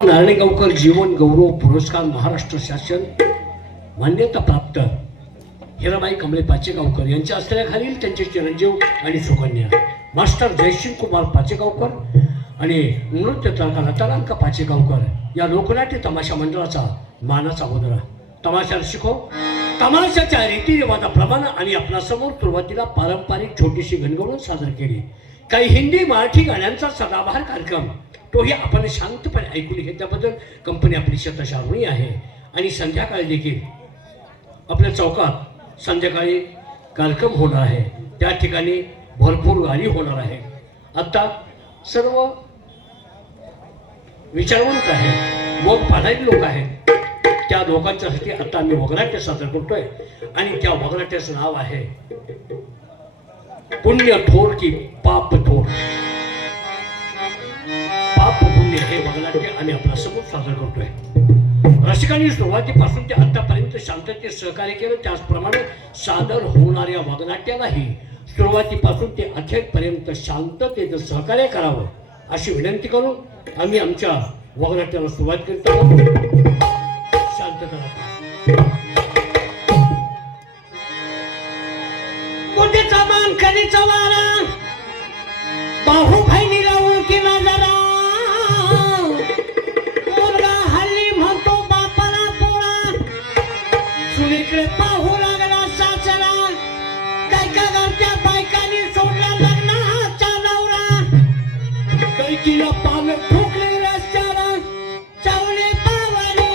नारायणगावकर जीवन गौरव पुरस्कार महाराष्ट्र शासन मान्यता प्राप्त हिराबाई कमळे पाचेगावकर यांच्या आश्रयाखालील त्यांचे चिरंजीव आणि सुकन्या मास्टर जयश्री कुमार पाचेगावकर आणि नृत्य लतारांका पाचेगावकर या लोकनाट्य तमाशा मंडळाचा मानाचा मुद्रा. तमाशा शिको तमाशाच्या रीतिरिवाजाप्रमाणे आणि आपणासमोर सुरुवातीला पारंपरिक छोटीशी गणगवळण सादर केली. काही हिंदी मराठी गाण्यांचा सदाबहार कार्यक्रम तोही आपण शांतपणे ऐकून घेतल्याबद्दल कंपनी आपली शतशावणी आहे. आणि संध्याकाळी देखील आपल्या चौकात संध्याकाळी कार्यक्रम होणार आहे. त्या ठिकाणी भरपूर गाणी होणार आहे. आता सर्व विचारवंत आहे मग पाधारी लोक आहेत त्या लोकांच्यासाठी आता आम्ही वगनाट्य सादर करतोय. आणि त्या वगनाट्याचं नाव आहे पुण्य थोर की पाप थोर. पाप पुण्य हे वगनाट्य आम्ही आपल्या समोर सादर करतोय. रसिकांनी सुरुवातीपासून ते आतापर्यंत शांततेत सहकार्य केलं त्याचप्रमाणे सादर होणाऱ्या वगनाट्यालाही सुरुवातीपासून ते अखेरपर्यंत शांततेत सहकार्य करावं अशी विनंती करून आम्ही आमच्या वगनाट्याला सुरुवात करतो. शांतता मोठेचा मान कधीचा वारा बाहू बहिणी लावून की नजरा मुलगा हल्ली म्हणतो बापाला पोळा सुनीकडे पाहू लागला सासरा काय का घरच्या बायकांनी सोडला लग्नाचा नवरा कैकीला पान ठोकले रस्त्याला चावले पावले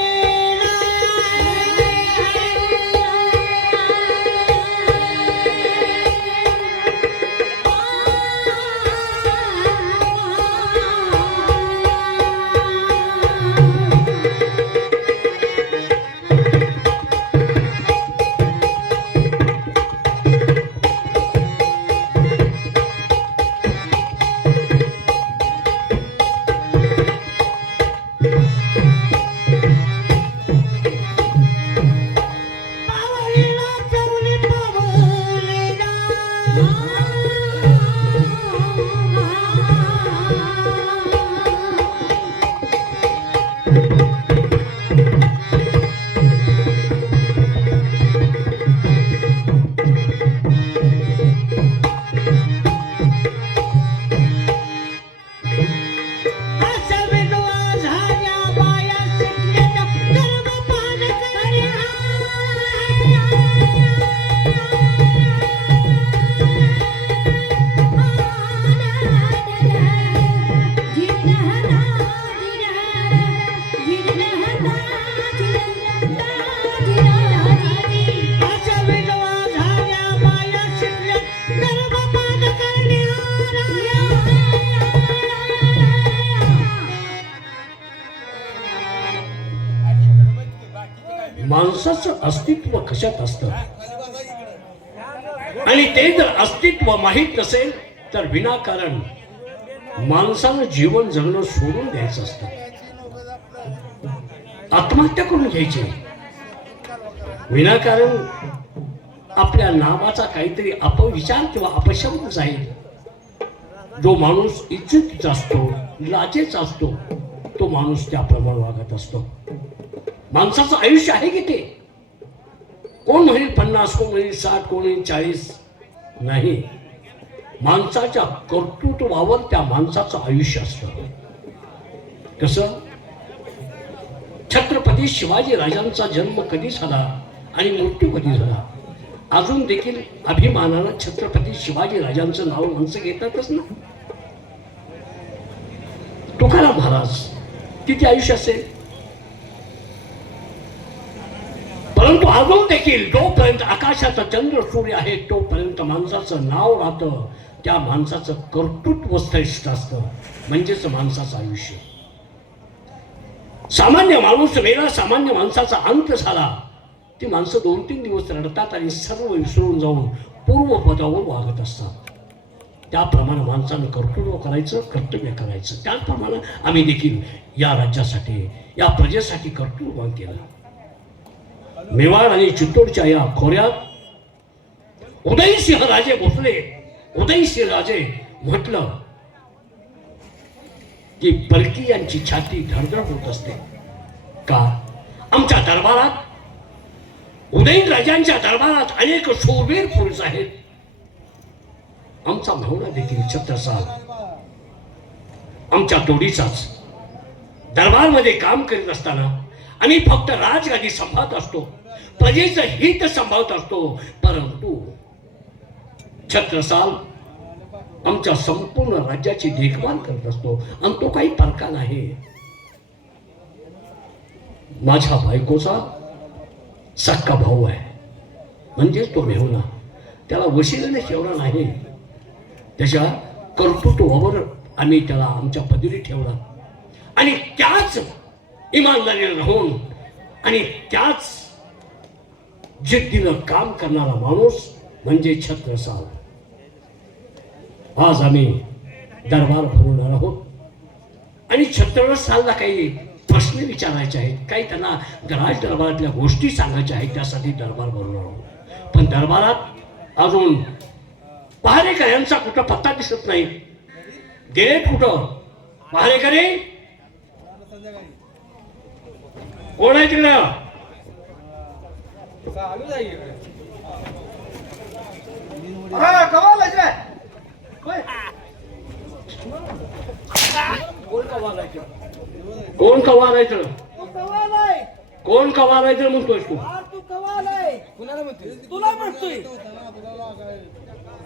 माणसाचं अस्तित्व कशात असतं आणि ते जर अस्तित्व माहीत नसेल तर विनाकारण माणसानं जीवन जगणं सोडून द्यायचं असतं. आत्महत्या करून घ्यायची विनाकारण आपल्या नावाचा काहीतरी अपविचार किंवा अपशब्द जाईल. जो माणूस इज्जतीचा असतो लाजेचा असतो तो माणूस त्याप्रमाणे वागत असतो. माणसाचं आयुष्य आहे की ते कोण म्हणेल 50 कोण म्हणेल 60 कोण म्हणेल 40 नाही. माणसाच्या कर्तृत्वावर त्या माणसाचं आयुष्य असतं. कसं छत्रपती शिवाजी राजांचा जन्म कधी झाला आणि मृत्यू कधी झाला अजून देखील अभिमानानं छत्रपती शिवाजी राजांचं नाव माणसं घेतातच ना. तुकाराम महाराज किती आयुष्य असेल परंतु अजून देखील जोपर्यंत आकाशाचा चंद्र सूर्य आहे तोपर्यंत माणसाचं नाव राहतं. त्या माणसाचं कर्तृत्व श्रेष्ठ असतं म्हणजेच माणसाचं आयुष्य. सामान्य माणूस मेला सामान्य माणसाचा अंत झाला ती माणसं 2-3 दिवस रडतात आणि सर्व विसरून जाऊन पूर्वपदावर वागत असतात. त्याप्रमाणे माणसानं कर्तृत्व करायचं कर्तव्य करायचं. त्याचप्रमाणे आम्ही देखील या राज्यासाठी या प्रजेसाठी कर्तृत्व केलं. मेवाड आणि चित्तूरच्या या खोऱ्यात उदयसिंह राजे भोसले उदयसिंह राजे म्हटलं की परकी यांची छाती धडधड होत असते. का आमच्या दरबारात उदयनराजांच्या दरबारात अनेक शूरवीर पुरुष आहेत. आमचा भावना देखील छत्रसाल आमच्या तोडीचाच. दरबारमध्ये काम करीत असताना आम्ही फक्त राजगादी सांभाळत असतो, प्रजेचं हित सांभाळत असतो, परंतु छत्रसाल आमच्या संपूर्ण राज्याची देखभाल करत असतो आणि तो काही परका नाही. माझ्या बायकोचा सक्का भाऊ आहे, म्हणजेच तो मेहुणा. त्याला वशिलेने ठेवला नाही, त्याच्या कर्तृत्वावर आम्ही त्याला आमच्या पदरी ठेवला आणि त्याच इमानदारीने राहून आणि त्याच जिद्दीनं काम करणारा माणूस म्हणजे छत्रसाल. आज आम्ही दरबार भरवणार आहोत आणि छत्रसालला काही प्रश्न विचारायचे आहेत, काही त्यांना राज दरबारातल्या गोष्टी सांगायच्या आहेत, त्यासाठी दरबार भरवणार आहोत. पण दरबारात अजून पहारेकऱ्यांचा कुठं पत्ता दिसत नाही. गेलेत कुठं पहारेकरी? कोण आहे तिकडं? कोण कवालायचं? कोण कवालायचं म्हणतोयस तू? तुला म्हणतोय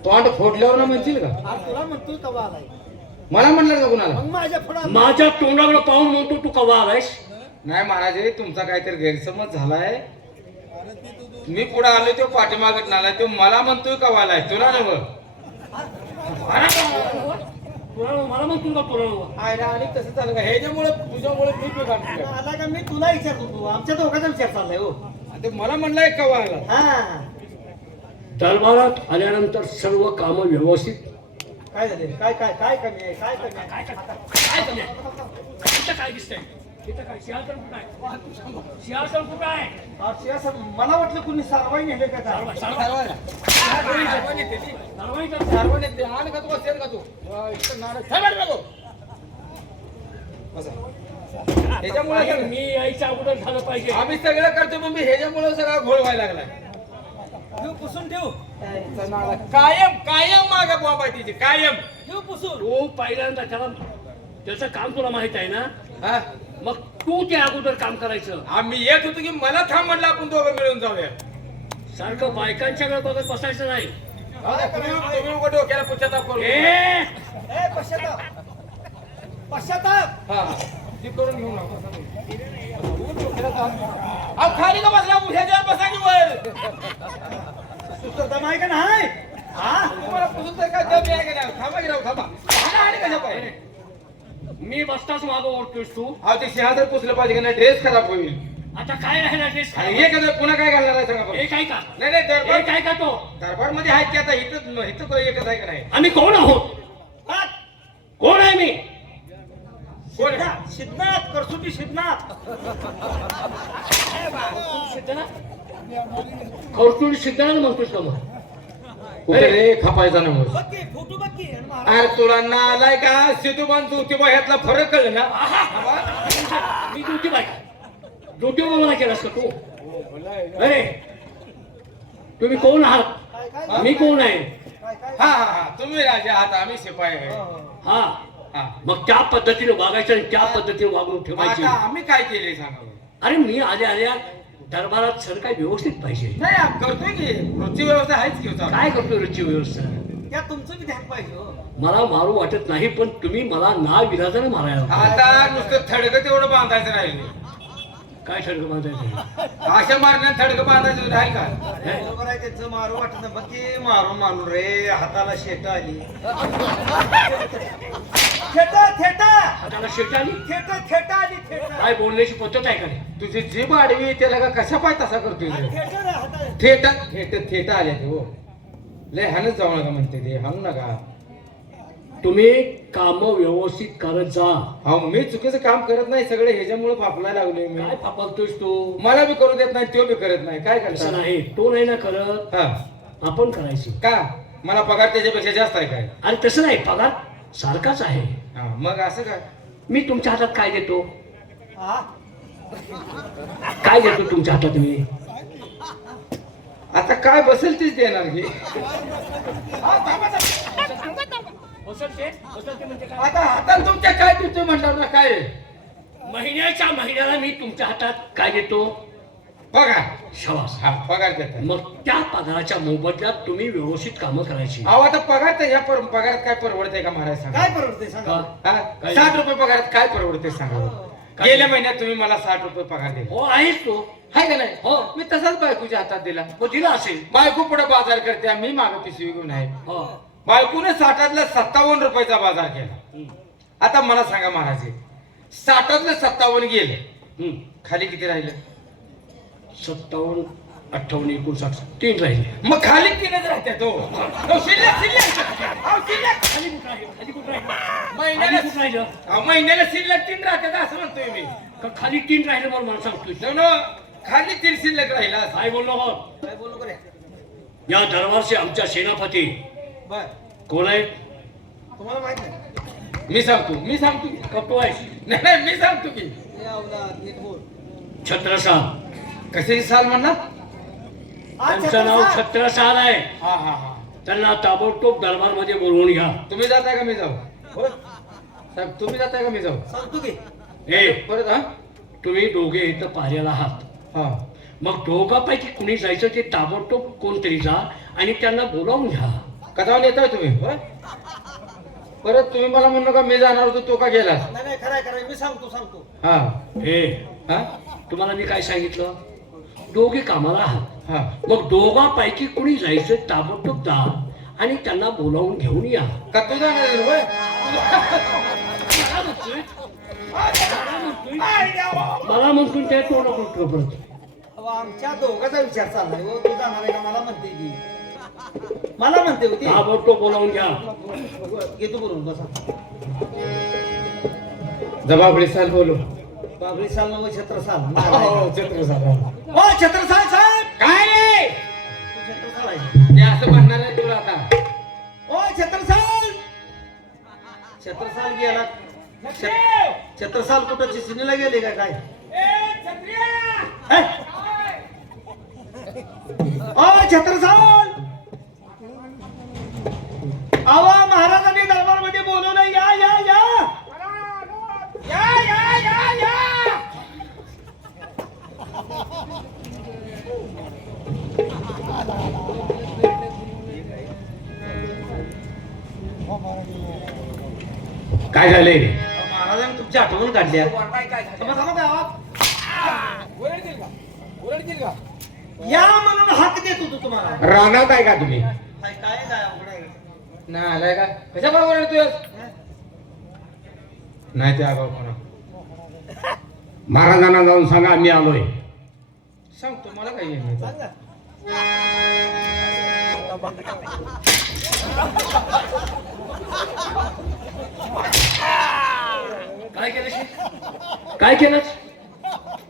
तोंड फोडल्यावर ना म्हणतील का? तुला म्हणतोय कवालाय. मला म्हणलं का कुणाला? मग माझ्या पुढं माझ्या तोंडाकडे पाहून म्हणतो तू कवा आलायस? नाही महाराज, तुमचा काहीतरी गैरसमज झालाय. मी पुढे आलोय तो पाठीमागत नाला, तो मला म्हणतोय कवालाय, तुला नव. मला म्हणतो का तुला? आणि तसं झालं का? ह्याच्यामुळे तुझ्यामुळे मी बिघडतोय. आला का मी तुला विचारतो, तू आमच्या दोघांचा विचार चाललाय हो. ते मला म्हणलंय कवाला. हा दरबारात आल्यानंतर सर्व कामं व्यवस्थित. काय झाले? काय काय काय कमी आहे? काय कमी आहे? काय कमी आहे? इथं काय दिसतंय? इथं काय सिंहासन कुठं आहे? सिंहासन कुठं आहे? अशी असं मला वाटलं कुणी सारवाई नेले का काय? ह्याच्यामुळे मी यायच्या अगोदर झालं पाहिजे. आम्ही सगळं करतो, पण मी ह्याच्यामुळे सगळा घोळ व्हायला लागलाय. ठेव पुसून ठेव. कायम कायम मागे बॉम्ब आहे तिची, कायम. ठेव पुसून. तू पहिल्यांदा त्याला त्याचं काम तुला माहित आहे ना? हा? मग तू त्या अगोदर काम करायचं. आम्ही येत होतो की मला थांब म्हणलं, आपण दोघं मिळून जाऊया. सारखं बायकांच्याकडे बघत बसायचं नाही. तुम्ही उगाच डोक्याला पुच्छाताप करू. ए पश्चाताप. पश्चाताप. हा, ती करून घेऊ नका. अहो, खाली का बसला? उठ्याच्यावर बसा की वर. सुचत माय का नाही? हा तुम्हाला पुसून तर काय दम आहे का नाही? थांबा की राव, थांबा. थांबा आणि कशा पाहिजे? मी बसताच मागं ओढतोयस तू. अहो, ते सिंहासन पुसलं पाहिजे का नाही? ड्रेस खराब होईल. आता काय राहिला ड्रेस? आणि हे कसं पुन्हा काय घालणार आहे सांगा बरं? एक आहे का? नाही नाही, एक दरबार आहे का तो? दरबार मध्ये आहेत की आता इथं एकच आहे का नाही? आम्ही कोण आहोत? कोण आहे मी? कोण आहे? सिद्धनाथ करसुटी सिद्धनाथ. कौस्तुभ सिद्धांत म्हणतोस का मग? कुठे रे खपायचा नंबर? बघ की फोटो बघ की. आणि महाराज अरे तुला नालाय का? सिद्धूबान ज्योतिबा ह्यातला फरक कळलं ना? मी ज्योतिबा ज्योतिबा मला केलास का तू? अरे तुम्ही कोण आहात? काय काय मी कोण आहे? काय काय हा हा हा, तुम्ही राजा आहात, आम्ही शिपाई आहे. हा, हा. मग त्या पद्धतीने वागायचं आणि त्या पद्धतीने वागणूक ठेवायची. आता आम्ही काय केले सांगा बरं? अरे मी आल्या आल्या दरबारात सर काय व्यवस्थित पाहिजे. नाही करतोय की रोजची व्यवस्था आहेच की होता. काय करतोय रोजची व्यवस्था? त्या तुमचं बी ध्यान पाहिजे हो. मला मारू वाटत नाही, पण तुम्ही मला नाव विराजाने मारायला. आता नुसतं थडकं तेवढं बांधायचं राहिले. काय ठरकं बांधायचं? अशा मारण्यात थडकं बांधायचं राहील का? बरोबर आहे, त्यांचं मारू वाटत नाही. बघ की मारून मानू रे, हाताला शेट आली. थेटा थेटा हाताला शेट आली. थेटा थेटा आली थेटा. काय बोलण्याची पद्धत आहे का रे? तुझी जीभ आडवी त्याला का कशा पाय तसा करतोय रे? थेटा रे हाताला. थेटा थेट थेटा आले ते हो. लय हानच जाऊ नका म्हणते ते, हाणू नका. तुम्ही काम व्यवस्थित करत जा. अहो मी चुकीचं काम करत नाही, सगळे ह्याच्यामुळे फापलाय लागलोय मी. काय पापालतोस तू? मला बी करू देत नाही, तो बी करत नाही. काय असं करता? नाही, तो नाही ना करत, हा आपण करायची. का? मला पगार त्याच्यापेक्षा जास्त आहे काय? आणि तसं नाही, पगार सारखाच आहे. हा मग असं काय? मी तुमच्या हातात काय देतो? हा? काय देतो तुमच्या हातात मी? आता काय बसेल तीच देणार की. आता हातात तुमच्या काय देतोय म्हणणार ना काय? महिन्याच्या महिन्याला मी तुमच्या हातात काय देतो? पगार. शवास. हा पगार देतात. मग त्या पगाराच्या मोबदल्यात तुम्ही व्यवस्थित कामं करायची. अहो आता पगार तर ह्या पगारात काय परवडतंय का महाराज सांगा? काय परवडते सांगा. का? हा? काय? 60 रुपये पगारात काय परवडते सांगा बरं? काय? गेल्या महिन्यात तुम्ही मला 60 रुपये पगार दिला. हो आहेच तो. हाय का नाही? हो. मी तसाच बायकोच्या हातात दिला. हो दिला असेल. बायको पुढे बाजार करते, मी मागे पिशवी घेऊन आहे. हो. बायकोने 60तला 57 रुपयाचा बाजार केला. हम्म. आता मला सांगा महाराज, 60तलं 57 गेले, हम्म. खाली किती राहिले? 57, 58, 59, 3 राहिले. मग खाली 3च राहत्यात. शिल्लक शिल्लक अहो, शिल्लक खाली कुठं राहिलं? खाली कुठं राहिलं? महिन्याला खाली कुठं राहिलं? अहो, महिन्याला शिल्लक 3 राहतात असं म्हणतोय मी. का खाली 3 राहिले म्हणून मला सांगतोय. No, no, खाली 3 शिल्लक राहिला. काय बोललो हो? काय बोलू करे? या दरबारचे आमच्या सेनापती बर, कोण आहे? तुम्हाला माहित नाही? मी सांगतो का तो आहे? नाही मी सांगतो की. हे अवलाद, नीट बोल. छत्रसाल. कसे साल म्हणणार? त्यांचं नाव छत्रसाल आहे. हा हा हा. त्यांना ताबडतोब दरबारमध्ये बोलवून घ्या. तुम्ही जाताय का मी जाऊ? होय, साहेब तुम्ही जाताय का मी जाऊ? सांगतो की. हे परत हा तुम्ही दोघे इथं पाऱ्याला आहात. हा. मग दोघांपैकी कुणी जायचं ते ताबडतोब कोणतरी जा आणि त्यांना बोलावून घ्या. कथावर येताय तुम्ही? होय? परत तुम्ही मला म्हणू का मी जाणार होतो, तो का गेला? नाही नाही, खरंय मी सांगतो. हा हे हा तुम्हाला मी काय सांगितलं? दोघे कामाला आहात. हा. मग दोघांपैकी कुणी जायचं ताबडतोब जा आणि त्यांना बोलावून घेऊन या. का तू जाणार आहे, होय? मला म्हणतोय ते तोंड करतो परत. अहो, आमच्या दोघांचा विचार चाललाय. हो, तू जाणार आहे का? मला म्हणते की. मला म्हणते होती. ताबडतोब बोलावून घ्या. घेतो बोलून बसा. जबाबडी साल बोलू. बाबरी साल नव छत्रसाल. हो, छत्रसाल. हो छत्रसाल साहेब. काय रे? तू छत्रसाल आहे. मी असं म्हणणार आहे तुला आता. ओ छत्रसाल. छत्रसाल गेला. छत्रसाल कुठं चिचणीला गेले का काय? हे? ओ छत्रसाल. आवा महाराजांनी दरबारमध्ये बोलवलं. या या या काय झालंय? महाराजांनी तुमची आठवण काढली आहे. थांबा, थांबा, काय आवाज? या म्हणून हाक देत होतो तुम्हाला. रानात आहे का तुम्ही? काय काय काय अवघड आहे का? ना आलाय का? कशा बरोबर तू? हे? नाही ते आगाव कोणा. महाराजांना जाऊन सांगा मी आलोय. सांगतो मला काही येत नाही. सांग ना. काय केलं हे? काय केलं?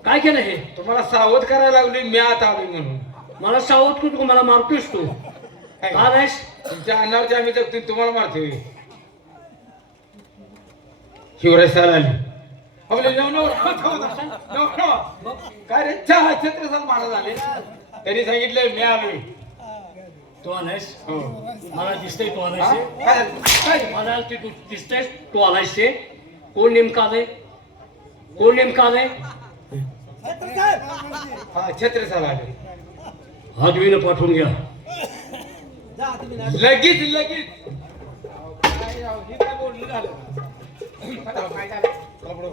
काय केलं हे? तुम्हाला सावध करायला लागली मी आता आलोय म्हणून. मला सावध करू, मला मारतोयस तू. काय? का नाहीस? तुमच्या अन्नावरती आम्ही जगतो, तुम्हाला मारतोय. शिवराज सर आली. आपले काय रे? छत्रसाल महाराज आले. त्यांनी सांगितलं मी आलोय. तू आलायस? हो. मला दिसतंय तू हा? आलायस. काय झालं? काय? मला ते तू दिसतंय तू आलायस ते. कोण नेमका आलंय? कोण नेमका आलंय? हा छत्रसाल आले. हादवीनं पाठवून घ्या. जा तुम्ही ना. लगेच लगेच. काय राव, हे काय बोलणं झालं? काय झालं? लपडो.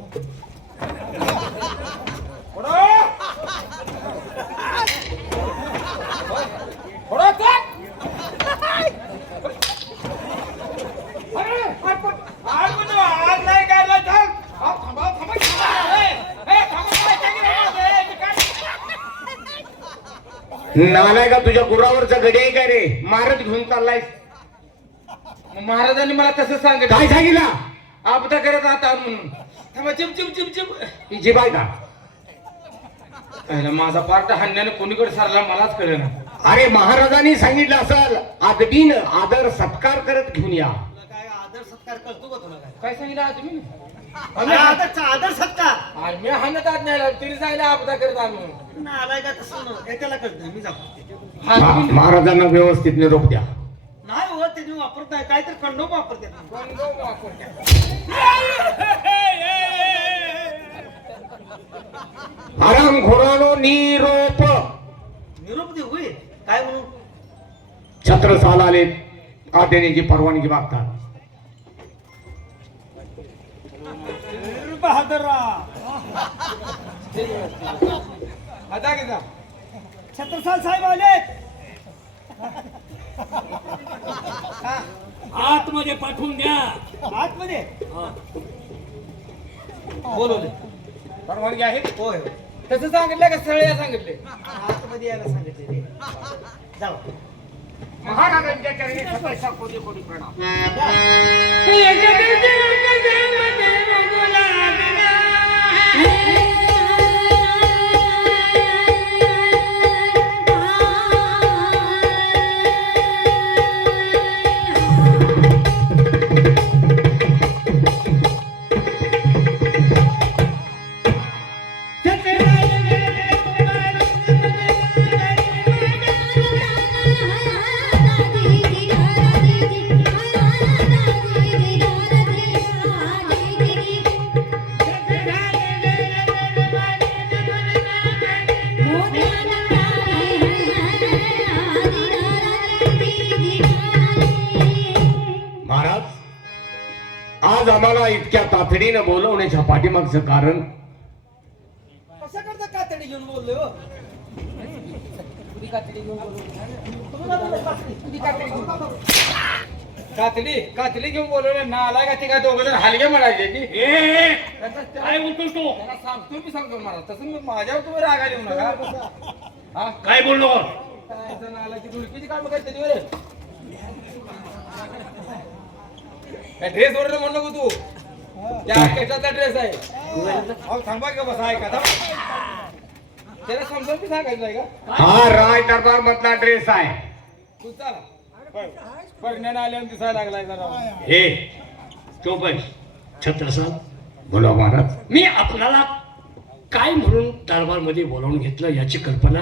नालाय का तुझ्या गुरावरचा गडी आहे काय रे? मारत घेऊन चाललाय. मग महाराजांनी मला तसं सांगितलं. काय सांगितलं? आपदा करत आहात म्हणून. थांबा, चिप चिप चिप चिप. ही जीभ आहे का? पहिला माझा पार्ट हाण्यानं कोणीकडे सारला मलाच कळलं ना. अरे महाराजांनी सांगितलं असेल आदबीन आदर सत्कार करत घेऊन या. तुला काय आदर सत्कार करतो का तुला काय? काय सांगितलं तुम्ही? आदर सत्कार आम्ही हाणत आत नाही लागलो, तरी जायला आपदा करत आम्ही. आलाय का तसं नव्हतं. त्याला कळतं मी जातो. हा, तुम्ही- महाराजांना व्यवस्थित निरोप द्या. नाही हो त्यांनी वापरत नाही काहीतरी कंडोम वापरते गणगोम वापरते. हरामखोरानो निरोप. निरोप देऊ होय काय म्हणू छत्रसाल आले का देण्याची परवानगी मागतात. आता घेता छत्रसाल साहेब आले आतमध्ये पाठवून द्या. आतमध्ये हा. बोलवले परवानगी आहे. होय तसं सांगितलं का सगळ्या सांगितले. आतमध्ये यायला सांगितले ते. जाऊ महाराजांच्या चरणी सतत कोटी कोटी प्रणाम. महाराज, आज आम्हाला इतक्या तातडीनं बोलवण्याच्या पाठीमागचं कारण कसं करता कातडी घेऊन बोललोय हो कातडी घेऊन बोलवलं ना आला का ते काय दोघं जण हलगे म्हणायचे ती. काय बोलतो तो? त्याला सांगतो मी सांगतो मला तसं मी माझ्यावर तुम्ही रागा देऊ नका. हा काय बोललो? काय जण आला की धुळकीची कामं करते ती बरे. काय ड्रेस वगैरे म्हणू नको तू. त्या कशाचा ड्रेस आहे? अहो थांबा का बसा ऐका थांबा. त्याला समजावून मी सांगायचं नाही का? हा राय दरबार मधला ड्रेस आहे. तू चला परण्याने आल्यावर दिसायला लागलाय जरा. हे तो पण छत्रसाल, बोला महाराज. मी आपल्याला काय म्हणून दरबारमध्ये बोलावून घेतलं याची कल्पना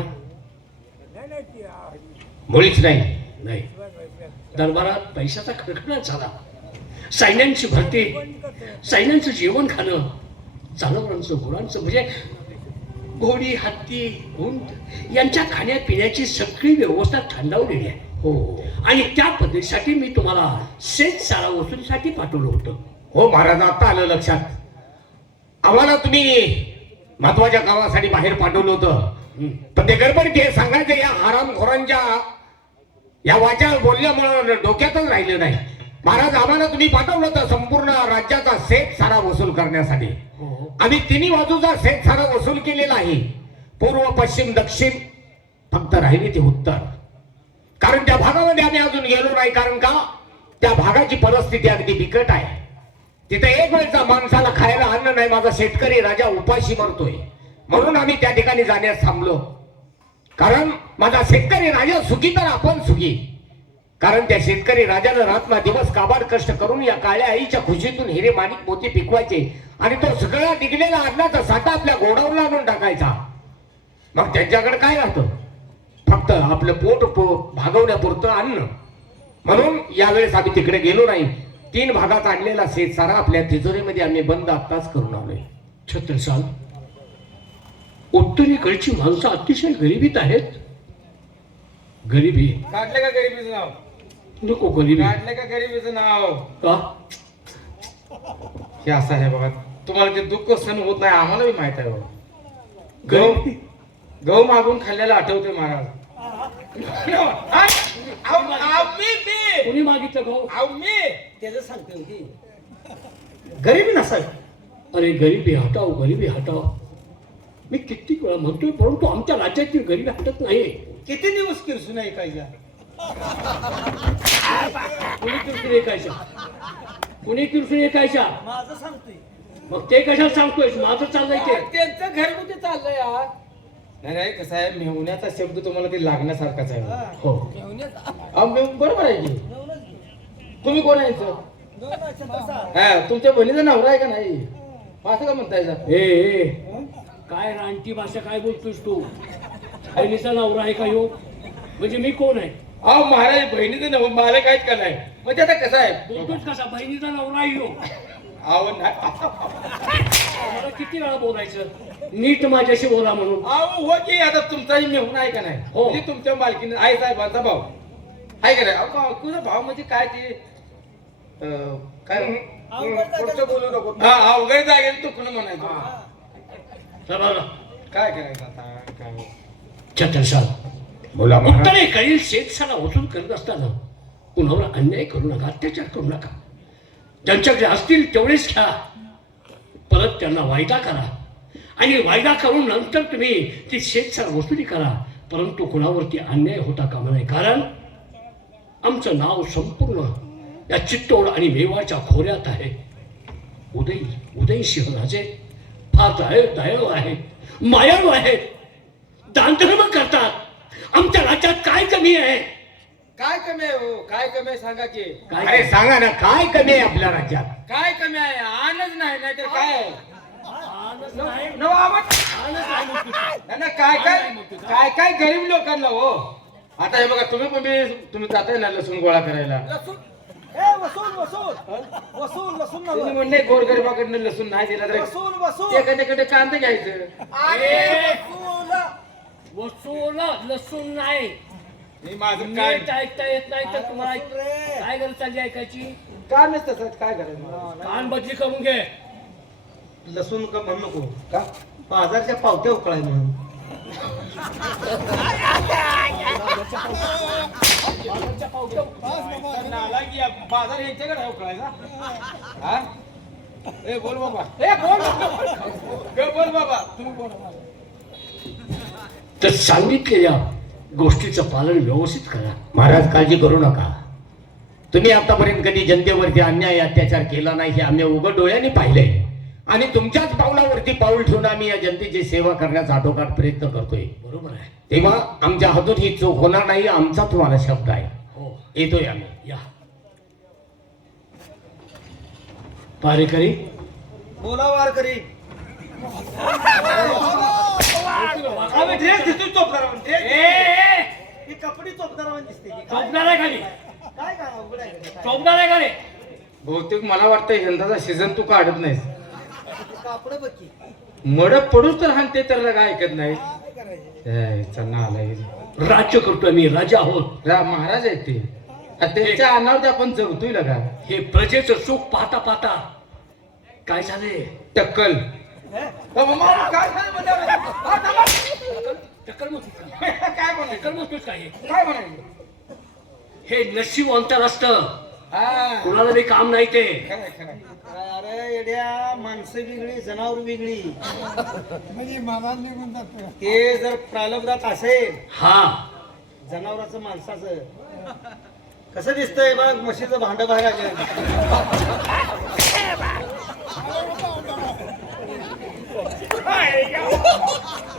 मुळीच नाही. नाही. दरबारात पैशाचा खडखडाट झाला. सैन्यांची भरती, सैन्यांचं जेवण खाणं, जनावरांचं गुरांचं म्हणजे घोडी हत्ती उंट यांच्या खाण्यापिण्याची सगळी व्यवस्था थंडावलेली आहे. हो आणि त्या पद्धतीसाठी मी तुम्हाला शेत सारा वसुलीसाठी पाठवलं होतं. हो महाराज, आता आलं लक्षात. आम्हाला तुम्ही महत्वाच्या कामासाठी बाहेर पाठवलं होतं, पण ते गडबडीत हे सांगायचं या हरामखोरांच्या या वाचा बोलल्यामुळे डोक्यातच राहिलं नाही. महाराज, आम्हाला तुम्ही पाठवलं होतं संपूर्ण राज्याचा शेत सारा वसूल करण्यासाठी. आम्ही तिन्ही बाजूचा शेत सारा वसूल केलेला आहे. पूर्व पश्चिम दक्षिण, फक्त राहिली ते उत्तर. कारण त्या भागामध्ये आम्ही अजून गेलो नाही. कारण का त्या भागाची परिस्थिती अगदी बिकट आहे. तिथे एक वेळचा माणसाला खायला अन्न नाही. माझा शेतकरी राजा उपाशी मरतोय, म्हणून आम्ही त्या ठिकाणी जाण्यास थांबलो. कारण माझा शेतकरी राजा सुखी तर आपण सुखी. कारण त्या शेतकरी राजानं रात्र दिवस काबाड कष्ट करून या काळ्या आईच्या खुशीतून हिरे माणिक मोती पिकवायचे आणि तो सगळा निघलेला अन्नाचा साठा आपल्या गोडाऊनला आणून टाकायचा. मग त्यांच्याकडे काय राहतं? फक्त आपलं पोट भागवण्यापुरतं अन्न. म्हणून यावेळेस आम्ही तिकडे गेलो नाही. 3 भागात आणलेला शेत सारा आपल्या तिजोरीमध्ये आम्ही बंद आत्ताच करून आलोय. छत्रसाल, उत्तरेकडची माणसं अतिशय गरिबीत आहेत. गरिबी काढले का गरिबीचं नाव? नको गरिबी. काढले का गरिबीचं नाव? का? हे असं आहे बघा, तुम्हाला ते दुःख सहन होत नाही आम्हाला बी माहित आहे बघा. गरिबी गहू मागून खाल्ल्याला आठवते महाराज. कोणी मागितलं भाऊ? त्याचं सांगते की गरीबी नसावी. अरे गरिबी हटाव, गरिबी हटाव. मी कित्येक वेळा म्हणतोय, परंतु आमच्या राज्याची गरिबी हटत नाही. किती दिवस किरसून ऐकायच्या कोणी किरसून ऐकायच्या? कोणी किरसून ऐकायच्या? माझं सांगतोय. मग ते कशाला सांगतोय? माझं चाललंय ते. त्यांचं घरगुती चाललंय यार. नाही नाही, कसं आहे, मेहुण्याचा शब्द तुम्हाला ते लागण्यासारखाच आहे. हो. बरोबर आहे की. तुम्ही कोण आहे? हा, तुमच्या बहिणीचा नवरा आहे का नाही? असं का म्हणताय जा? ए काय रानटी भाषा काय बोलतोस तू? बहिणीचा नवरा आहे का ह्यो? म्हणजे मी कोण आहे? अहो महाराज बहिणीचं नव मला काहीच का नाही म्हणजे आता कसं आहे बोलतोच कसा? बहिणीचा नवरा आहे ह्यो. अहो नाही मला किती वेळा बोलायचं नीट माझ्याशी बोला म्हणून. अहो हो की आता तुमचाही मेहून आहे का नाही हो. म्हणजे तुमच्या मालकीने आई साहेबांचा भाऊ आहे का नाही? अहो बायकोचा भाव म्हणजे काय ते काय पुढचं बोलू नको. हा अवघड जागेल तुकडं म्हणायचं चला काय करायचं आता काय छत्रसाल बोला महाराज. उत्तरेकडील शेतसाला वसूल करत असताना कुणावर अन्याय करू नका, अत्याचार करू नका. ज्यांच्याकडे असतील तेवढेच घ्या, परत त्यांना वायदा करा आणि वायदा करून नंतर तुम्ही ती शेतसाला वसुली करा. परंतु कुणावरती अन्याय होता कामा नये, कारण आमचं नाव संपूर्ण या चित्तोड आणि मेवाडच्या खोऱ्यात आहे. उदयसिंह राजे फार दयाळू आहेत, मायाळू आहेत, दानधर्म करतात. आमच्या राज्यात काय कमी आहे? काय कमी आहे हो काय कमी आहे सांगा की काय अरे सांगा ना काय कमी आहे आपल्या राज्यात? काय कमी आहे आणच नाही नाहीतर काय आहे? आनंद नाही. नव आवाज आनंद नाही म्हणतो तू. नाही ना, काय काय गरीब लोकांना हो आता हे बघा तुम्ही जाताय ना लसूण गोळा करायला वसूल वसूल वसूल वसूल तुम्ही नव्हे. म्हणणे गोरगरिबाकडनं लसूण नाही दिला तर वसूल वसूल एखाद्याकडे कांदा घ्यायचं अरे वसूल. वसूल लसूण नाही. मी माझं काय नीट ऐकता येत नाही तर तुम्हाला वसूल रे. काय गरज चालली ऐकायची? का नसतं सर काय करायचं मला? कान बदली करून घे. लसूण का म्हणू नको. का बाजारच्या पावत्या उकळाय म्हणून. बाजारच्या पावत्या नालायक या बाजार यांच्याकडे आहे उकळायचा हा ए बोल बाबा ए बोल बाबा तुम्ही बोल तर सांगितलेल्या गोष्टीचं पालन व्यवस्थित करा. महाराज काळजी करू नका. तुम्ही आतापर्यंत कधी जनतेवरती अन्याय अत्याचार केला नाही हे आम्ही उघड डोळ्यांनी पाहिलंय आणि तुमच्याच पावलावरती पाऊल ठेवून आम्ही या जनतेची सेवा करण्याचा आटोकाट प्रयत्न करतोय. बरोबर आहे. तेव्हा आमच्या हातून ही चूक होणार नाही आमचा तुम्हाला शब्द आहे. हो येतोय आम्ही. या पारेकरी बोला वारकरी. आम्ही ड्रेस दिसतो चोपदारावर. ही कपडी चोपदारावर दिसते की काय? चौकदार आहे खाली, काय काय अवघड आहे का काय? चौकदार आहे खाली. बहुतेक मला वाटतं यंदाचा सीझन तू काढत नाहीस कापड बघ की. मड पडूच तर हाणते तर काय ऐकत नाही काय करायचे? चन्ना आलाय राज्य करतोय मी, राजा आहोत. महाराज आहेत ते आणि त्यांच्या अन्नावर आपण जगतोय का हे प्रजेचं सुख पाहता पाहता काय झाले? टक्कल हे? काय झालं म्हणजे? हा, थांबा. टक्कर म्हणतोस का? काय म्हणायचं टक्कर म्हणतोस का हे? काय म्हणायचं हे नशीब अंतर असतं, हा कुणाला बी काम नाही ते. खरंय, खरंय. अरे येड्या, माणसं वेगळी जनावर वेगळी. ते जर प्रारब्धात असेल हा जनावराचं माणसाचं कसं दिसतंय बघ. म्हशीचं भांड बाहेर आलं.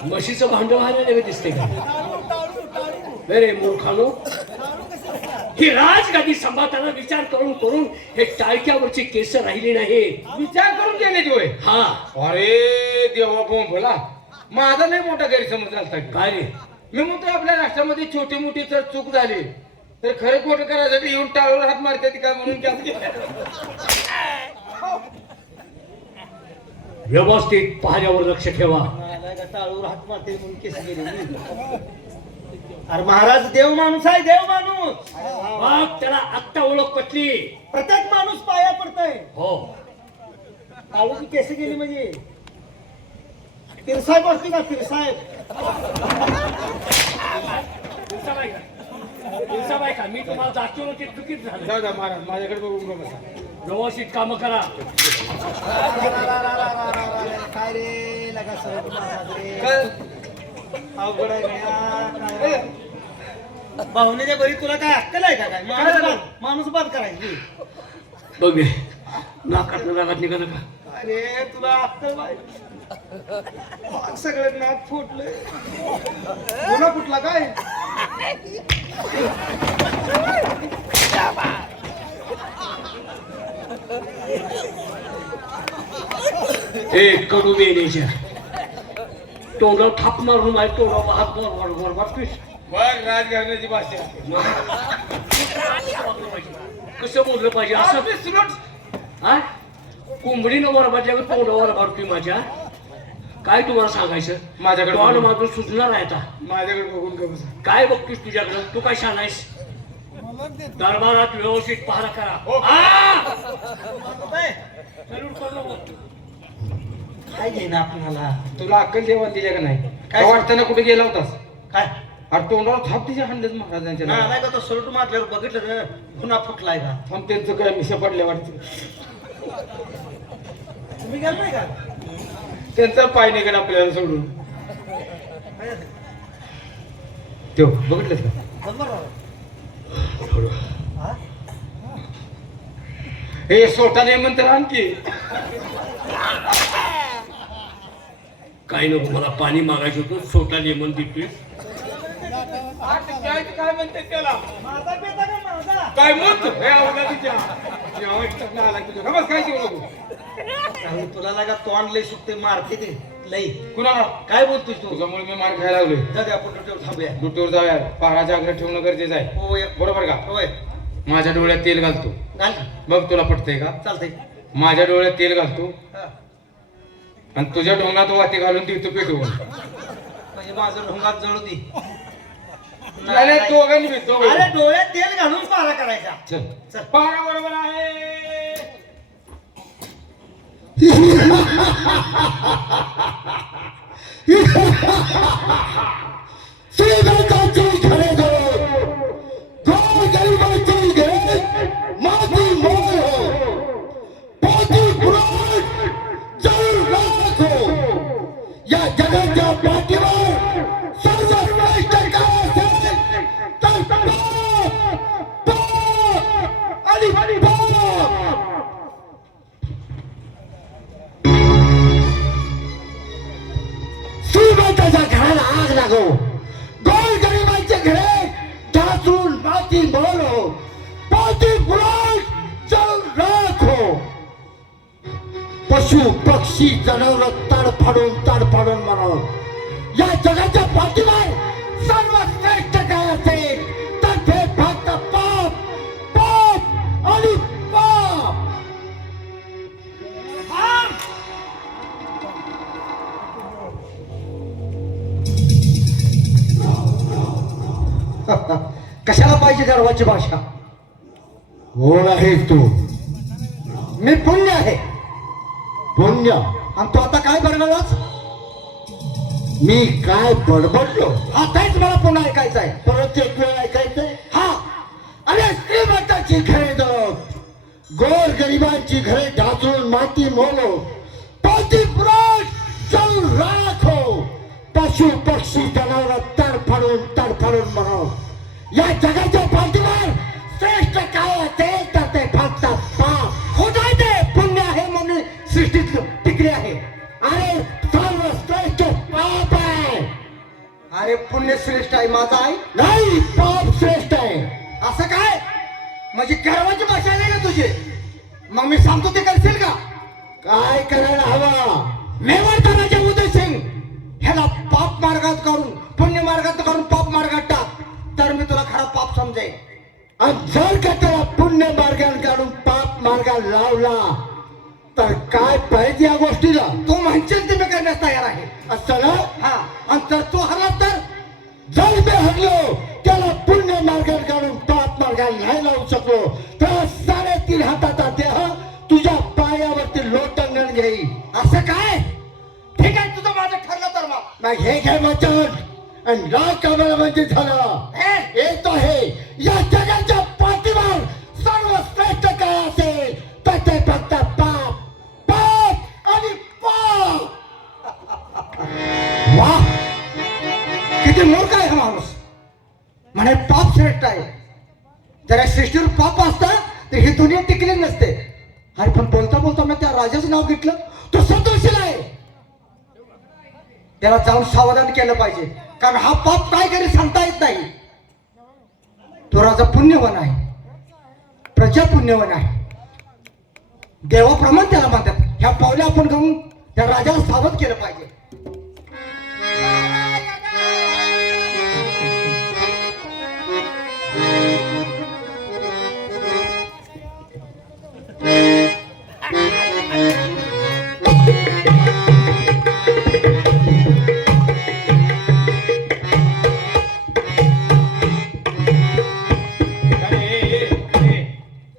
म्हशीचं भांडवल आलेलं दिसते का? अरे मूर्खानो, ही राजगादी सांभाळताना विचार करून करून हे टाळक्यावरची केस राहिली नाही. विचार करून गेले होय हा अरे देवा बोला माझा लय मोठा गैरसमज झालता की. काय रे? मी म्हणतोय आपल्या राष्ट्रामध्ये छोटी मोठी जर चूक झाली तर खरं खोटं करायसाठी येऊन टाळूवर हात मारते ती काय म्हणून व्यवस्थित पाहण्यावर लक्ष ठेवा. टाळूवर हात मारते म्हणून केस गेली. अरे महाराज देव माणूस आहे, देव माणूस. मग त्याला आत्ता ओळख पटली. प्रत्येक माणूस पाया पडतोय. हो टाळूची केस गेली म्हणजे तिरसाहेब असते का? तिरसाहेब तुमचा का? मी तुम्हाला जातो ते चुकीच झालं. जाऊ द्या महाराज माझ्याकडे बघून गं बसा. व्यवस्थित काम करा. काय रे लगा सर महाराज रे. काय? अवघड आहे गड्या. काय भावनेच्या बरी तुला काय अक्कल आहे का? काय माणूस बाद करायची. बघ नाकात नाकात निघालं का? अरे तुला अक्कल सगळं नाक फुटलंय. पुन्हा फुटला काय? ए कडू बेनेच्या तोंडावर थाप मारून माझ्या तोंडावर हात वर मारतोस बघ राजकारणाची भाषा कसं बोललं पाहिजे असं असं सुरट हा कोंबडीनं वर बाटल्या तोंडावर मारतोय माझ्या काय तुम्हाला सांगायचं माझ्याकडे तोंड बघून. मात्र सुचणार आहे आता माझ्याकडे बघून का बस काय बघतोस तुझ्याकडं तू काय शानायस दरबारात व्यवस्थित पहारा करा हो. हा! काय सल्यूट करू नको. काय घेईन आपणाला तुला अक्कल देवा दिल्या का नाही काय? काय वाटताना कुठे गेला होतास काय अरे तोंडावर थाप तिच्या हंडच महाराजांच्या नावावर. नाही का तो सलूट मारल्यावर बघितलं ना पुन्हा फुटलाय का थांब त्यांचं काय मिशा पडल्या वाटतं तुम्ही गेल नाही का त्यांचा पाय निघाला आपल्याला सोडून तो बघितलंस का जमणार राव. हा? हे सोटाने म्हणतात आणखी काय नको मला पाणी मागायचं होतं छोटा लेमन देतोय काय म्हणते त्याला माझा पेता का माझा काय म्हणतो हे आवडला तुझ्या जेव्हा इच्छा आला तुझ्या खबर काय शिवू नको अरे तुला लागा तोंड लई सुटते मारते ते लई कुणाला काय बोलतोस तू तुझ्यामुळे मी मार खायला लागलोय जाऊ दे आपण डोक्यावर थांबूया दुटूर जाऊया पहाराच्या आग्रह ठेवणं गरजेचं आहे होय बरोबर का होय माझ्या डोळ्यात तेल घालतो घाल बघ तुला पटतंय का चालतंय माझ्या डोळ्यात तेल घालतो हा. आणि तुझ्या ढोंगात वाती घालून देतो पेटवून म्हणजे माझं ढोंगात जळू दे नाही, नाही, दोघांनी बी, दोघांनी. अरे डोळ्यात तेल घालून पारा करायचा चल चल पारा बरोबर आहे श्रीगंगाची घरे गो गरिबाची घरे माती मोर हो पोती पुराण जरूर राख हो या जगाच्या पाठीवर सर्वश्रेष्ठ काय असेल तर पाप, पाप आणि पाप श्रीमंताच्या घराला आग लागो गोल गरिबांचे घरे ढासून माती मोल हो पोती पुराण जल राख हो पशु पक्षी जनावर तडफाडून म्हणून या जगाच्या पाठीवर सर्वश्रेष्ठ काय असेल तर ते फक्त पाप पाप आणि पाप कशाला पाहिजे गर्वाची भाषा कोण आहेस तू मी पुण्य आहे पुण्य आणि तू आता काय बडबडलास मी काय बडबडलो हा तेच मला पुन्हा ऐकायचं आहे परत एक वेळ ऐकायचंय हा अरे श्रीमंताची घरे दळप गोर गरिबांची घरे ढासून माती मोलो पोती पुराण जल राखो पशु पक्षी जनावर तडफाडून म्हणून या जगाच्या पाठीवर श्रेष्ठ काय असेल तर ते फक्त पाप होताय ते पुण्य आहे म्हणून सृष्टीत टिकले आहे अरे सर्वश्रेष्ठ पाप आहे अरे पुण्य श्रेष्ठ आहे माझा आहे नाही पाप श्रेष्ठ आहे असं काय म्हणजे गर्वाची भाषा नाही ना तुझी मग मी सांगतो ते करशील का काय करायला हवा मेवाडचा राजा उदय सिंग ह्याला पाप मार्गात करून पुण्य मार्गात करून पाप मार्गात टाक तर मी तुला खरा पाप समजेन आणि जर का त्याला पुण्य मार्गाने काढून पाप मार्गाला लावला तर काय पाहिजे या गोष्टीला तू म्हणशील ते मी करण्यास तयार आहे असं ना हा आणि जर तू हरला तर जर मी हरलो त्याला पुण्य मार्गाने काढून पाप मार्गाला नाही लावू शकलो तर 3.5 हाताचा देह तुझ्या पायावरती लोटंगण घेईल असं काय ठीक आहे तुझं माझं ठरलं तर मग हे घे वचन आणि राग कामाला म्हणजे झालं येतो आहे या जगाच्या पाठीवर सर्वश्रेष्ठ काय असेल तर ते फक्त पाप पाप आणि पाप वा किती मूर्ख आहे हा माणूस म्हणे पाप श्रेष्ठ आहे जर या सृष्टीवर पाप असतं तर ही दुनिया टिकली नसते अरे पण बोलता बोलता मी त्या राजाचं नाव घेतलं तो संतोषील आहे त्याला जाऊन सावधान केलं पाहिजे कारण हा पाप काय करी सांगता येत नाही तो राजा पुण्यवान आहे प्रजा पुण्यवान आहे देवाप्रमाणे त्याला म्हणतात ह्या पावल्या आपण घेऊन त्या राजाला सावध केलं पाहिजे.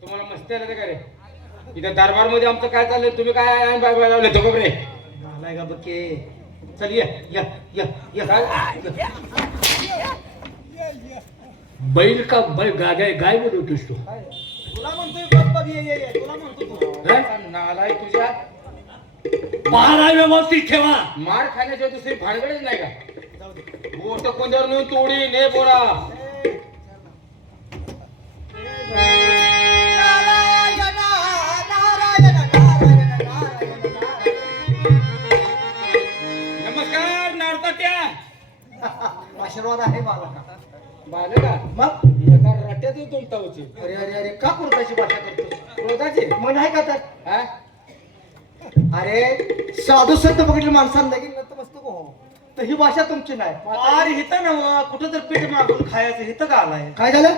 तुम्हाला मस्ती आलं का रे? इथं दरबार मध्ये आमचं काय चाललंय? तुम्ही काय बाय बाय लावले तो रे? आलाय का बघे. चल ये या या या. बैल का गाय बोलवतोस तू? तुला म्हणतोय बघ बघ ये ये ये. तुला म्हणतो तू. नालाय तुझ्या पहारा व्यवस्थित ठेवा. मार खाण्याशिवाय दुसरी भानगडच नाही का? गोष्ट कोणत्यावर नेऊन तोडी ने बोला. नमस्कार नारताट्या. आशीर्वाद आहे मला का? बालका मग एका रट्यात तुमचा होती अरे अरे अरे का क्रोधाची भाषा करतो? क्रोधाची मन आहे का तर? हा? अरे साधू संत बघितले माणसांना लगीन नतमस्तक हो, तर ही भाषा तुमची नाही. अरे हिथं ना कुठं तर पीठ मागून खायचं. हिथं का आलाय? काय झालं?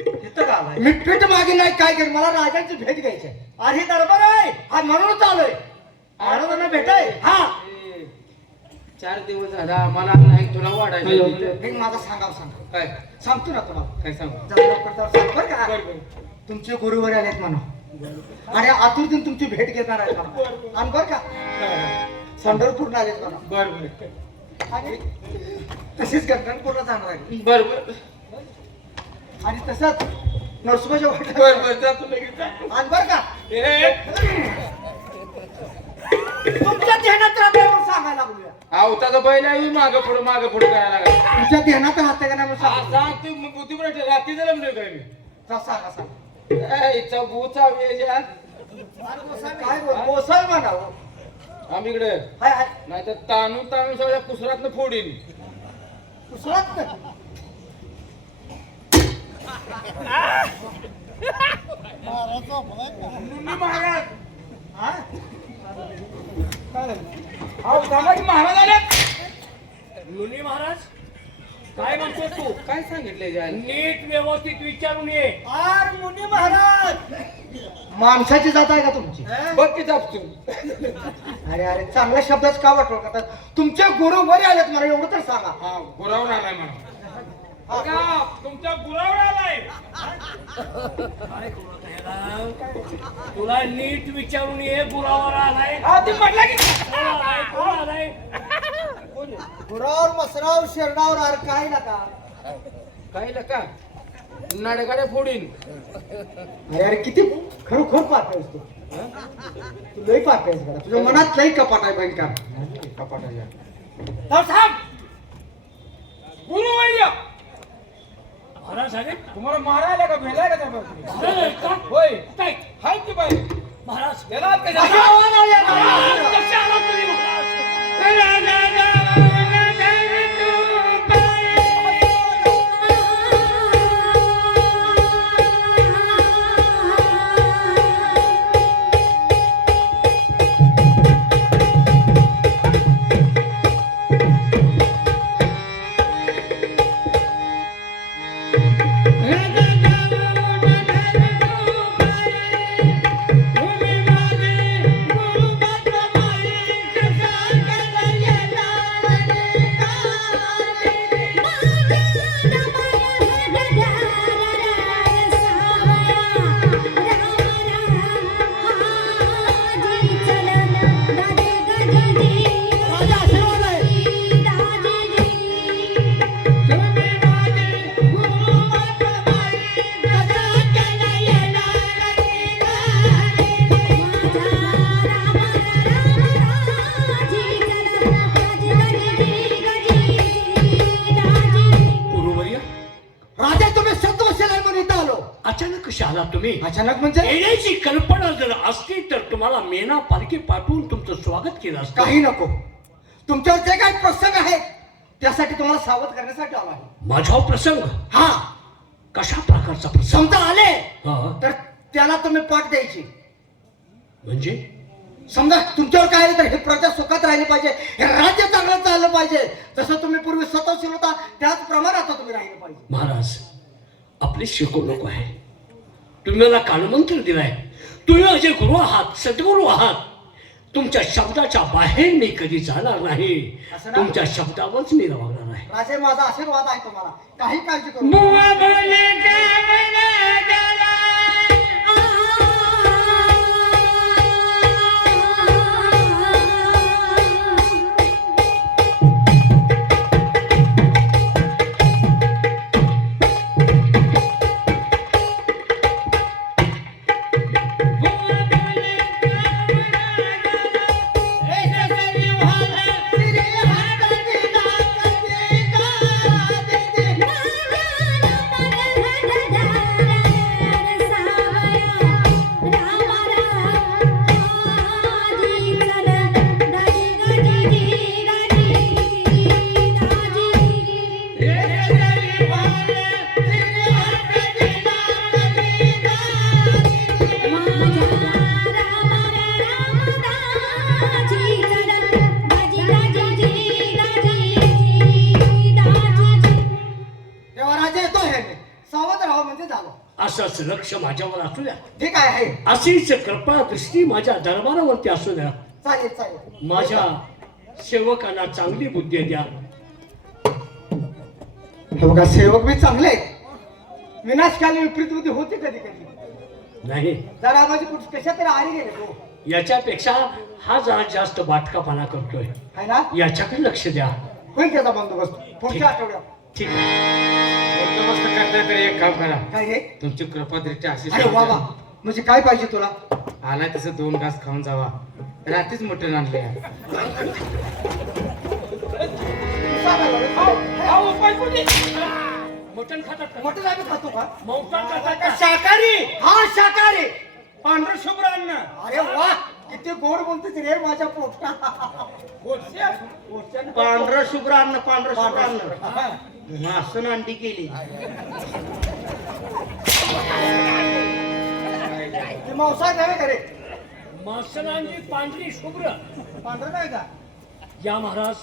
हिथं का आलाय? मी पीठ मागे नाही काय कर, मला राजांची भेट घ्यायची आहे. अरे हे दरबार आहे. हा म्हणूनच आलोय. महाराजांना भेटाय. हा ए, 4 दिवस झाला मला नाही तुला वाढायचं मी माझा सांगाव सांगा काय सांगतो ना तुम्हाला. काय सांगू? जरा लवकर जरा सांग बरं का. बरं, बरं. तुमचे गुरुवर आलेत म्हणा आणि आतुरतून तुमची भेट घेणार आहेत म्हणा. आणि बरं का पंढरपूरला आलेत म्हणा बर बर आणि तसेच गंगापूरला जाणार आहे बर बर आणि तसंच नरसोबाच्या बर वाट्यात बर जा तू लगेच जा. आणि बरं का ए, तुमच्या ध्यानात राहते म्हणून सांगायला लागलोय. आवताचा बैल आहे माग पुढे करायला लागला. तुमच्या ध्यानात राहते का नाही म्हणून हा सांगतो. सांग तू मग बुद्धी बरं रात्री जरा म्हणलं काय मी जा, सांगा सांगा. इच्छा गुचा वेजा काय कोसळ म्हणावं आम्ही इकडे हाय हाय नाही तर ताणून सगळ्या कुसरातनं फोडीन. कुसळत नाही. महाराज हा? अहो सांगा की महाराज आले. मुनी महाराज काय म्हणतो तू? काय सांगितले जाय नीट व्यवस्थित विचारून ये. आर मुनी महाराज माणसाची जात आहे का तुमची? बघ की जापतू. अरे अरे चांगल्या शब्दाच का वाटलं का? तुमचे गुरु वर आलेत मला एवढं तर सांगा. हा गुरावर आलाय म्हणा. बघा तुमच्या गुरावर आलाय. काय करू त्याला? तुला नीट विचारून ये. गुरावर आलाय. हा ती म्हटलं की कोण आलाय? कोण आलाय? गुरावर मसराव शेरडावर अरे काय नका. काय लका नाडगाड्या फोडीन. अरे अरे किती खरोखर पाठ आहेस तू. तू लई पाठ आहेस का? तुझ्या मनात लई कपाट आहे बहीण का? कपाट आहे. थांब, थांब. गुरु वैद्य महाराज साहेब तुम्हाला मारायला का भेलाय का त्या बाजूने? महाराज आहेत का? होय काय? हाय की बाई महाराज त्याला असा आवाज आला का? महाराज, कसे आलात तुम्ही महाराज? राजा आशीर्वाद आहे. गुरुवर्य राजा तुम्ही सत्वशील म्हणून इथं आलो. अचानक कसे आलात तुम्ही? अचानक म्हणजे येण्याची कल्पना जर असती तर तुम्हाला मेना पालखी पाठवून तुमचं स्वागत केलं असतं. काही नको. तुमच्यावर जे काही प्रसंग आहेत त्यासाठी तुम्हाला सावध करण्यासाठी आलो आहे. माझा प्रसंग हा कशा प्रकारचा प्रसंग? समजा आले हा, तर त्याला तुम्ही पाठ द्यायची. म्हणजे समजा तुमच्यावर काय आलं तर हे प्रजा सुखात राहिली पाहिजे, हे राज्य चांगलं चाललं पाहिजे. जसं तुम्ही पूर्वी स्वतःशील होता त्याचप्रमाणे आता तुम्ही राहिलं पाहिजे. महाराज आपली शिकवणूक आहे. तुम्ही मला कानमंत्र दिलाय. तुम्ही माझे गुरु आहात, सद्गुरू आहात. तुमच्या शब्दाच्या बाहेर मी कधी जाणार नाही. असं ना? तुमच्या शब्दावरच मी राहणार आहे. राजे माझा आशीर्वाद आहे तुम्हाला, काही काळजी करू नका. तेव्हा राजे येतो हे सावध राहावं म्हणजे झालं. असंच लक्ष माझ्यावर असू द्या. ठीक आहे. अशीच कृपा दृष्टी माझ्या दरबारावरती असू द्या. चालेल चालेल. माझ्या सेवकांना चांगली बुद्धी द्या. हे बघा सेवक बी चांगले आहेत. विनाशकाली विपरीत बुद्धी होती कधी कधी. नाही जरा माझी कुठे कशा तरी आली गेले तो याच्यापेक्षा हा जरा जास्त बाटकापणा करतोय. आहे ना. याच्याकडे लक्ष द्या. होईल त्याचा बंदोबस्त पुढच्या आठवड्यात. ठीक आहे. बंदोबस्त करताय तर एक काम करा, काय रे. तुमची कृपादृष्टी अशी अरे वा वा. म्हणजे काय पाहिजे तुला. आलाय तसं 2 घास खाऊन जावा. रात्रीच मटण आणले. मटण खातात का? मटण आम्ही खातो का. मांसाहार खातात का? शाकाहारी हा शाकाहारी. पांढरं शुभ्र अन्न. अरे वा किती गोड बोलतेस रे माझ्या पोटा. पांढरं शुभ्र अन्न, पांढरं शुभ्र अन्न. मासून अंडी केली. मांसाहार नव्हे का रे. मासनांची पांढरी शुभ्र. पांढरं नाही का. या महाराज.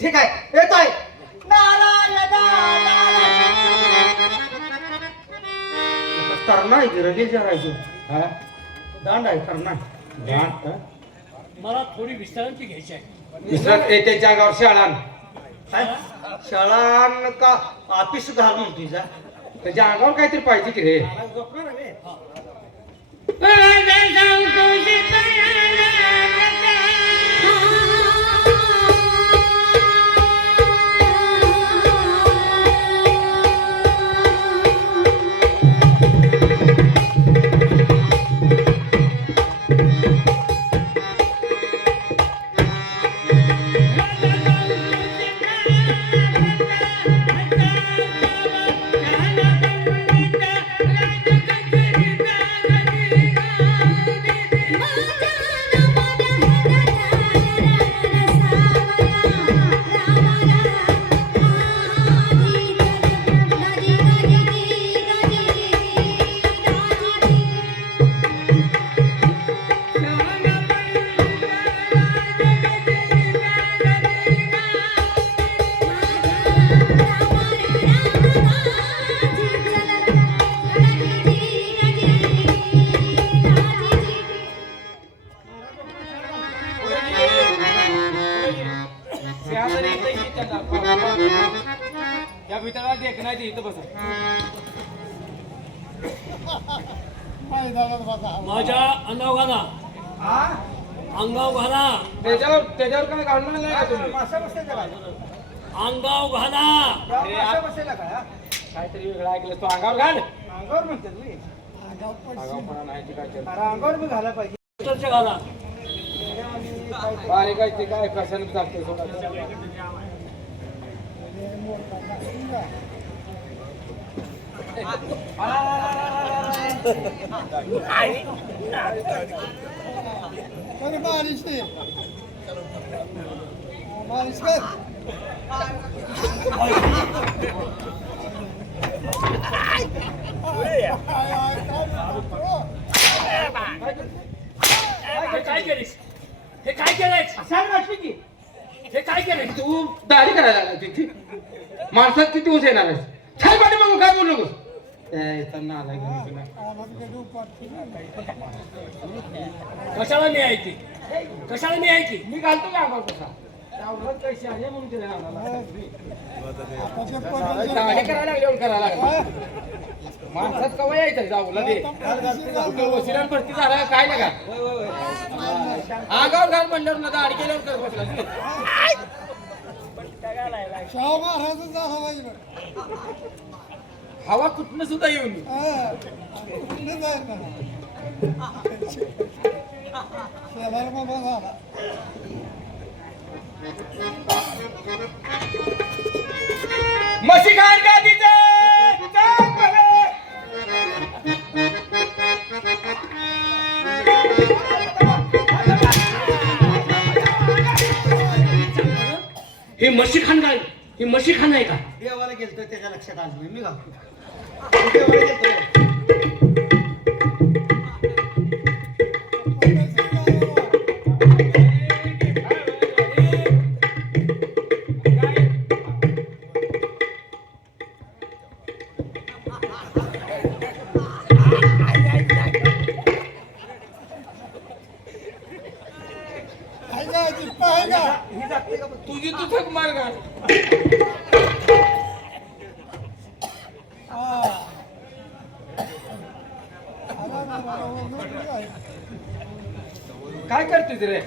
ठीक आहे येत आहे. नारायण तरणा आहे की रगे जरायचो. दांड आहे तरणा. मला थोडी विश्रांती घ्यायची आहे. दुसऱ्या त्याच्या अंगावर शाळान, शाळा का ऑफिस घाल म्हणतो तुझा. त्याच्या अंगावर काहीतरी पाहिजे की रे. या भितरला देख नाही ते इथं बसा. माझ्या अंगाव घाला. अंगाव घाला. त्याच्यावर काय काढलं नाही का तुम्ही. मासा बसलेला का. अंगाव घाला. मासा बसलेला का. काहीतरी वेगळं ऐकलं तो अंगावर घाल. अंगावर म्हणते तुम्ही. अंगावर नाही ते काय ते. अरे अंगावर बी घालायला पाहिजे. उत्तरचे घाला. बारीक आहे ते काय कशाने चालतंय सोडा. मालिश कर. काय केलीस? केलंय शाल घातली की हे काय केलंय तू दाढी करायला लागला तिथे माणसात किती दिवस येणार आहेस छाय पाठी मग काय बोलू नकोस येताना आलाय घरी तुला. कशाला मी आहे ती कशाला मी आहे ती मी घालतो का आगाऊ कसा त्यावर पैसे आले म्हणून तिला घालायला. दाढी करायला लागल्यावर करायला लागला माणसात कवा यायचं जाऊला ते कुठं वशिला भरती झाला काय नाही का आगाव घाल म्हणल्यावर ना दाढी केल्यावर कर बसला शाहू महाराजांचा हवा हवा कुठनं सुद्धा येऊन म्हशी खान का तिचं हे म्हशी खान काय ही म्हशी खान आहे का देवाला गेलतो त्याच्या लक्षात आलं नाही मी घालतो देवाला गेलतो तुझी तू थक मार घाल काय करतेस रे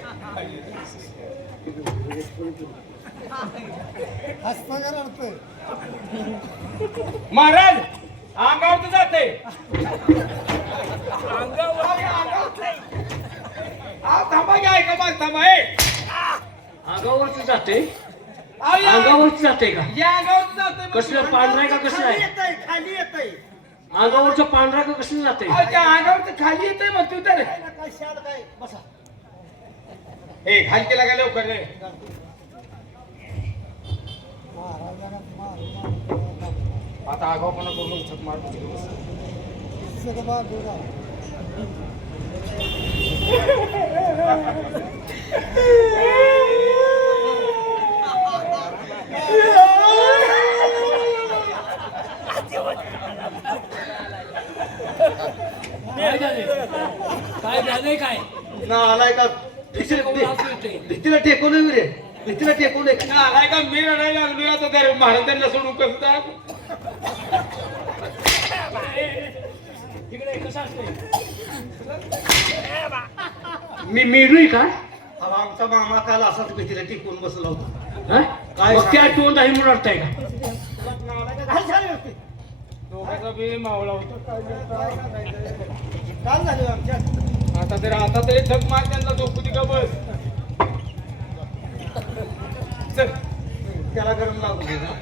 महाराज अंगावर जाते थांबा घ्या का मग थांबा अंगावरच जाते या अंगावरच जाते का अंगावर जाते कसलं पांढरा आहे का कसलं खाली आहे येतंय खाली येतंय अंगावरचं पांढरा का कसलं जाते त्या अंगावर खाली येतंय मग तू तर काय शाल काय बसा हे खाली केला का लवकर रे आता आगाव पण करून छक मार काय झाले काय झालंय काय ना आलाय का भीतीला टेकून रे भीतीला टेकून आलाय का मी रडायला लागलो आता त्या महाराजांना सोडून कसं तिकडे कसं असते मी मेडूय का आमचा मामा काल असाच भीतीला टिकून बसला होता हा? काय मग त्या तोंड आहे म्हणून अडताय का दोघांचा बी मावळा होता काल झाले आमच्या आता तरी झक मार त्यांना झोपू ती का बस चल त्याला गरम लागू दे ना.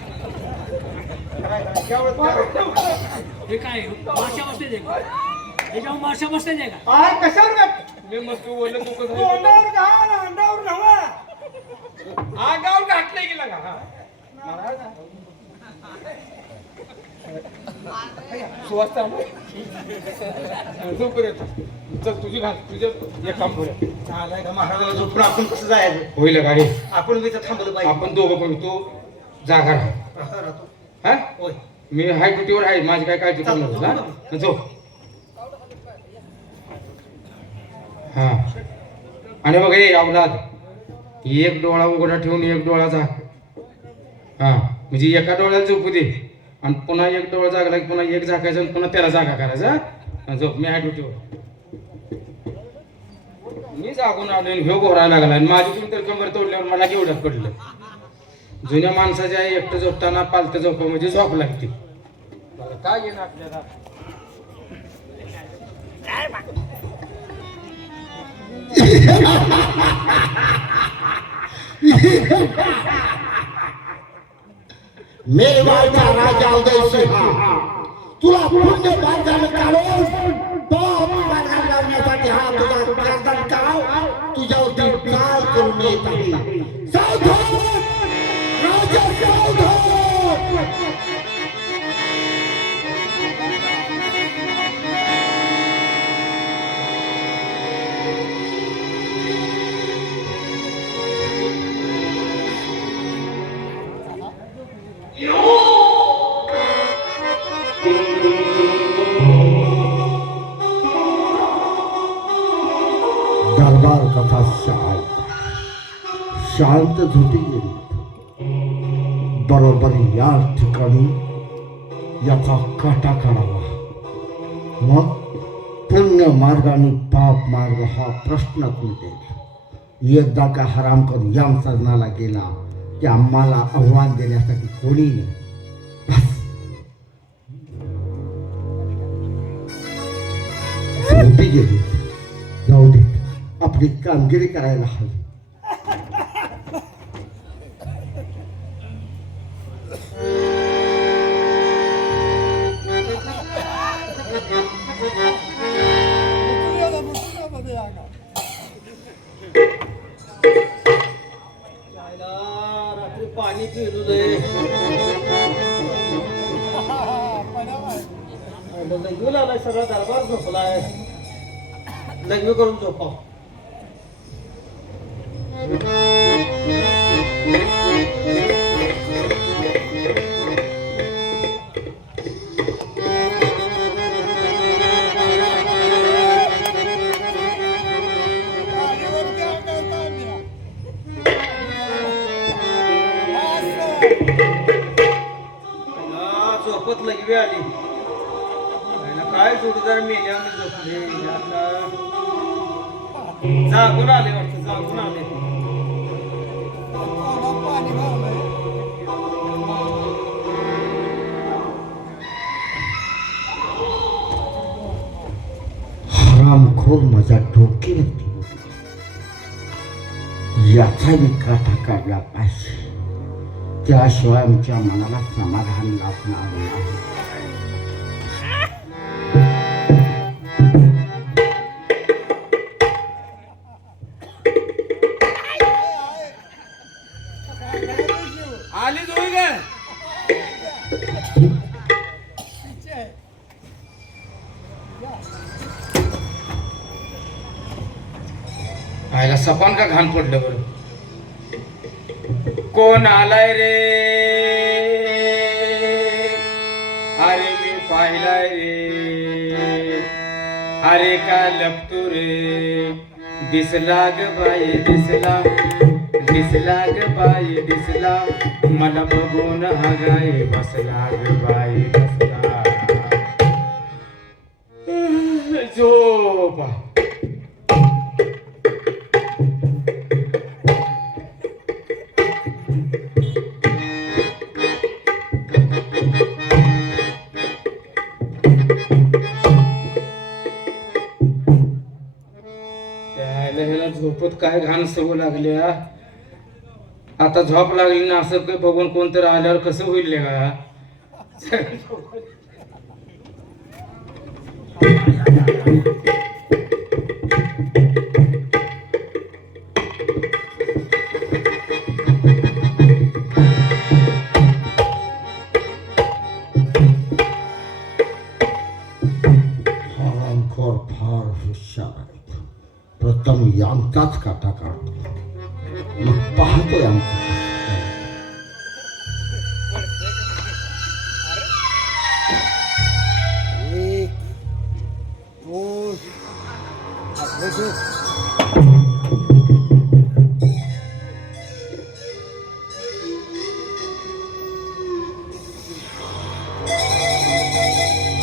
हे काय माशा बसते का त्याच्यावर माशा बसते का आय कशावर गप? मी मस्त बोललो तू कसं तोंडावर घाल अंडावर नव्हा आगाव घातलंय गेला का हा सुवास चालू झोप रे चल तुझी घाल तुझं एक काम करूया आलाय का महाराजाला झोपून आपण कसं जायचं होईल गाडी आपण मी तर थांबलं पाहिजे आपण दोघं पण तू जागा राहा राहतो. हा होय मी हाय ड्युटीवर आहे माझी काय काळजी करू नको हा झोप हा आणि मग हे अवलाद एक डोळा उघडा ठेवून एक डोळा जा हा म्हणजे एका डोळ्याला झोपू दे आणि पुन्हा एक डोळा जागला की पुन्हा एक झाकायचं आणि पुन्हा त्याला जागा करायचा हा? झोप मी हाय ड्युटीवर मी जागून आलो आणि ह्यो घोरायला लागला आणि माझी कोणतरी कंबर तोडल्यावर मला केवढं पडलं जुन्या माणसाच्या एकटं झोपताना पालतं झोपा म्हणजे झोप लागते मला काय घेणं आपल्याला मेवाडचा राजा उदय सिंह तुला पुण्य बाद झालं काढून तो अपमान लावण्यासाठी हा तुझा गर्दन काव तुझ्यावरती काल करून येत आहे सावधान राजा सावधान कथा शांत झोपी गेली. बरोबर या ठिकाणी याचा काटा काढावा. मग पुण्य मार्ग आणि पाप मार्ग हा प्रश्नच मिळेल. एकदा का हरामखोर याम सदनाला गेला की आम्हाला आव्हान देण्यासाठी कोणी नाही. झोपी गेली. जाऊ दे, आपली कामगिरी करायला हवी. जायला रात्री पाणी पिलू लग्न आलाय, सगळा दरबार झोपलाय. लग्न करून झोपाव. झोपत लगवी आली. काय जोडीदार मेल्या मी झोपले. आता जागून आले वाटतं, जागून आले. हरामखोर माझ्या डोक्यावरती याचा मी काटा काढला पाहिजे. त्याशिवाय आमच्या मनाला समाधान लाभणार नाही. आली जोई ग. आयला सपान का घाण पडलं बरं. कोण आलाय रे. अरे मी पाहिलाय रे. अरे का लपतो रे. दिसला ग बाई दिसला. दिसला ग बाई दिसला. मला बघून हा गाय बसला ग बाई बसला. झोपा. ह्याला झोपत काय घाण सवय लागली. आता झोप लागली ना असं काही बघून कोणतरी आल्यावर कसं होईल का. हरामखोर फार हुशार आहेत. प्रथम यांचाच काटा काढतो, मग पाहतो यांचा.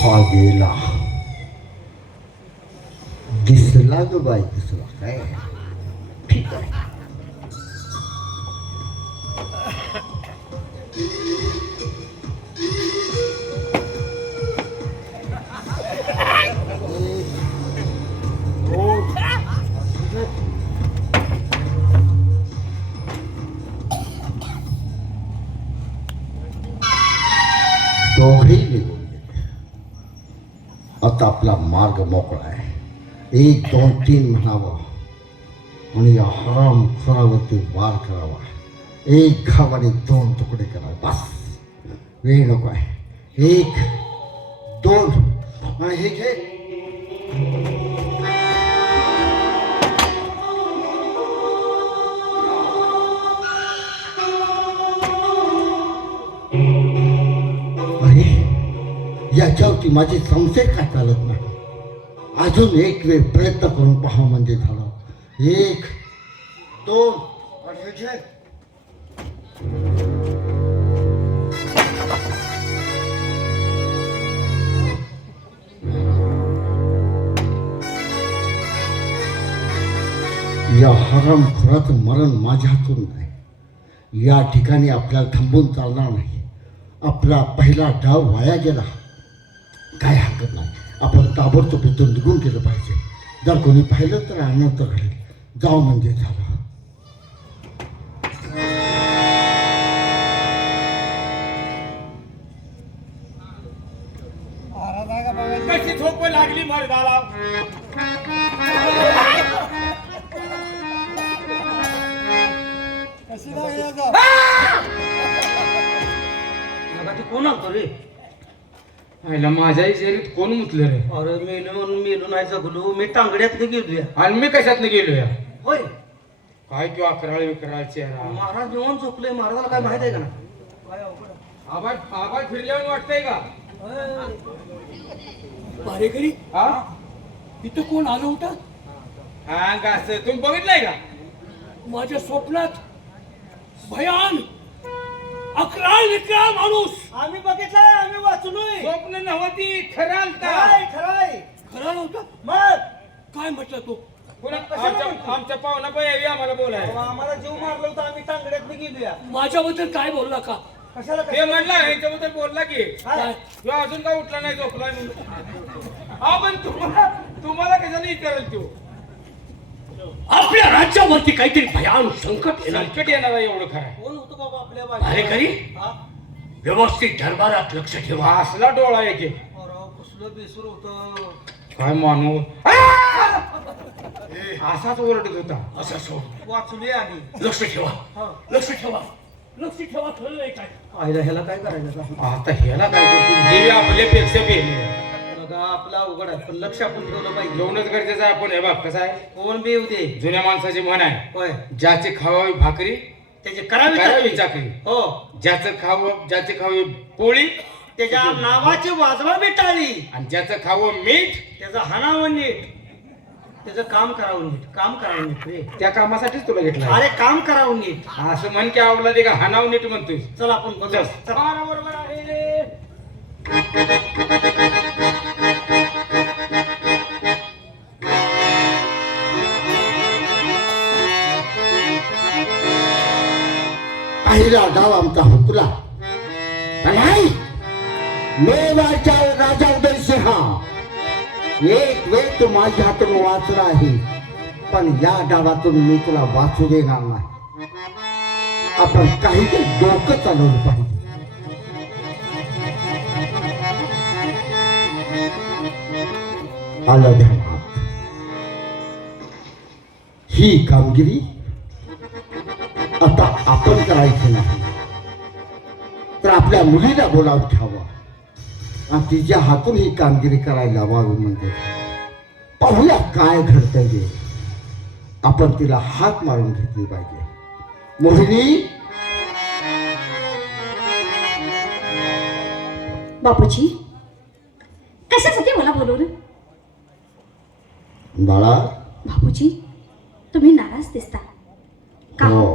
हा गेला. दिसला ग बाई दिसला. काय ठीक आहे. दोघेही निघून गेले. आता आपला मार्ग मोकळा आहे. 1 2 3 म्हणावं आणि या हराम खोरावरती वार करावा. 1 घावाने 2 तुकडे करावे. बस वेळ नको आहे. 1 2 आणि हे घे. अरे याच्यावरती माझे संशय काय चालत नाही. अजून एक वेळ प्रयत्न करून पहा म्हणजे झालं. 1 2 आणि विजय. या हरामखोराचं मरण माझ्या हातून नाही. या ठिकाणी आपल्याला थांबून चालणार नाही. आपला पहिला डाव वाया गेला. काय हरकत नाही, आपण ताबडतोब इथून निघून गेलं पाहिजे. जर कोणी पाहिलं तर अनर्थ घडेल. जाऊ म्हणजे झालं. कशी झोप लागली मर्दाला. आता ती कोण आणतो रे? आईला माझ्याही शरीरात कोण मुतलं रे? अरे मेलो म्हणून मेलो नाही जगलो. मी टांगड्यात गेलोया. आणि मी कशातनं गेलो या? होय, काय किंवा अकराळ विकराळ चेहरा. महाराज निवांत झोपले. महाराजाला काय माहित आहे का ना? काय अवघड आहे. आवाज आवाज फिरल्यावर वाटतंय का? पारेकरी हा इथं कोण आलं होतं? हा का असं तुम्ही बघितलंय का? माझ्या स्वप्नात भयान अकराळ विकराळ माणूस. आम्ही बघितलंय, आम्ही वाचलोय. स्वप्न नव्हती, खरं आलता. खरंय, खरंय. खरा नव्हता? मग काय म्हटलं तो? आमच्या पाहुणा पण यावी आम्हाला बोलाय. आम्हाला जीव मारला होता. आम्ही टांगड्यात गेलोया. माझ्याबद्दल काय बोलला का? कशाला ते म्हणला ह्याच्याबद्दल बोलला की हा? तो अजून का उठला नाही, झोपलाय म्हणून. हा पण तुम्हाला कशाला विचारेल तू? आपल्या राज्यावरती काहीतरी भयान संकट येणार. संकट येणार आहे एवढं खरं. कोण होतो बाबा आपल्या पारेकरी हा? व्यवस्थित दरबारात लक्ष ठेवा. असला डोळा आहे की अरे, कसलं बेसूर होतं. काय मानू. असाच ओरडत होता. असं सोड. वाचलोय आम्ही. लक्ष ठेवा. हा. लक्ष ठेवा. लक्ष ठेवा. ठरलंय काय? आईला ह्याला काय करायचं आता? आता ह्याला काय करतो? हे आपल्यापेक्षा बेले बघा, आपला अवघड आहे, पण लक्ष आपण ठेवलं पाहिजे. जेवणच गरजेचं आहे. आपण हे बघ कसं आहे, कोण बी येऊ दे. जुन्या माणसाची म्हण आहे, होय, ज्याची खावावी भाकरी त्याची करावी करावी चाकरी. चाकरी. हो, ज्याचं खावं पोळी त्याच्या नावाची वाजवा टाळी. आणि ज्याचं खावं मीठ त्याचं हाणावं नीट. त्याचं काम करावं नीट. काम करावं नीट रे. त्या कामासाठीच तुला घेतला. अरे, काम करावं नीट. असं म्हण की आवडला ते का हानाव नीट म्हणतोय. चल आपण बघू. चल. चल. बरोबर आहे. पहिला डाव आमचा हुकला. पण नाही, मेवाडचा राजा उदयसिंह एक वेळ तू माझ्या हातून वाचला आहे, पण या डावातून मी तुला वाचू देणार नाही. आपण काहीतरी डोकं चालवलं पाहिजे. आलं ध्यानात. ही कामगिरी आता आपण करायची नाही, तर आपल्या मुलीला बोलावून ठेवा आणि तिच्या हातून ही कामगिरी करायला लावावी. म्हणजे पाहूया काय घडतंय ते. आपण तिला हात मारून घेतली पाहिजे. मोहिनी, बापूजी, कशासाठी मला बोलवलं? बाळा. बापूजी, तुम्ही नाराज दिसता का? हो,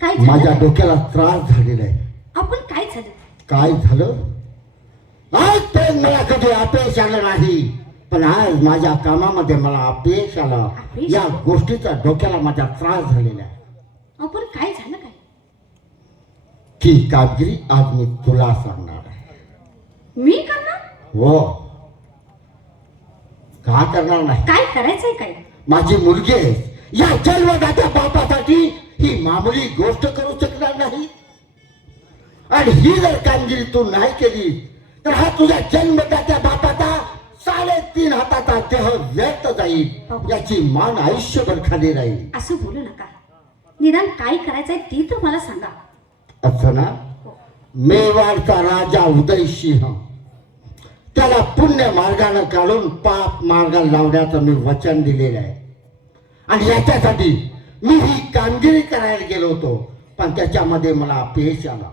काय माझ्या झालं? डोक्याला त्रास झालेला आहे. आपण काय झालं? काय झालं? आज पण मला कधी अपयश आलं नाही, पण आज माझ्या कामामध्ये मला अपयश आलं. अपयश? या गोष्टीचा डोक्याला माझा त्रास झालेला आहे. आपण काय झालं काय? ती कामगिरी आज मी तुला सांगणार आहे. मी करणार? हो, का करणार नाही? काय करायचंय काय? माझी मुलगी आहे. या जन्मदात्या बापासाठी ही मामूली गोष्ट करू शकणार नाही. आणि ही जर कामगिरी तू नाही केली तर हा तुझ्या जन्मदात्या बापाचा 3.5 हाताचा देह व्यर्थ जाईल. याची मान आयुष्यभर खाली राहील. असं बोलू नका. निदान काय करायचंय ते तर मला सांगा. असं ना, मेवाडचा राजा उदयसिंह त्याला पुण्य मार्गाने काढून पाप मार्गाला लावण्याचं मी वचन दिलेलं आहे. आणि याच्यासाठी मी ही कामगिरी करायला गेलो होतो, पण त्याच्यामध्ये मला अपयश आला.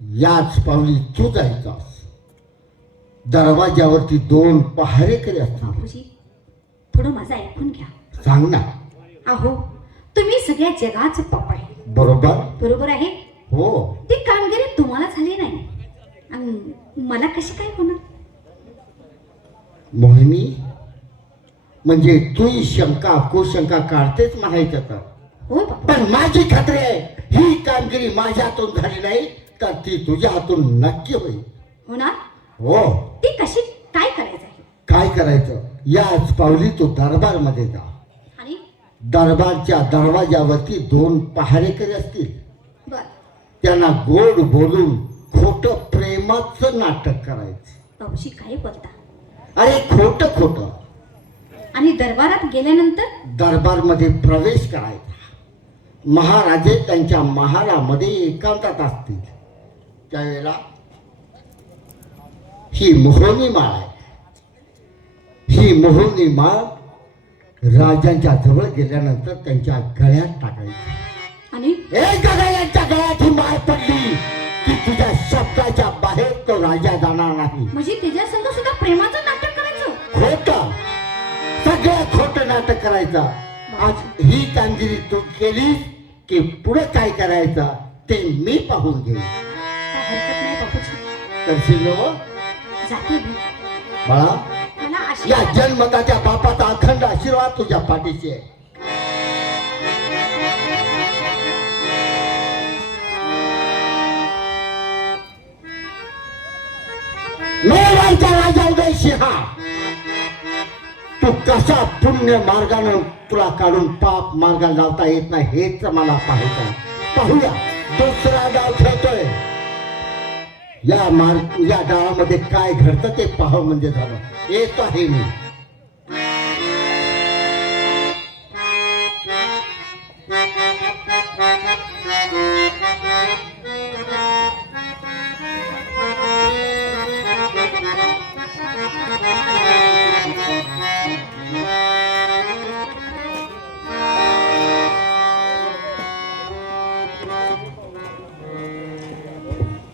याच पावली तू जायचास. दरवाज्यावरती 2 पहारेकरी असतात. बापूजी, थोडं माझं ऐकून घ्या. सांग ना. अहो तुम्ही सगळ्या जगाचं पप्प आहे, बरोबर. बरोबर आहे. हो. ती कामगिरी तुम्हाला झाली नाही आणि मला कशी काय होणार? मोहिनी, म्हणजे तू शंका कुशंका काढतेच म्हणायचं तर. हो पप्पा. पण माझी खात्री आहे ही कामगिरी माझ्या हातून झाली नाही तर ती तुझ्या हातून नक्की होईल. होणार. हो. ती कशी काय करायचं आहे? काय करायचं, याच पावली तू दरबारमध्ये जा. आणि दरबारच्या दरवाजावरती 2 पहारेकरी असतील. बर. त्यांना गोड बोलून खोटं प्रेमाचं नाटक करायचं. बाबूजी काय बोलता? अरे खोटं खोटं. आणि दरबारात गेल्यानंतर दरबारमध्ये प्रवेश करायचा. महाराजे त्यांच्या महालामध्ये एकांतात असतील त्यावेळेला ही मोहनी माळ आहे. ही मोहनी माळ राजांच्या जवळ गेल्यानंतर त्यांच्या गळ्यात टाकायची. आणि एका गळ्याच्या गळ्यात ही माळ पडली की तुझ्या शब्दाच्या बाहेर तो राजा जाणार नाही. म्हणजे तिच्या संग सुद्धा प्रेमाचं नाटक करायचं? खोटं, सगळं खोटं नाटक करायचं. आज ही कामगिरी तू केली की पुढे काय करायचं ते मी पाहून घेईन. काय हरकत नाही बापूजी, करशील ना हो? जाते मी. बाळा, मला या आशीर्वाद. जन्मताच्या बापाचा अखंड आशीर्वाद तुझ्या पाठीशी आहे. मेवाडचा राजा उदय सिंहा, तू कसा पुण्य मार्गानं तुला काढून पाप मार्गाला लावता येत नाही हेच मला पाहायचं आहे. पाहूया, दुसरा डाव खेळतोय. या डावामध्ये काय घडतं ते पाहावं म्हणजे झालं. येत आहे मी.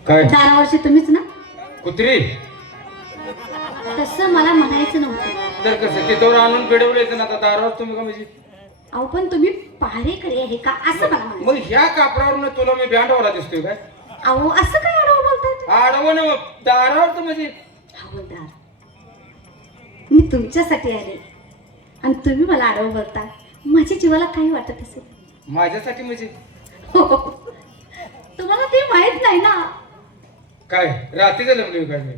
काय दारावरची तुम्हीच ना? कुत्री तसं मला म्हणायचं नव्हतं. तर कसं तिथवर आणून पेडवलं ना आता दारावर तुम्ही का म्हणजे. अहो पण तुम्ही पहारेकरी आहे का असं मला म्हणायचं. मग ह्या कापडावरून तुला मी बँडवाला दिसतोय काय. अहो असं काय आडवं बोलताय? आडवं ना दारावर तर म्हणजे. हवलदार, मी तुमच्यासाठी आले आणि तुम्ही मला आडवं बोलता. माझ्या जीवाला काही वाटत असेल? माझ्यासाठी म्हणजे हो, तुम्हाला ते माहित नाही ना. काय रात्रीचं लमली काय मी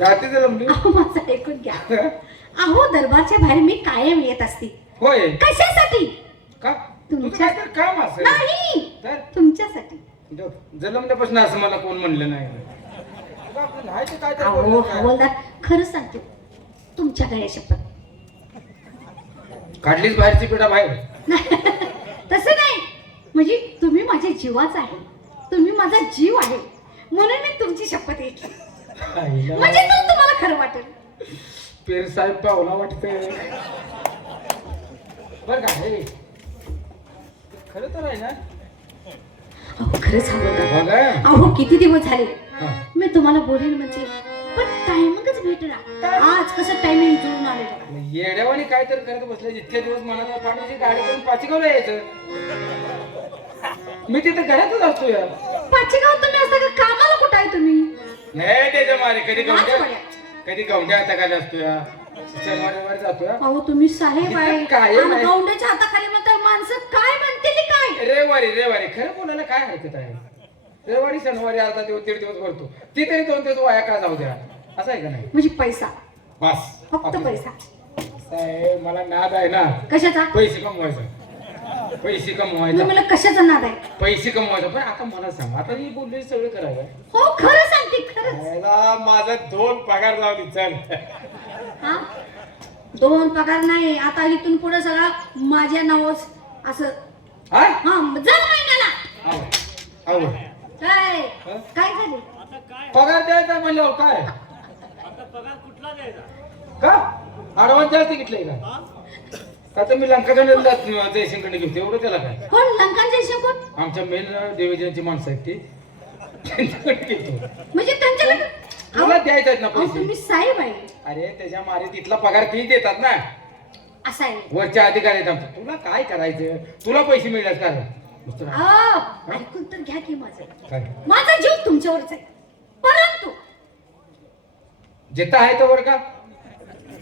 रात्रीचं लमली. अहो माझं ऐकून घ्या. अहो दरबारच्या बाहेर मी कायम येत असते. होय कशासाठी? का तुझं तुमच्या काय तर काम असेल नाही, तर तुमच्यासाठी. जलमल्यापासून असं मला कोण म्हणलं नाही. तुला आपलं नाही ते काय तर अहो बोललं काय? हवलदार, खरं सांगते, तुमच्या गळ्या शपथ. काढलीच बाहेरची पिढा बाहेर. तसं नाही, म्हणजे तुम्ही माझ्या जीवाचा आहे, तुम्ही माझा जीव आहे, म्हणून मी तुमची शपथ घेतली. म्हणजे तर तुम्हाला खरं वाटेल. पीर साहेब पावला वाटतंय बर का हे खरं तर आहे ना. अहो खरंच हवलदार, बघा अहो किती दिवस झाले हा. मी तुम्हाला बोलेन म्हणजे, पण टायमिंगच भेटला. आज कसं टायमिंग जुळून आले बघा. येड्यावानी काय तर करत बसले. इतके दिवस मनात पाठवायची गाडी करून पाचीगावला यायचं. मी तिथे घरातच असतो यार. पाचेगाव तुम्ही असता का? कामाला कुठं आहे तुम्ही? नाही त्याच्या मारे कधी गवंड्या माझं बघा. कधी गवंड्या हाताखाली असतो या शनिवारी जातो या. अहो तुम्ही साहेब आहे काय आणि नाही. गौंड्याच्या हाताखाली म्हणताय, माणसं काय म्हणतील काय? रविवारी खरं बोलायला काय हरकत आहे. रविवारी शनिवारी अर्धा दिवस 1.5 दिवस भरतो. ती तरी 2 दिवस वाया का जाऊ द्या. असं आहे का नाही. म्हणजे पैसा, बस फक्त पैसा. साहेब मला नाद आहे ना. कशाचा? पैसे कमवायचा. पैसे मी कमवायचा मला कशाचा नाद आहे? पैसे कमवायचा. पण आता मला सांग, आता मी बोलले सगळं करायचं. हो खरं सांगते, खरंच. माझा 2 पगार जाऊ दे चल. हा 2 पगार नाही, आता इथून पुढे सगळा माझ्या नावच असं. हा हा जर महिन्याला आवड काय काय झाले? पगार द्यायचा म्हणल्यावर काय का ऍडव्हान्स जास्त घेतलंय का? का तर मी लंकाकडे जयसिंगकडे घेतो एवढं त्याला काय. कोण लंकांचे शेकोट? आमच्या मेन देवीजींची माणसं आहेत ती त्यांच्याकडे घेतो. म्हणजे त्यांच्याकडे तुला द्यायचं आहेत ना अहो, पैसे. तुम्ही साहेब आहे. अरे त्याच्या मारे तिथला पगार ती देतात ना. असं आहे. वरच्या अधिकारी आहेत आमचे. तुला काय करायचं, तुला पैसे मिळणार का दुसरं? अहो, ऐकून तर घ्या की माझं. काय माझा जीव तुमच्यावरच आहे, परंतु जिथं आहे तो वर का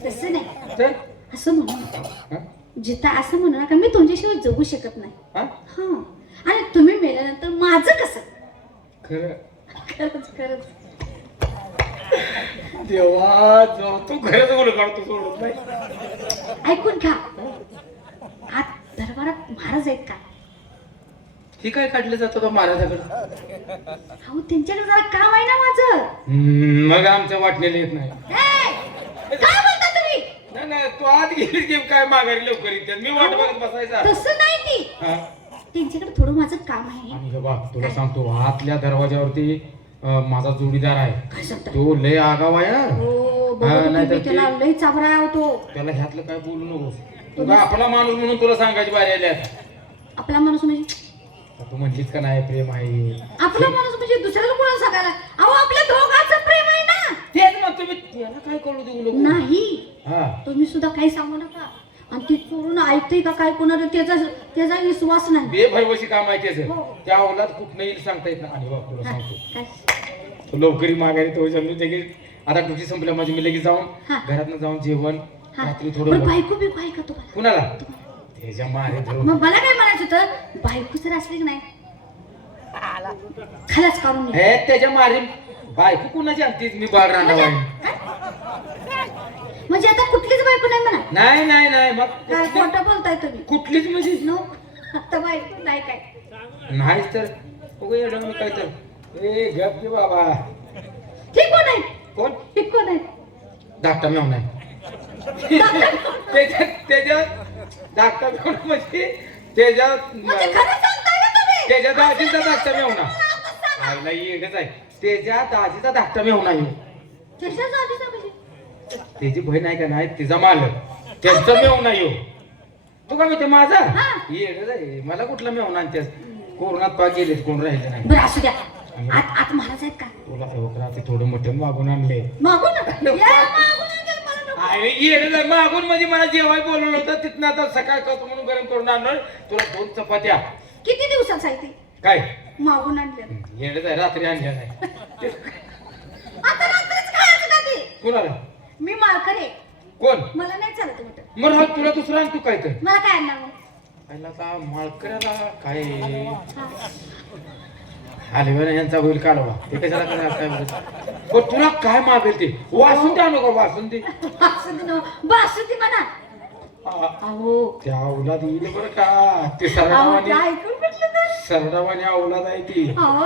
तसं नाही, तर असं म्हणू नका. हा? जिथं असं म्हणू नका, मी तुमच्याशिवाय जगू शकत नाही. हा? हा, आणि तुम्ही मेल्यानंतर माझं कसं? खरं खरंच खरंच. देवा जो तू खरंच बोल काढतो सोडत नाही. ऐकून घ्या, आत दरबारात महाराज आहेत का? ही काय काढलं जातं तो महाराजाकडे? अहो, त्यांच्याकडे जरा काम आहे ना माझं. मग आमच्या वाटलेलं येत नाही. ए, काय बोलता तुम्ही? नाही नाही, तू आत गेली की काय माघारी लवकर येते, मी वाट बघत बसायचा. तसं नाही ती, हा? त्यांच्याकडे थोडं माझं काम आहे. आणि हे बघ तुला सांगतो, आतल्या दरवाजावरती माझा जोडीदार आहे. काय सांगता? तो लय आगाव आहे हा. हो, हा, बघा नाहीतर तुम्ही, त्याला लई चाबरा होतो. त्याला ह्यातलं काय बोलू नकोस. तुला आपला माणूस म्हणून तुला सांगायची बारी आली आता. आपला माणूस म्हणजे तू म्हणलीस का नाही प्रेम आहे? आपला माणूस म्हणजे दुसऱ्याला कोणाला सांगायला? अहो, आपल्या दोघांचं प्रेम आहे ना. तेच मग तुम्ही त्याला काय कळू देऊ नको. नाही, हा तुम्ही सुद्धा काही सांगू नका. आणि ती चोरून ऐकते का काय कोणाला, त्याचा विश्वास नाही. बेभरवशी काम आहे त्याचं. हो. त्या अवलाद कुठं येईल सांगता येत नाही. आणि बघ तुला हा, सांगतो, काय? तू लवकरी माघारी तो जमली लगेच. आता तुझी संपल्या माझी, मी लगेच जाऊन हा. घरातनं जाऊन जेवण हा. रात्री पण थोडं. बायको बिको आहे का तुम्हाला? कुणाला? त्याच्या मारे धरून. मग मला काय म्हणायचं होतं, बायको जर असली की नाही खलाच काढून घे. हे त्याच्या मारे बायको कुणाची आणतीस? मी बाळ राहणार आहे. म्हणजे आता कुठलीच बायको नाही म्हणा. नाही नाही नाही, मग काय कुठली- खोटं बोलताय तुम्ही? कुठलीच म्हणजे नो, आता बायको नाही काय. नाहीच तर बघू येडं मी काय तर. ए गप की बाबा. ठीक कोण आहे? कोण? ठीक कोण आहे? धाकटा मेव नाही. त्याच्या धाकटा मेव म्हणजे त्याच्या म्हणजे खरं सांगताय का तुम्ही? त्याच्या दाजीचा धाकटा मेव ना. आईला येडच आहे. त्याच्या दाजीचा धाकटा मेव नाही. कशाचं आधी सांगायचे? त्याची बहीण आहे का नाही, तिचा मालक, त्यांचा मेव नाही हो. तू का म्हणते माझा? हा. येडच आहे. मला कुठला मेव नाही. कोरोनात पाक गेले, कोण राहिले नाही. बरं असू द्या. आत महाराज आहेत का? तुला रात्री थोडं मटण मागून आणले. मागून नका. या, मागून आणेल, मला नको. अरे येडच आहे. मागून म्हणजे मला जेवाय बोलवलं होतं, तिथनं आता सकाळ करतो म्हणून गरम करून आणलं. तुला 2 चपात्या. किती दिवसाचं आहे ते? काय मागून आणलं. येडच आहे, रात्री आणल्या नाही. आता रात्रीच खायचं का ते? कुणाला? मी माळकरी आहे. कोण? मला नाही चालत म्हटलं. मग राहू, तुला दुसरं आण तू काय तर. मला काय आणणार मग? पहिला का माळकऱ्याला काय हा. आले यांचा होईल काढवा. ते कशाला करणार काय बोलत? पण तुला काय मागेल ते वासुंदी आणू का? वासुंदी. बासुंदी म्हणा. आ, अहो, त्या अवलाद येईल बरं का. ते अहो, सरडावानी, ते ऐकून म्हटलं तर. सरडावानी अवलाद आहे ती. अहो,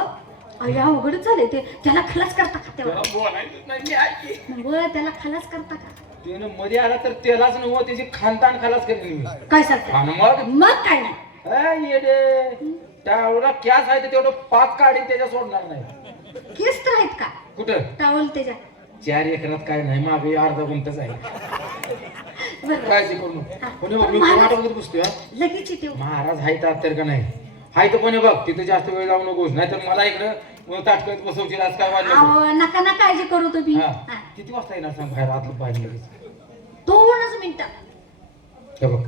अय्या, अवघडच झाले ते. त्याला खलास करता का तेव्हा? त्याला बोलायचंच नाही. मी ऐकी. बरं, त्याला खलास करता का? त्यानं मध्ये आला तर त्यालाच नव्हतं, त्याची खानदान खालाच करेन मी. काय सांगता? आणि मग मग काय नाही. ए, येडे, त्या एवढा कॅस आहे तेवढं पाक काढीन, त्याच्या सोडणार नाही. केस तर आहेत का? कुठं? टावल त्याच्या. 4 एकरात काय नाही, मागे अर्धा गुंठच आहे. बरं. काळजी करू नको. हा. कोणी बघ, मी वाट बघत बसतोय हा. लगेच येते. महाराज हाय तर का नाही? हाय तर कोणी बघ, तिथे जास्त वेळ लावू नकोस, नाहीतर मला इकडं ताटकत बसवशील. आज काय वाजलं? अहो, नका ना काळजी करू तुम्ही. हा. हा. किती वाजता येणार सांग बाहेर आतलं पाहिजे लगेच? 2 मिनिटं. हे बघ,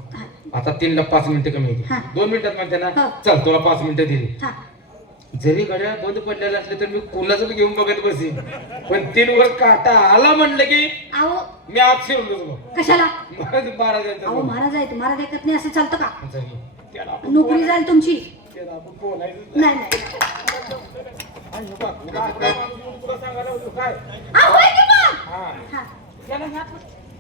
आता 3 ला 5 मिनिटं कमी होती. हा. 2 मिनिटात म्हणते ना. हा. चल, तुला 5 मिनिटं दिली. हा. जरी घड्याळ बंद पडलेलं असले तर मी कोणाचं घेऊन बघत बसेन. पण 3 वर काटा आला म्हणलं की अहो, मी आत शिरलोच मग. कशाला? महाराजांचं अहो, महाराज आहेत. महाराज ऐकत नाही असं चालतं का? त्याला आपण नोकरी जाईल तुमची. त्याला आपण बोलायचं नाही नाही. आणि हे बघ, तुला आपला माणूस तुला सांगायला होतो काय? अहो, होय की मग? हा. हा. त्याला ना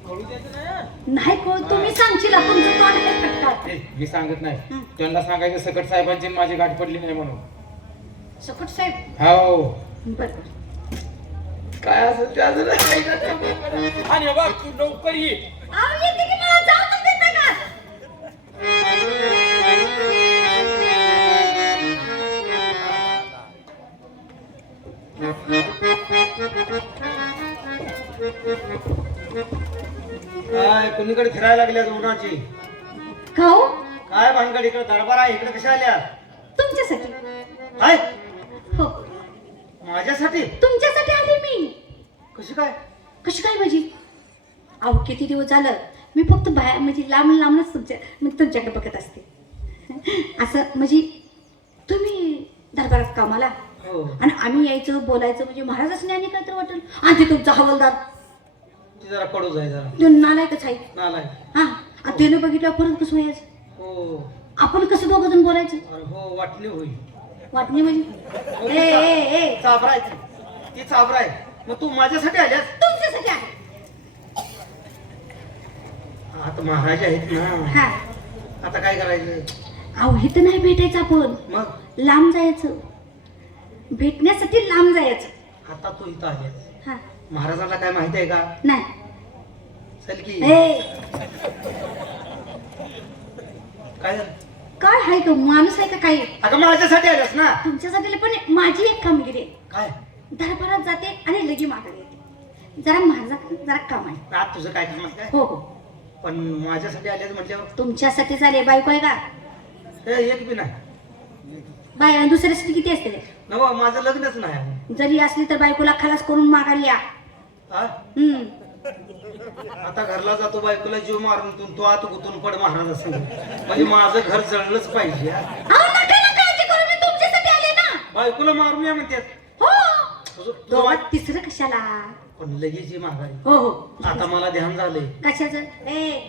कळू द्यायचं नाही हा. नाही कोण तुम्ही सांगशील, तुमचं तोंड आहे खटकात. ए, मी सांगत नाही. हं. त्यांना सांगायचं सकट साहेबांची माझी गाठ पडली नाही म्हणून. सकट साहेब. हो. बरं. काय असं त्याचं आणि हे बघ, तू लवकर ये. अहो, येते की मला जाऊ तर देता का? काय कुणीकडे फिरायला लागल्या उन्हाची? का हो? काय भानगड, इकडे दरबार आहे, इकडे कशा आल्या? तुमच्यासाठी. काय हो, माझ्यासाठी? तुमच्यासाठी आले मी. कशी काय? कशी काय माझी? अहो, किती दिवस झालं मी फक्त बाहेर म्हणजे लांबच तुमच्याकडे बघत असते. असं म्हणजे तुम्ही दरबारात कामाला हो आणि आम्ही यायचं बोलायचं म्हणजे महाराजाच नाही काय तर वाटेल. आणि ते तुमचा हवालदार ती जरा कडूच आहे जरा तो नालायकच आहे. नालाय हा आणि त्यानं बघितलं परत कसं व्हायचं, हो आपण कसं दोघं जण बोलायचं. अरे हो वाटणी होईल. वाटणी म्हणजे ए ए ए चाबरा आहे ती चाबरा आहे. मग तू माझ्यासाठी आल्यास? तुमच्यासाठी आहे. आता महाराज आहेत ना, हा आता काय करायचं? अहो इथं नाही भेटायचं, आपण मग लांब जायचं. भेटण्यासाठी लांब जायचं. आता तू इथं आल्यास, हा महाराजांना काय माहिती आहे का? नाही चल की ए काय झालं? काय आहे का माणूस आहे का काही. अगं माझ्यासाठी आल्यास ना. तुमच्यासाठी पण माझी एक कामगिरी आहे. काय दरबारात जाते आणि लगी माघारी येते. जरा माझा जरा काम आहे. आज तुझं काय काम आहे काय? हो हो पण माझ्यासाठी आल्यास म्हटल्यावर तुमच्यासाठी झाले. बायको आहे का? हे एक बी नाही. बाय दुसऱ्यासाठी किती असते ते? नवा माझं लग्नच नाही आहे. जरी असली तर बायकोला खलास करून माघारी या. हा? आता घरला जातो बायकोला जीव मारून तू आत गुतून पड महाराज म्हणजे माझं घर जळलंच पाहिजे हा. अहो, नका ना काळजी करू, मी तुमच्यासाठी आले ना. बायकोला मारून या म्हणते. हो दोघात तिसरं कशाला. पण लगेच ये माघारी. हो हो आता मला ध्यान झालंय. कशाचं. ए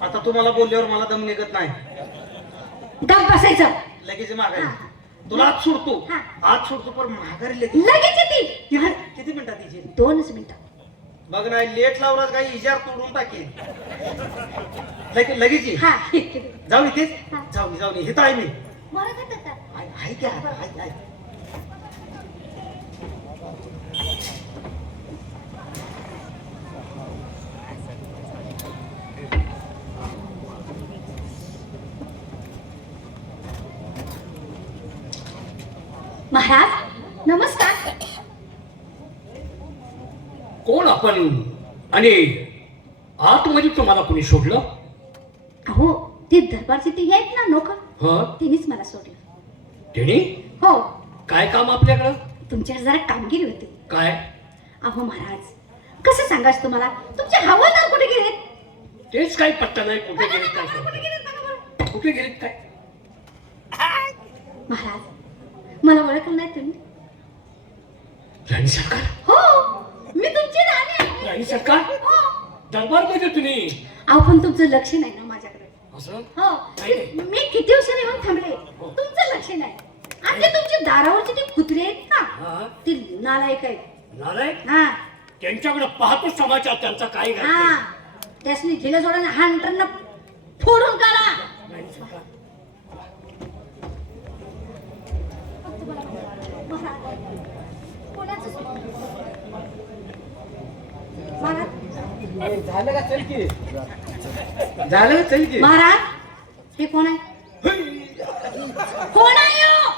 आता तू मला बोलल्यावर मला दम निघत नाही. गप बसायचं. लगेच ये माघारी. हा. तुला आज सोडतो. हा. आज सोडतो पण माघारी लगेच. लगेच येते. किती मिनिटात तिची? 2च मिनिटं. बघ नाही लेट लावलाच काही इजार तोडून टाकेल. लगेच ये. हा जाऊ इथेच. हा. जाऊ हे तर आहे मी. बरं का काका? आहे क्या आहे. महाराज नमस्कार. कोण आपण आणि आतमध्ये तुम्हाला कोणी सोडलं? अहो ते दरबारचे ते आहेत ना लोक, ह त्यांनीच मला सोडलं. त्यांनी हो काय काम आपल्याकडं? तुमच्याकडे जरा कामगिरी होती. काय? अहो महाराज कसं सांगायचं तुम्हाला, तुमचे हवालदार कुठे गेलेत? तेच काही पत्ता नाही. कुठे गेले काय कुठे करताय? गेलेत बघा बरं. कुठे गेले काय? महाराज मला ओळखलं नाही तुम्ही? राणी सरकार? हो मी तुमची राणी आहे. राणी सरकार? हो. दरबार मध्ये तुम्ही अहो पण तुमचं लक्ष नाही ना माझ्याकडे. असं हो मी किती उशीर येऊन थांबले, तुमचं लक्ष नाही. आणि ते तुमच्या दारावरचे ते कुत्रे आहेत ना, हा ते नालायक आहेत. नालायक? हा त्यांच्याकडे पाहतो समाचार त्यांचा काय हा घालतोय. त्यासनी ढिल्या जोडाने हंटरनं फोडून काढा. राणी सरकार झालं का? चल की. झालं चल की. महाराज हे कोण आहे? कोण आहे हो?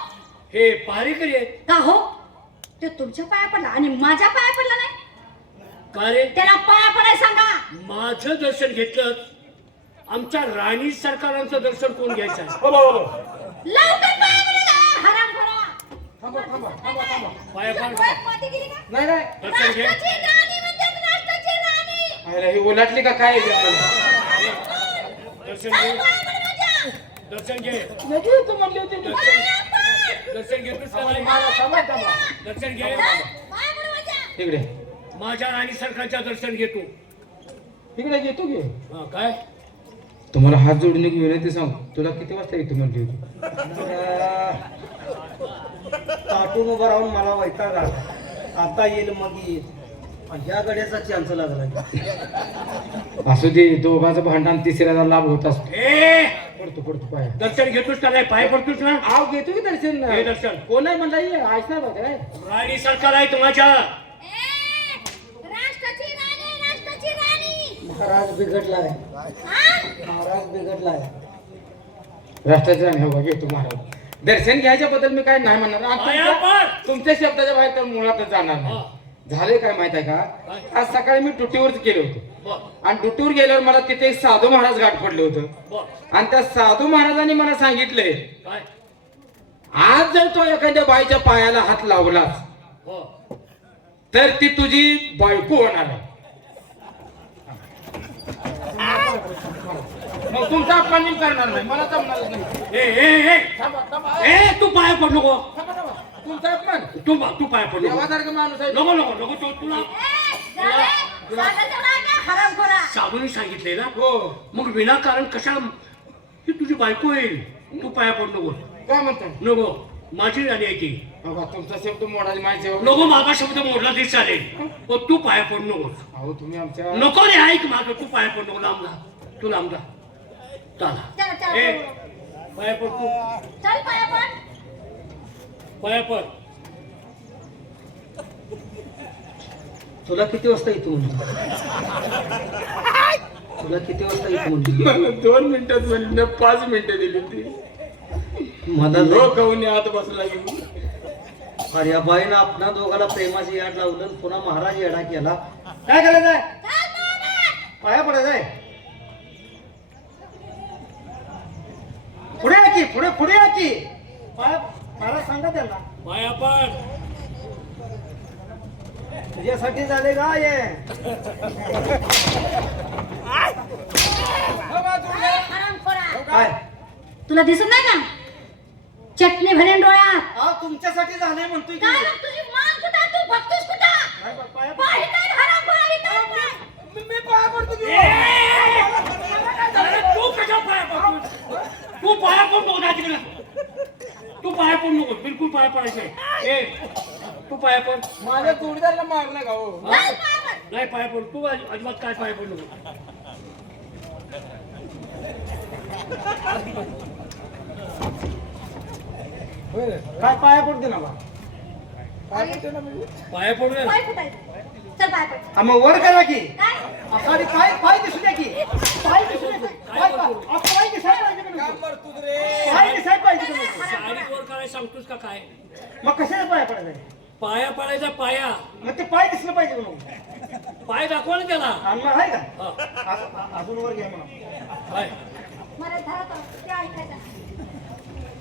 हे पारेकरी आहेत. का हो ते तुमच्या पाया पडला आणि माझ्या पाया पडला नाही? का रे? त्याला पाया पडाय सांगा. माझं दर्शन घेतलं, आमच्या राणी सरकारांचं दर्शन कोण घ्यायचं आहे? लवकर पाया पडा हरामखोरा. पाया पाड. माती गेली का? नाही नाही. दर्शन घे. राष्ट्राची राणी म्हणतात, राष्ट्राची राणी. अरे ही ओलाटली का काय? दर्शन घे. दर्शन घे. तू म्हणली होती ना. दर्शन घेतोस का नाही? दर्शन घे. इकडे माझ्या राणी सरकारच्या दर्शन घेतो. इकडे घेतो की. हा काय? तुम्हाला हात जोडून एक विनंती सांग. तुला किती वाजता येतो म्हणली होती? ताटून उभं राहून मला वैताग आला. आता येईल मग येईल. ह्या गड्याचा चान्स लागला. असू दे, दोघांचं भांडण तिसऱ्याला लाभ होत असतो. ए पडतो पाया. दर्शन घेतोस का नाही? पाय पडतोस ना? आव घेतो की दर्शन. हे दर्शन. कोण आहे म्हणला? ये ऐकणार बघ काय. राणी सरकार आहे तुम्हाला. राष्ट्राची राणी, राष्ट्राची राणी. महाराज बिघडलाय. हा? महाराज बिघडलाय. राष्ट्राच्या राणी. हो बघ येतो महाराज. दर्शन घ्यायच्या बद्दल मी काय नाही म्हणणार. आणि पाया पड. तुमच्या शब्दाच्या बाहेर तर मुळातच जाणार नाही. झाले काय माहित आहे का? आज सकाळी मी ड्युटीवरच गेलो होतो. बर आणि ड्युटीवर गेल्यावर मला तिथे एक साधू महाराज गाठ पडले होतं. बर. आणि त्या साधू महाराजांनी मला सांगितलंय, काय? आज जर तो एखाद्या बाईच्या पायाला हात लावलास हो. तर ती तुझी बायको होणार आहे. मग तुमचा अपमान मी करणार नाही, मला जमणार नाही. थांबा, थांबा. तू पाया पड नको. थांबा, थांबा. तुमचा अपमान तू पाया पड नको. देवासारखं माणूस आहे. नको नको नको तुला हरामखोरा. साधूने सांगितले ना. हो. मग विनाकारण कशाला ही तुझी बायको येईल. तू पाया पड नको. काय म्हणताय? नको माझी राणी आहे ती. बघा तुमचा शब्द मोडायला माहिती आहे. नको माझा शब्द मोडला तरी चालेल पण तू पाया पड नकोस. अहो तुम्ही आमच्या नको रे ऐक माझं. तू पाया पड नको. लांब जा. तू लांब जा. चला, चला चला. ए पाया पड तू. चल पाया पड. पाया पड. तुला किती वाजता इथून तुला किती वाजता इथून मला 2 मिनिटात म्हणली 5 मिनिटं दिली ती. मला कवनी आत बसला की अरे या बाईनं आपणा दोघाला प्रेमाची याड लावलं आणि पुन्हा महाराज येडा केला. काय करायचंय? पाया पडायचंय. पुढे या की पुढे पुढे या की पाया महाराज सांगा त्याला पाया पड. तुझ्यासाठी झाले का हे हरामखोरा. काय तुला दिसत नाही का चटणी भरेन डोळ्यात. हा तुमच्यासाठी झाले म्हणतोय की काय मग तुझी मान कुठं आहे? तू बघतोस कुठं? काय बा- पाया पाय नाही, हरामखोरा इथं नाही. मी पाया पडतो की अरे तू कशा पाया पडतो? तू पाया पड नको. तिकडे तू पाया पड नको. बिलकुल पाया पडायचंय. तू पाया पड. माझ्या जोडीदाराला मारला का हो? चल पाया पड. नाही पाया पड. तू अजिबात काय पाया पड नको. काय पाया पडते ना बा पाया पडूया. पाय फुटायचं. चल पाया पड. हा, मग वर करा की काय? असाडी पाय पाय दिसू द्या की पाय दिसू द्या की. पाय पाय दिसायला पाहिजे का नको? पाय दिसायला पाहिजे का नको? साडी वर करायला सांगतोस का काय? मग कशाला पाया पडायचं पाया पडायचा पाया. मग ते पाय दिसलं पाहिजे का नको? पाय दाखवा ना त्याला. आणि मग आहे का हा, अजून वर घ्या म्हणा पाय. मला धरत होतं. ते ऐकायचं.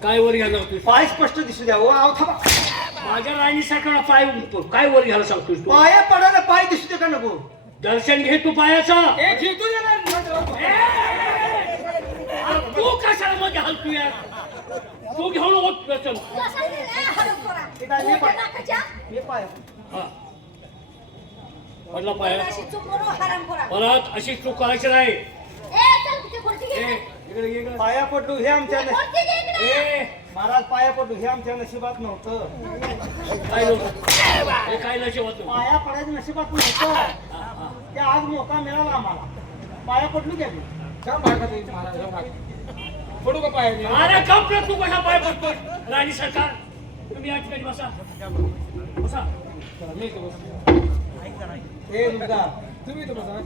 काय वर घ्यायला सांगतोस? पाय स्पष्ट दिसू द्या. ओ आव थांबा. माझ्या राणीसारखा पाय काय वर घ्यायला सांगतोस तू? पाया पडायला पाय दिसू दे का नको? दर्शन घे तू पायाचं. एक हितू देणार. तू कशाला मध्ये हलतो यार? तू घेऊ नको दर्शन. तू असं नाही, ए, हरामखोरा. ते काय मी तू पाय नाकाच्या. मी पाय हा. पडला पाया. अशी चूक करू हरामखोरा. परत अशी चूक करायची नाही. ए, चल तिथे खुर्ची घे. ए, इकडे ये इकडे. पाया पडू हे आमच्या खुर्ची घे इकडे. ए, महाराज पाया पडू हे आमच्या नशिबात नव्हतं. काय नव्हतं? हे काय नशीब होतं? पाया पडायचं नशिबात नव्हतं. ते आज मोका मिळाला आम्हाला. पाया पडलो की आम्ही. का मारला तुम्ही महाराज? हो, मार. पडू का पायाने? अरे गप रे, तू कशा पाय पडतोय? राणी सरकार तुम्ही या ठिकाणी बसा. बसा. मी इथं बसतो. हे मुलगा तुम्ही इथं बसा.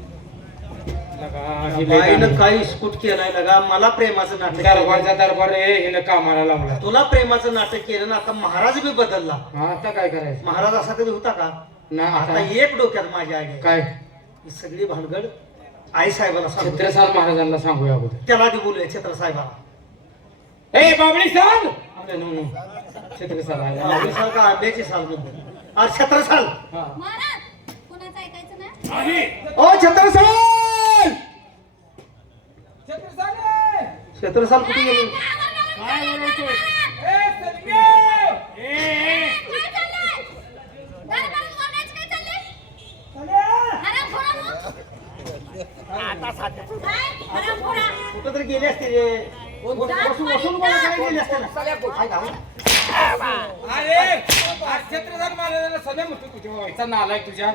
बाईनं काही स्कूट केलाय लगा. मला प्रेमाचं नाटक केलं. दरबारचा दरबार हिनं कामाला लावला. तुला प्रेमाचं नाटक केलं ना. आता महाराज बी बदलला. हा, आता काय करायचं? महाराज असा कधी होता का? ना आता आता एक डोक्यात माझ्या आहे काय? ही सगळी भानगड आई साहेबाला सांगतो. छत्रसाल महाराजांना सांगूया अगोदर. त्याला ती बोलूया छत्र साहेबाला. ए बाबळी साल आपल्या नो छत्रसाल आले. साल का आंब्याची साल म्हणतो. आज छत्र साल. हा. महाराज, कुणाचं ऐकायचं नाही? आहे. ओ छत्र साल. छत्रसाल छत्र साल कुठे गेले? काय बोलतोय? ए सलगे ए, काय चाललंय? दरबारात कोणाचं काय चाललंय? हरामखोरा मग? काय? हरामखोरा. कुठं तरी गेले असते रे. वसूल कोणाकडे गेले असते ना. आहे का? अरे छत्रसाल महाराजांना सध्या म्हणतो तुझ्या व्हायचा नालायक तुझ्या.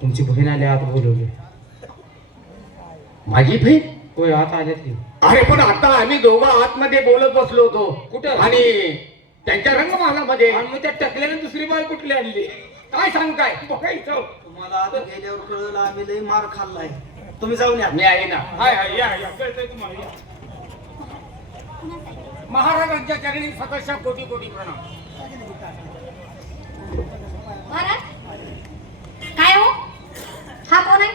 तुमची बहीण आली आत बोलवली. माझी बहीण? होय आत आल्यात की. अरे पण आता आम्ही दोघं आतमध्ये बोलत बसलो होतो. कुठं? आणि त्यांच्या रंगमालामध्ये आणि मग त्या टकल्याने दुसरी बाई कुठली आणली? काय सांग काय बघायचं. तुम्हाला आता गेल्यावर कळलं आम्ही लई मार खाल्लाय. तुम्ही जाऊन या. मी आहे ना. हाय हाय या या कळतंय तुम्हाला या. महाराजांच्या चरणी सतशा कोटी कोटी प्रणाम. महाराज, काय हो? हा कोण आहे?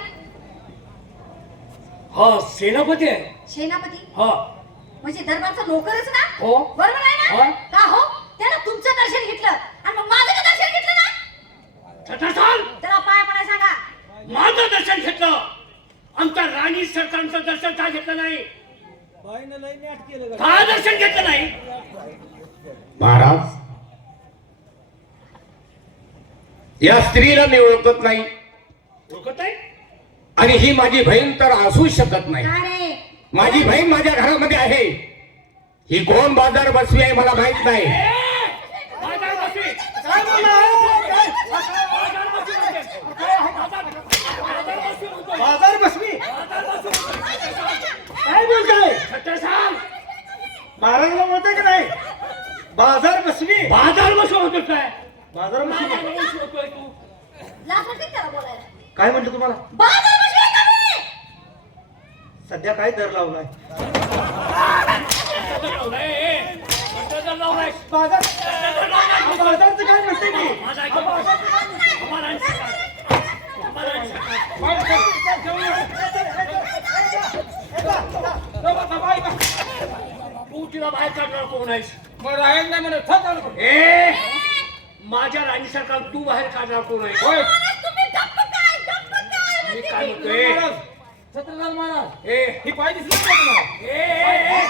हा सेनापती आहे. सेनापती हा. म्हणजे दरबारचा नोकरच ना? हो. बरोबर आहे हा. ना? का हो? त्यानं तुमचं दर्शन घेतलं आणि मग माझं का दर्शन घेतलं ना? छत्रसाल त्याला पाय पडायला सांगा. माझं दर्शन घेतलं. आमच्या राणी दर्शन का घेतलं नाही? बाईनं लय नाट केलं का दर्शन घेतलं नाही? महाराज, या स्त्रीला मी ओळखत नाही ओळखत नाही? आणि ही माझी बहीण तर असू शकत नाही. अरे माझी बहीण माझ्या घरामध्ये आहे. ही कोण बाजार बसवी आहे मला माहित नाही. बाजार बसवी. काय बोलला? बाजार बसवी म्हणते. बाजार बसवी काय बोलताय? सत्य सांग. महाराजाला बोलताय का नाही? बाजार बसवी बाजार बसव होतो काय? बाजार बसवी बाजार बसव होतोय तू. लाज वाटते त्याला बोलायला. काय म्हणतो तुम्हाला? बाजार बसवी का रे? सध्या काय दर लावलाय? सत्य लावलंय, ए. सत्य जर लावलंय. बाजार बाजारचं काय म्हणते की? माझा ऐका. आम्हाला आणि सरकार. आम्हाला आणि सरकार. तू तिला बाहेर काढणार कोण आहेस? ए, माझ्या राणी सरकार तू बाहेर काढणार कोण आहे? महाराज, तुम्ही गप्प काय? गप्प काय? मी काय म्हणतोय? छत्रसाल महाराज ए, ही पाय दिसली का तुम्हाला? ए,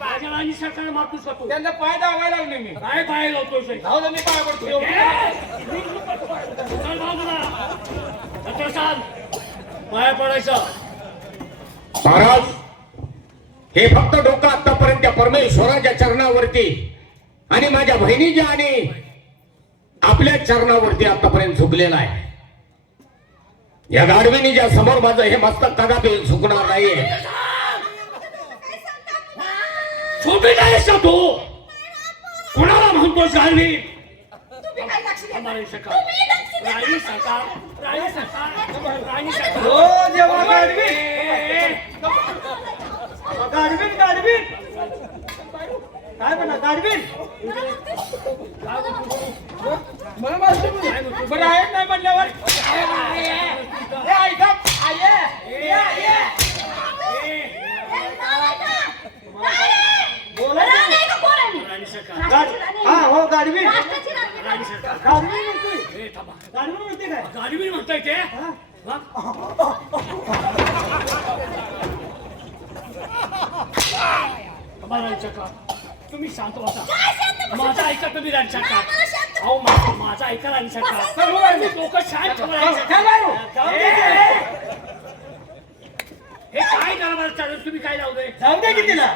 माझ्या राणी सरकार मारतोस का तू? त्यांना पाय दावायला लागले मी. काय पाय लावतोस? जाऊ दे, मी पाय पडतो. चल बाजूला. सत्य सांग. पाया पडायचं. महाराज, हे फक्त डोकं आतापर्यंत त्या परमेश्वराच्या चरणावरती आणि माझ्या बहिणीच्या आणि आपल्या चरणावरती आतापर्यंत झुकलेला आहे. या गाढविणीच्या समोर माझं हे मस्तक कदापि झुकणार नाहीये. झोपी नाहीस का तू? कोणाला म्हणतोस गाढवी? तुम्ही काय लक्ष देता? राणी सरकार. तुम्ही लक्ष देता? राणी सरकार. राणी सरकार. राणी सरकार. हो देवा गाडवी ए, गाडवीन गाडवीन काय म्हणा गाडवीन मला माहिती बरं आहे नाही म्हणल्यावर राणी आहे का कोण आहे मी? राणी सरकार. राष्ट्राची राणी हा आहे. हो गाडवीन राष्ट्राची राणी आहे. राणी सरकार. गाडवीन म्हणतोय ए, थांबा. गाडवीन म्हणते काय गाढवी म्हणताय ते? हा? हा? थांबा, राणी सरकार. तुम्ही शांत बसा. काय शांत बसा? माझा ऐका तुम्ही राणी नाही, सरकार. मला शांत अहो माझा ऐका राणी सरकार. बसा. लोक शांत ठेवायचं. जाऊ दे. हे काय कारभार चालू? तुम्ही काय लावलंय? जाऊ दे की तिला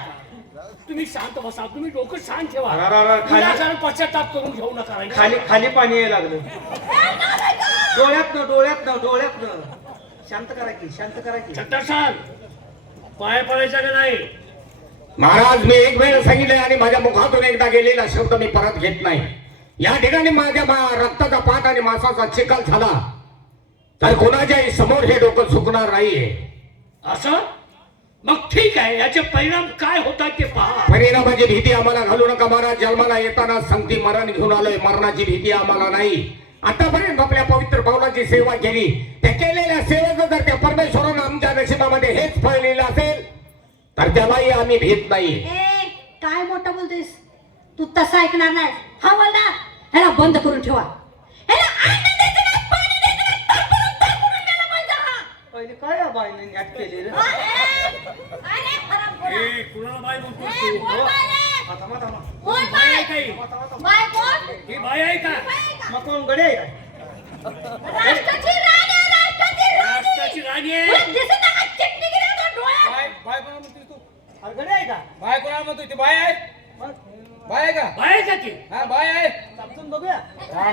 तुम्ही शांत बसा. तुम्ही डोकं शांत ठेवा. खाली विनाकारण पश्चाताप करून घेऊ नका राणी. खाली खाली पाणी यायला लागलं डोळ्यातनं शांत करा की शांत करा की छत्तर सांग. पाय पडायचा का नाही? महाराज, मी एक वेळ सांगितले आणि माझ्या मुखातून एकदा गेलेला शब्द मी परत घेत नाही. या ठिकाणी माझ्या रक्ताचा पाठ आणि मांसाचा चिखल झाला तर कोणाच्याही समोर हे डोकं झुकणार नाहीये. असं? मग ठीक आहे. याचे परिणाम काय होतात ते पहा. परिणामाची भीती आम्हाला घालू नका महाराज. जन्माला येताना संगती मरण घेऊन आलोय. मरणाची भीती आम्हाला नाही. आतापर्यंत आपल्या पवित्र पावलाची सेवा केली. त्या केलेल्या सेवेचं जर त्या परमेश्वरानं आमच्या नशिबामध्ये हेच फळ लिहिलं असेल तर त्यालाही आम्ही भीत नाही. ए, काय मोठं बोलतोयस तू? तसं ऐकणार नाही. हा बोलणार ह्याला बंद करून ठेवा. ह्याला अन्न द्यायचं नाही, पाणी द्यायचं नाही, तापवून द्यायला पाहिजे हा. पहिले काय या बाईने नाट केलेलं अरे हरामखोरा. ए, कुणाला बाय म्हणतोस ए, तू? कोण बाय रे? थांबा थांबा कोण बाय बाय? आहे काही? बाय कोण? ही बाय आहे का? बाय का? मग कोण गडे आहे काय? राष्ट्राची राणी आहे, राष्ट्राची राणी. राष्ट्राची राणी आहे. तुला दिसत नाही का चिटणीगिरी आहे का डोळ्यात? बाय कोणा म्हणतोय तू अरे गडे आहे का बाय कोणाला म्हणतोय ते बाय आहे मग बाय आहे का बाय आहे का ती? हा बाय आहे समजून बघूया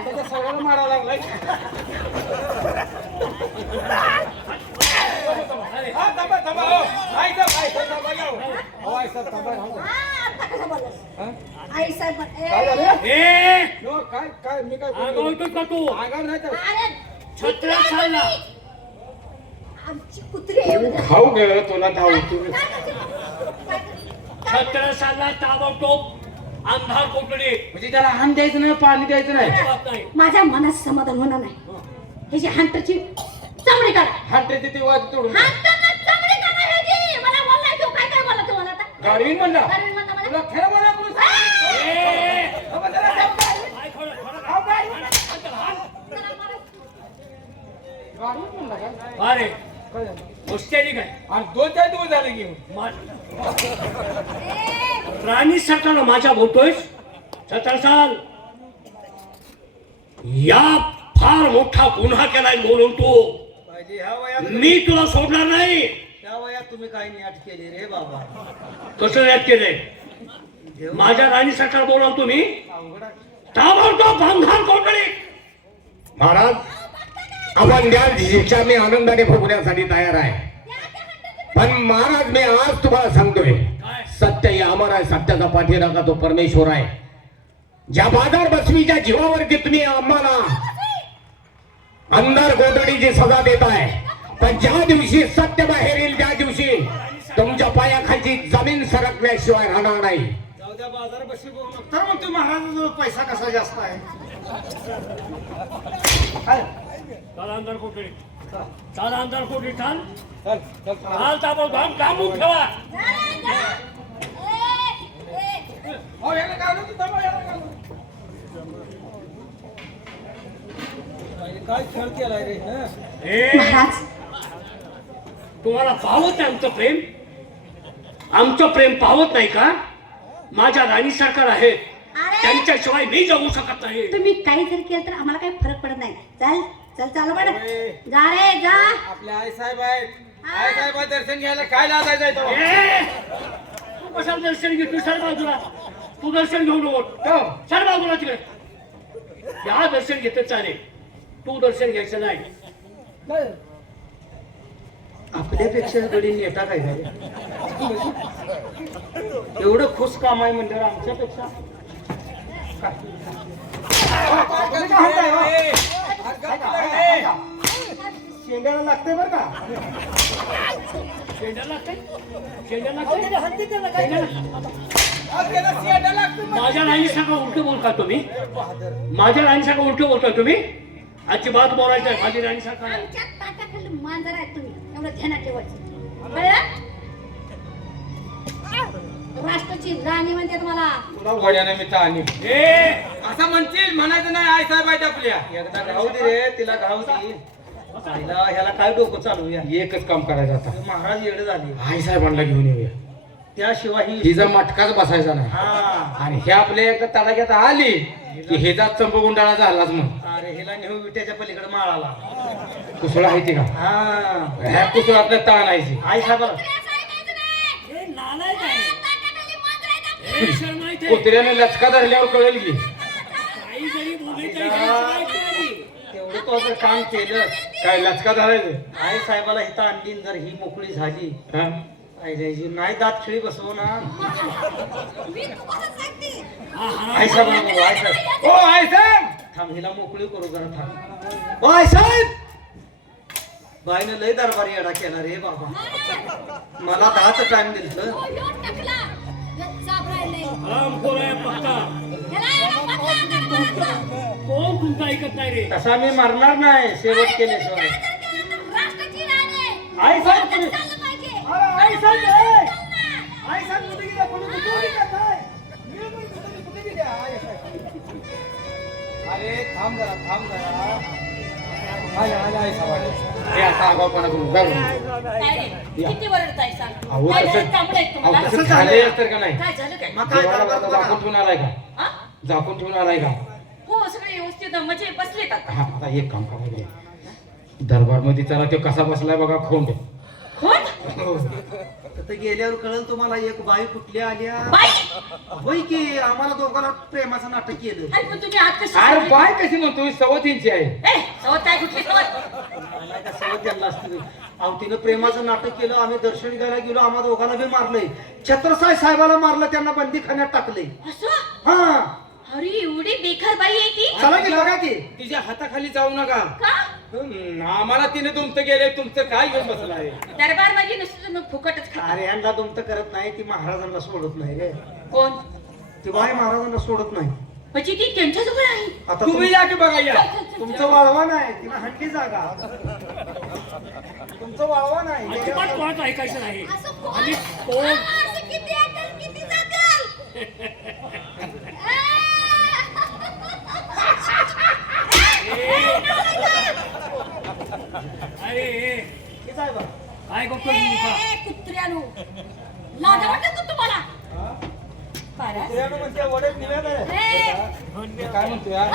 त्याच्या सगळ्याला मारावं लागलाय अरे, हा थांबा थांबा हो आई साहेब आई साहेब थांबा या हो. हो आई साहेब थांबा थांबा. हा, आता कसं बोललास? हा? आई साहेब म्हण- ए, काय झालं ए, हो, काय काय मी काय बोललो? आगावतोस का तू? आगाव नाही तर अरे, छत्र कुत्री आहे चालला. तुम्ही. आमची कुत्री आहे उद्या. खाऊ ग तुला धाव तू. छत्र चालला ताबडतोब अंधार कोठडी. म्हणजे त्याला हान द्यायचं नाही, पाणी द्यायचं नाही. अजिबात नाही. माझ्या मनात समाधान होणार नाही. ह्याची हंटरची चमडी काढा. हाटे तिथे वाज तोडून हंटरला चमडी काढा ह्याची. मला बोललाय तो काय काय बोलला तुम्हाला आता? गाडवीन म्हणला गाडवीन म्हणला मला. तुला खेळ बरं आपण ए, थांबा जरा थांबा. काय खरं- खरं काय? हात- हात- जरा मला- गाडवीन म्हणला का अरे, काय झालं? बसतेली काय आणि 2-4 दिवस झाले घेऊन राणी सरकारला माझ्या बोलतोयस 17 साल या फार मोठा गुन्हा केलाय बोलून तू पाहिजे ह्या वयात मी तुला सोडणार नाही. ह्या वयात तुम्ही काय नाट केले रे बाबा. कसं याद केलंय माझ्या राणी सरकार बोलाल तुम्ही अवघड आहे. ताबडतोब बंधार कोठडी. महाराज आपण द्याल शिक्षा मी आनंदाने भोगण्यासाठी तयार आहे. पण महाराज मी आज तुम्हाला सांगतोय सत्य हे अमर आहे. सत्याचा पाठीराखा तो परमेश्वर आहे. ज्या बाजार बसवीच्या जीवावरती तुम्ही आम्हाला अंधार कोठडीची सजा देत आहे, पण ज्या दिवशी सत्य बाहेर येईल त्या दिवशी तुमच्या पायाखालची जमीन सरकल्याशिवाय राहणार नाही. जाऊ द्या बाजार बशी बघू नका. तर म्हणतो महाराजाजवळ पैसा कसा जास्त आहे. चाल अंधार कोठडी चाल अंधार कोठडी चाल चल चल चाल ताबडतोब काबून ठेवा. हो याला घालू की थांबा, याला घालू. काय खेळ केलाय रे हं? महाराज तुम्हाला पावत नाही आमचं प्रेम. आमचं प्रेम पावत नाही का. माझ्या राणी सरकार आहेत त्यांच्याशिवाय मी जगू शकत नाही. तुम्ही काही जर केलं तर आम्हाला काही फरक पडत नाही. चल चल चाल मॅडम जा रे जा. आपले आई साहेब आहेत. आई साहेब दर्शन घ्यायला काय लाजायचं आहे तो? ए! तू कशाला दर्शन घेतो सर बाजूला. तू दर्शन घेऊ नको सर बाजूला तिकडे. या दर्शन घेत चालेल तू दर्शन घ्यायचं नाही. आपल्यापेक्षा गडी नेता काय झाले. एवढं खुश काम आहे म्हणजे आमच्यापेक्षा शेंड्याला लागते बरं का. शेंड्याला लागतंय? शेंड्याला लागतंय? माझ्या राणी सांगा उलट बोलता तुम्ही. माझ्या राणी सांगा उलट बोलताय तुम्ही. अजिबात बोलायचं आहे माझी राणी सांगा. आमच्या ताटाखाली मांजर आहे तुम्ही एवढं ध्यानात ठेवायचं. कळलं? राष्ट्राची राणी म्हणते तुम्हाला. तुला घोड्याने मी ताणी असं म्हणतील म्हणायचं नाही. आई साहेब आहेत आपल्या. एकदा घाव दे रे तिला घाव दे. आईला ह्याला काय डोकं चालूया. एकच काम करायचं आता. महाराज येडे झाले आई साहेबांना घेऊन येऊया. त्याशिवाय ही हिचा मटकाच बसायचा नाही. हा आणि हे आपल्या एकदा तडाख्यात आली की हेचा चंपगुंडाळा झालाच मग. अरे हिला नेहू विट्याच्या पलीकडे माळाला. कुसळ आहे ती का हा ह्या कुसळातल्या ताण आणायची. आई साहेबाला हे नालायक आहे. हे शरमाईत आहे. कुत्र्याने लचका धरल्यावर कळेल की काही जरी बोलली तरी घ्यायची नाही. तेवढं तो जर काम केलं काय लचका धरायचं. आई साहेबाला इथं आणली न जर ही मोकळी झाली हा? आई जायची नाही दात खिळी बसव ना. मी तुम्हाला सांगते. आई साहेबाला बघू आई साहेब. हो आई साहेब. थांब हिला मोकळी करू जरा थांब. ओ आई साहेब बाईनं लय दरबारी येडा केला रे बाबा. मला 10चा टाइम दिलं. येऊन टाकला. चाबरायले. हरामखोर आहे पक्का. ह्याला एवढा पत्ता अंगाला बोलायचं. कोण तुमचं ऐकत नाही रे. तसा मी मरणार नाही शेवट केल्याशिवाय. राष्ट्राची राणी आहे. आई साहेब तुम्ही चाललं पाहिजे. आई साहेब आई साहेब कुठे गेला कोणी कुठे गेला काय कुठे गेला आई साहेब. अरे थांब जरा. आले आई साहेब. हे आता आगाऊपणा करून जा बरं. किती वरडताय सांग. अहो, काय तसं- झालं? चांगलं आहे तुम्हाला? अहो, तसं झालंय तर का नाही. काय झालं काय? मग काय देवाला दरबार आता बघा. झाकून ठेवून आलाय का. हा? झाकून ठेवून आलाय का. हो सगळे व्यवस्थित म्हणजे बसलेत आता. हा आता एक काम करायचं दरबार मध्ये चला तो कसा बसलाय बघा खोंड. कोण? तिथं गेल्यावर कळलं तुम्हाला एक बाई कुठली आल्या. बाई? होय की आम्हाला दोघांना प्रेमाचं नाटक केलं. अरे पण तुम्ही आत कशी अरे सोडली? बाय कशी म्हणतो 3.25 आहे. ए, सवत आहे कुठली सवत? मला का सवय त्यांना असते. अहो तिनं प्रेमाचं नाटक केलं. आम्ही दर्शन घ्यायला गेलो. आम्हा दोघांना बी मारलंय. छत्रसाई साहेबाला मारलं त्यांना बंदीखान्यात टाकलंय. असं? हा अरे एवढी बेकार बाई आहे ती. चला की बघा की. तिच्या हाताखाली जाऊ नका. का? आम्हाला तिने तुमचं गेले. तुमचं काय घेऊन बसलं आहे? दरबार माझी नुसतं तुम्ही फुकटच खाता. अरे यांना दुमत करत नाही. ती महाराजांना सोडत नाही रे. कोण? ती बाई महाराजांना सोडत नाही. म्हणजे ती त्यांच्याजवळ आहे. आता तुम्ही या की बघा या. तुमचं वाळवा नाही. तिला हंडी जागा. तुमचं वाळवा नाही. अजिबात कोणाचं ऐकायचं नाही. असं कोण? आणि कोण असं किती अकल, किती जागल? अरे हे साहेबा, काय बघतोय कुत्र्यानो लाज वाटत का तुम्हाला महाराज कुत्र्यानं म्हणते वडे निघाले. काय म्हणतो यार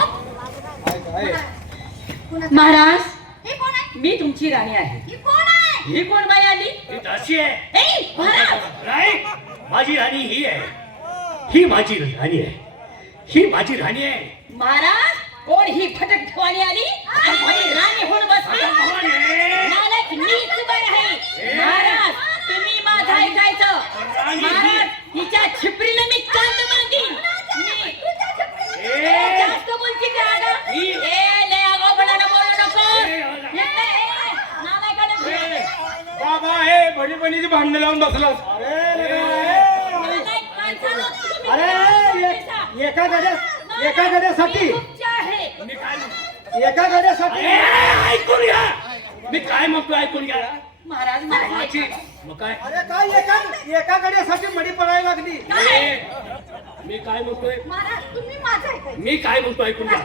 महाराज हे कोण आहे? मी तुमची राणी आहे. ही कोण आहे? ही कोण बाई आली? ही दासी आहे. ए, महाराज नाही, माझी राणी ही आहे. ही माझी राणी आहे. ही माझी राणी आहे. महाराज कोण ही फटक ठेवाणी आली आणि राणी होऊन बसली? नालायक नीच बाई आहे. महाराज तुम्ही माझं ऐकायचं. महाराज हिच्या छिपरीला मी कांद बांधीन. जास्त बोलती का अगं? लय आगाऊपणानं बोलू नको. नालायकाला बाबा हे भडी बनीची भांडणं लावून बसलास. नालायक माणसाला तुम्ही अरे एका गड्यासाठी तुमची आहे. एका गड्यासाठी ऐकून घ्या. मी काय म्हणतो ऐकून घ्या. महाराज महाराज माझी मग काय अरे काय एका गड्यासाठी मडी पडायला लागली. मी काय म्हणतोय महाराज तुम्ही माझं ऐकायचं. मी काय म्हणतो ऐकून घ्या.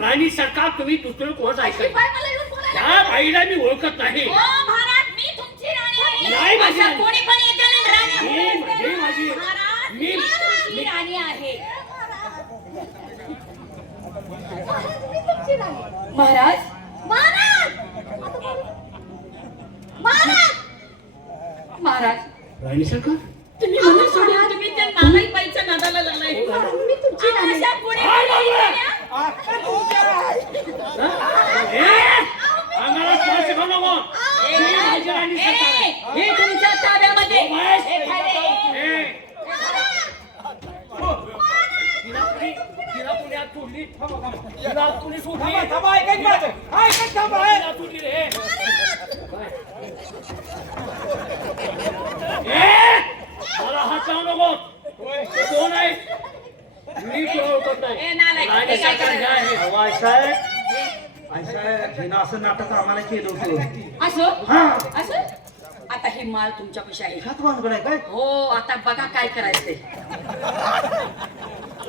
राणी सरकार तुम्ही दुसरं कोणाचं अशी ऐकाय बाई मला येऊन बोलायला त्या बाईला मी ओळखत नाही. ओ महाराज मी तुमची राणी आहे. नाही माझी अशा राणी. कोणी पण येते ना राणी मी होऊन म्हणजे बसते. माझी महाराज मी मी तुमची राणी आहे. मी तुमची राणी आहे. महाराज महाराज आता बोलू. महाराज महाराज राणी सरकार तुम्ही मला सोडून तुम्ही त्या नालायक बाईच्या नादाला लागलाय. मी तुमची राणी अशा आहे. कोणी पण येते ना? आम्हाला कोण शिकवू नको. मी माझी राणी सरकार आहे. हे तुमच्या ताब्यामध्ये. महेश. हे खाली. ए. तिला पुण्यात सोडली. तिला कुणी सोडली. थांबा ऐकायचं माझं. ऐकायचं थांबा. तिला सोडली रे. ए! मला हात लावू नको. तो कोण आहे मी तुला ओळखत नाही. ए, नालायक. राणी सरकार हे आहे. साहेब हिनं असं नाटक आम्हाला केलं होतं. असं हा असं आता ही माल तुमच्यापाशी आहे. ह्यात भानगड आहे काय. हो आता बघा काय करायचंय.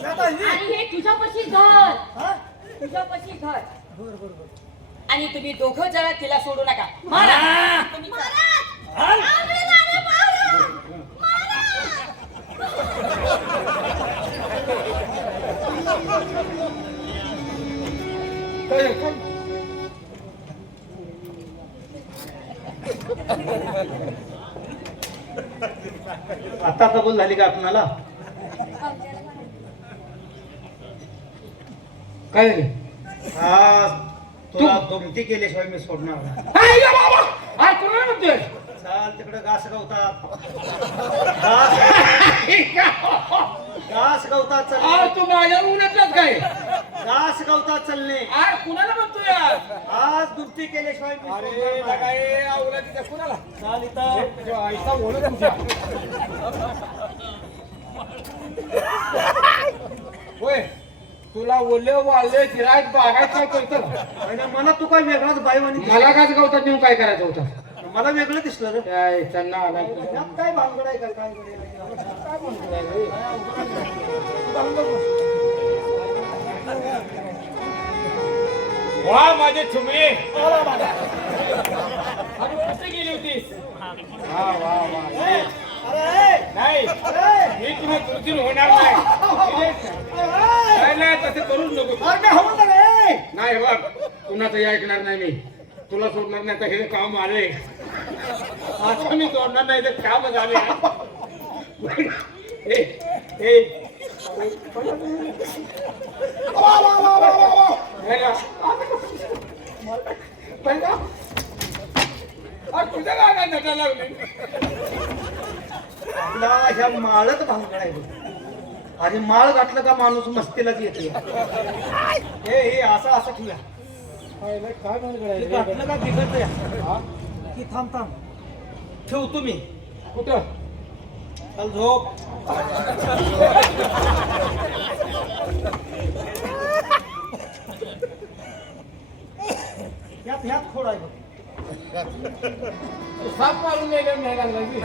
आणि हे तुझ्यापाशी घर तुझ्यापाशी घर आणि तुम्ही दोघं जरा तिला सोडू नका. महाराज तुम्ही आता कबूल झाली का आपणाला. काय झालं? हा तुला दुमती केल्याशिवाय मी सोडणार नाही. अरे कोणाला म्हणतोय? चाल तिकडे घास गवतात चालले. अरे तू माझ्या उन्हातलाच काय? घास गवतात चालले. अरे कुणाला म्हणतोय यार? आज दुमती केल्याशिवाय मी अरे सोडणार नाही. काय आवलादीच्या कुणाला? चाल इथं. आईचा ओळख तुमच्या. होय तुला ओले वाले गिरायक बागायत काय करतो? आणि मला तू काय वेगळाच बाईवानी मला काय गवतात नेऊन काय करायचं होतं? मला वेगळं दिसलं रे. काय त्यांना आलाय. यात काय भानगड आहे काय भानगड आहे? वा माझे चुमरे. अरे कुठे गेली होतीस? नाही मी तुला दुर्दिन होणार नाही. नाही तसं करूच नको. नाही बघ कुणाचं ऐकणार नाही मी. तुला सोडणार नाही तर हे काम आले. आता मी सोडणार नाही तर काम झाले. तुझ्या काय नटा लागली? आपला ह्या माळच भानगड आहे बघ. आणि माळ घातलं का माणूस मस्तीलाच येते. हे असं असं ठेवूया. काय भानगड हे घातलं का बिघडतं या. की थांब ठेवतो मी. कुठं? चल झोप. ह्यात खोड आहे बघ. साप मारून नाही लागला की?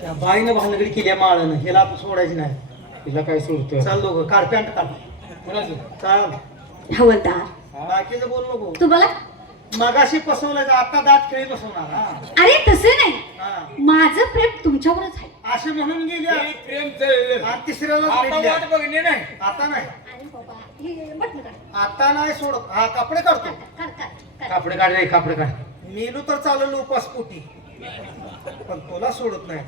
त्या बाईनं भानगडी केली माळानं. ह्याला सोडायची नाही. तिला काय सोडतोय? चाल दोघं काढ पॅन्ट काढ. कोणाची? चाल हवलदार बाकीचं बोल नको. तुम्हाला मगाशी फसवलं का आता दात खेळी बसवणार हा? अरे तसे नाही, हा. माझं प्रेम तुमच्यावरच आहे. असे म्हणून गेल्या हे प्रेम चाललं. आणि तिसऱ्याला आता भेटल्या. वाट बघणे नाही. आता नाही, अरे बाबा, हे बटणं काढ. आता नाही सोडत. हा कपडे काढतो. काढ, काढ, काढ. कापडे काढ रे, कापडे काढ. मेलू तर चालवलं उपास पोटी, पण तुला सोडत नाही.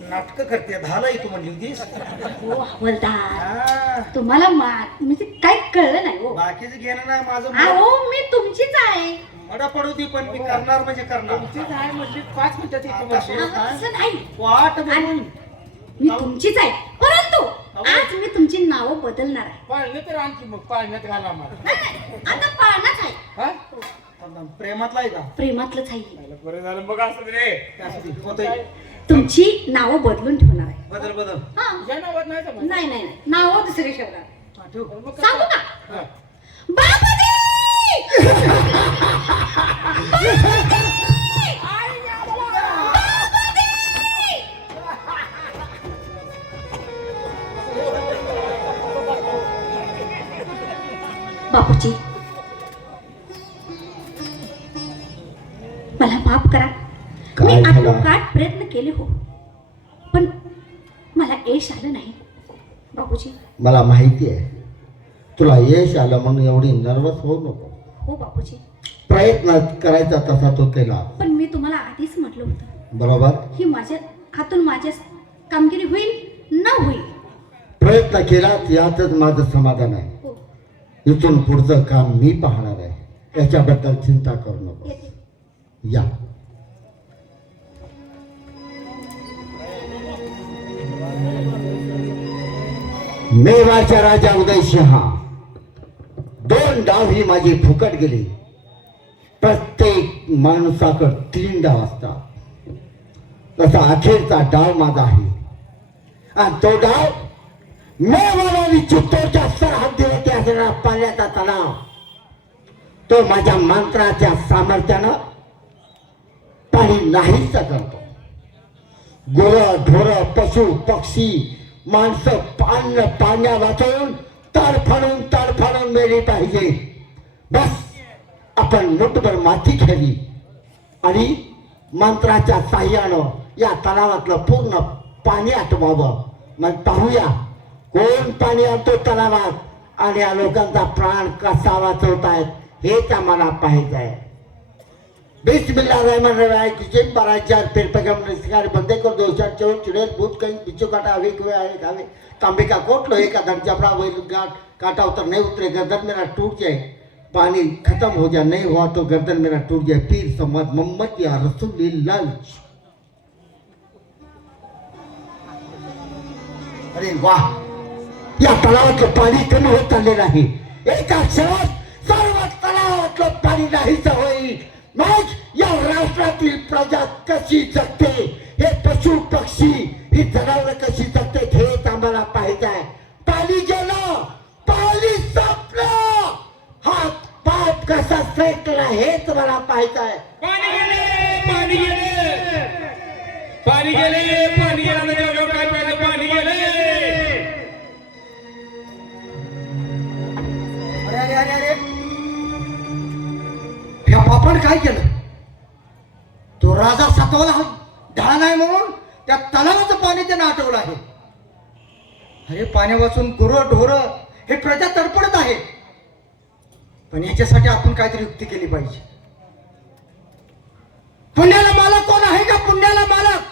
नाटक करते, झालंय तू म्हणली होतीस. हो हवलदार, हा. तुम्हाला म्हणजे काय कळलं नाही हो. बाकीचं घेणं नाही माझं. अहो मी तुमचीच आहे. मडा पडू दे, पण मी करणार म्हणजे करणार. तुमचीच आहे म्हणजे 5 मिनिटात येतो आता म्हणजे. सोडत नाही. असं नाही, वाट बघून मी तुमचीच आहे, परंतु आज मी तुमची नावं बदलणार आहे. पाळण्यात तर आणखी मग पाळण्यात घाला मला. नाही, आता पाळणाच आहे. हा? प्रेमातला आहे का? प्रेमातलंच आहे. बरं झालं बघ असं रे. त्यासाठी होतंय. तुमची नावं बदलून ठेवणार आहे. बदल बदल. हा. या नावात नाही तर नाही नाही नाही, नावं दुसरी ठेवणार. हा, ठेव. मग कसं? सांगू का? हा. बाबाजी! बापूजी, मला माफ करा. मी काय झालं? आत्मघात प्रयत्न केले हो, पण मला यश आलं नाही. बापूजी. मला माहिती आहे तुला यश आलं म्हणून एवढी नर्वस होऊ नको. हो बापूजी, प्रयत्न करायचा तसा तो केला पण मी तुम्हाला आधीच म्हटलं होतं, बरोबर. ही माझ्या हातून माझ्या कामगिरी होईल न होईल. प्रयत्न केला यातच माझं समाधान आहे. हो, इथून पुढचं काम मी पाहणार आहे, याच्याबद्दल चिंता करू नको. येते. या. मेवाडचा राजा उदयसिंह, 2 डाव ही माझी फुकट गेली. प्रत्येक माणसाकडे 3 डाव असतात, तसा अखेरचा डाव माझा आहे. आणि तो डाव मेवाड आणि चित्तूरच्या सरहद्दीवरती असणारा पाण्याचा तलाव, तो माझ्या मंत्राच्या सामर्थ्यानं पाणी नाहीच करतो. गुरं ढोरं पशु पक्षी माणसं पाण्या वाचवून तडफडून मेली पाहिजे. बस आपण मुठभर माती घ्यावी आणि मंत्राच्या साह्यानं या तलावातलं पूर्ण पाणी आटवावं. मग पाहूया कोण पाणी आणतो तलावात आणि या लोकांचा प्राण कसा वाचवतायत हेच आम्हाला पाहायचं आहे. बिस्मिल्लाहिर्रहमानिर्रहीम. किचन 12 फिर पैगंबर शिकार बंदे को 2 चोर चुड़ैल भूत कहीं बिच्छू काटा हवे हुए आए खावे तांबे का कोट लोहे का धन जबड़ा वही गाट काटा उतर नहीं उतरे गर्दन मेरा टूट जाए, पानी खत्म हो जाए, नहीं हुआ तो गर्दन मेरा टूट जाए. पीर सम्मत मोहम्मद या रसूलुल्लाह. अरे वाह, या तलावातलं पाणी कमी होत चाललेलं आहे. एका क्षणात सर्व तलावातलं पाणी नाहीच होईल. मग या राष्ट्रातील प्रजा कशी जगते, हे पशु पक्षी ही जनावर कशी जगते हेच आम्हाला पाहायचं आहे. पाणी गेलं, पाणी संपलं, हात पाप कसा फेकला हेच मला पाहायचं आहे. पाणी गेले, पाणी गेले, पाणी गेले, पाणी गेलं म्हणजे एवढं काय पाहिजे. पाणी गेले. अरे अरे अरे अरे, ह्या बापाने काय केलं? तो राजा सतवला ढाळ नाही म्हणून त्या तलावाचं पाणी त्यानं आटवलं आहे. अरे पाण्या वाचून गुरं ढोर हे प्रजा तडपडत आहे, पण याच्यासाठी आपण काहीतरी युक्ती केली पाहिजे. पुण्याला मालक कोण आहे का? पुण्याला मालक?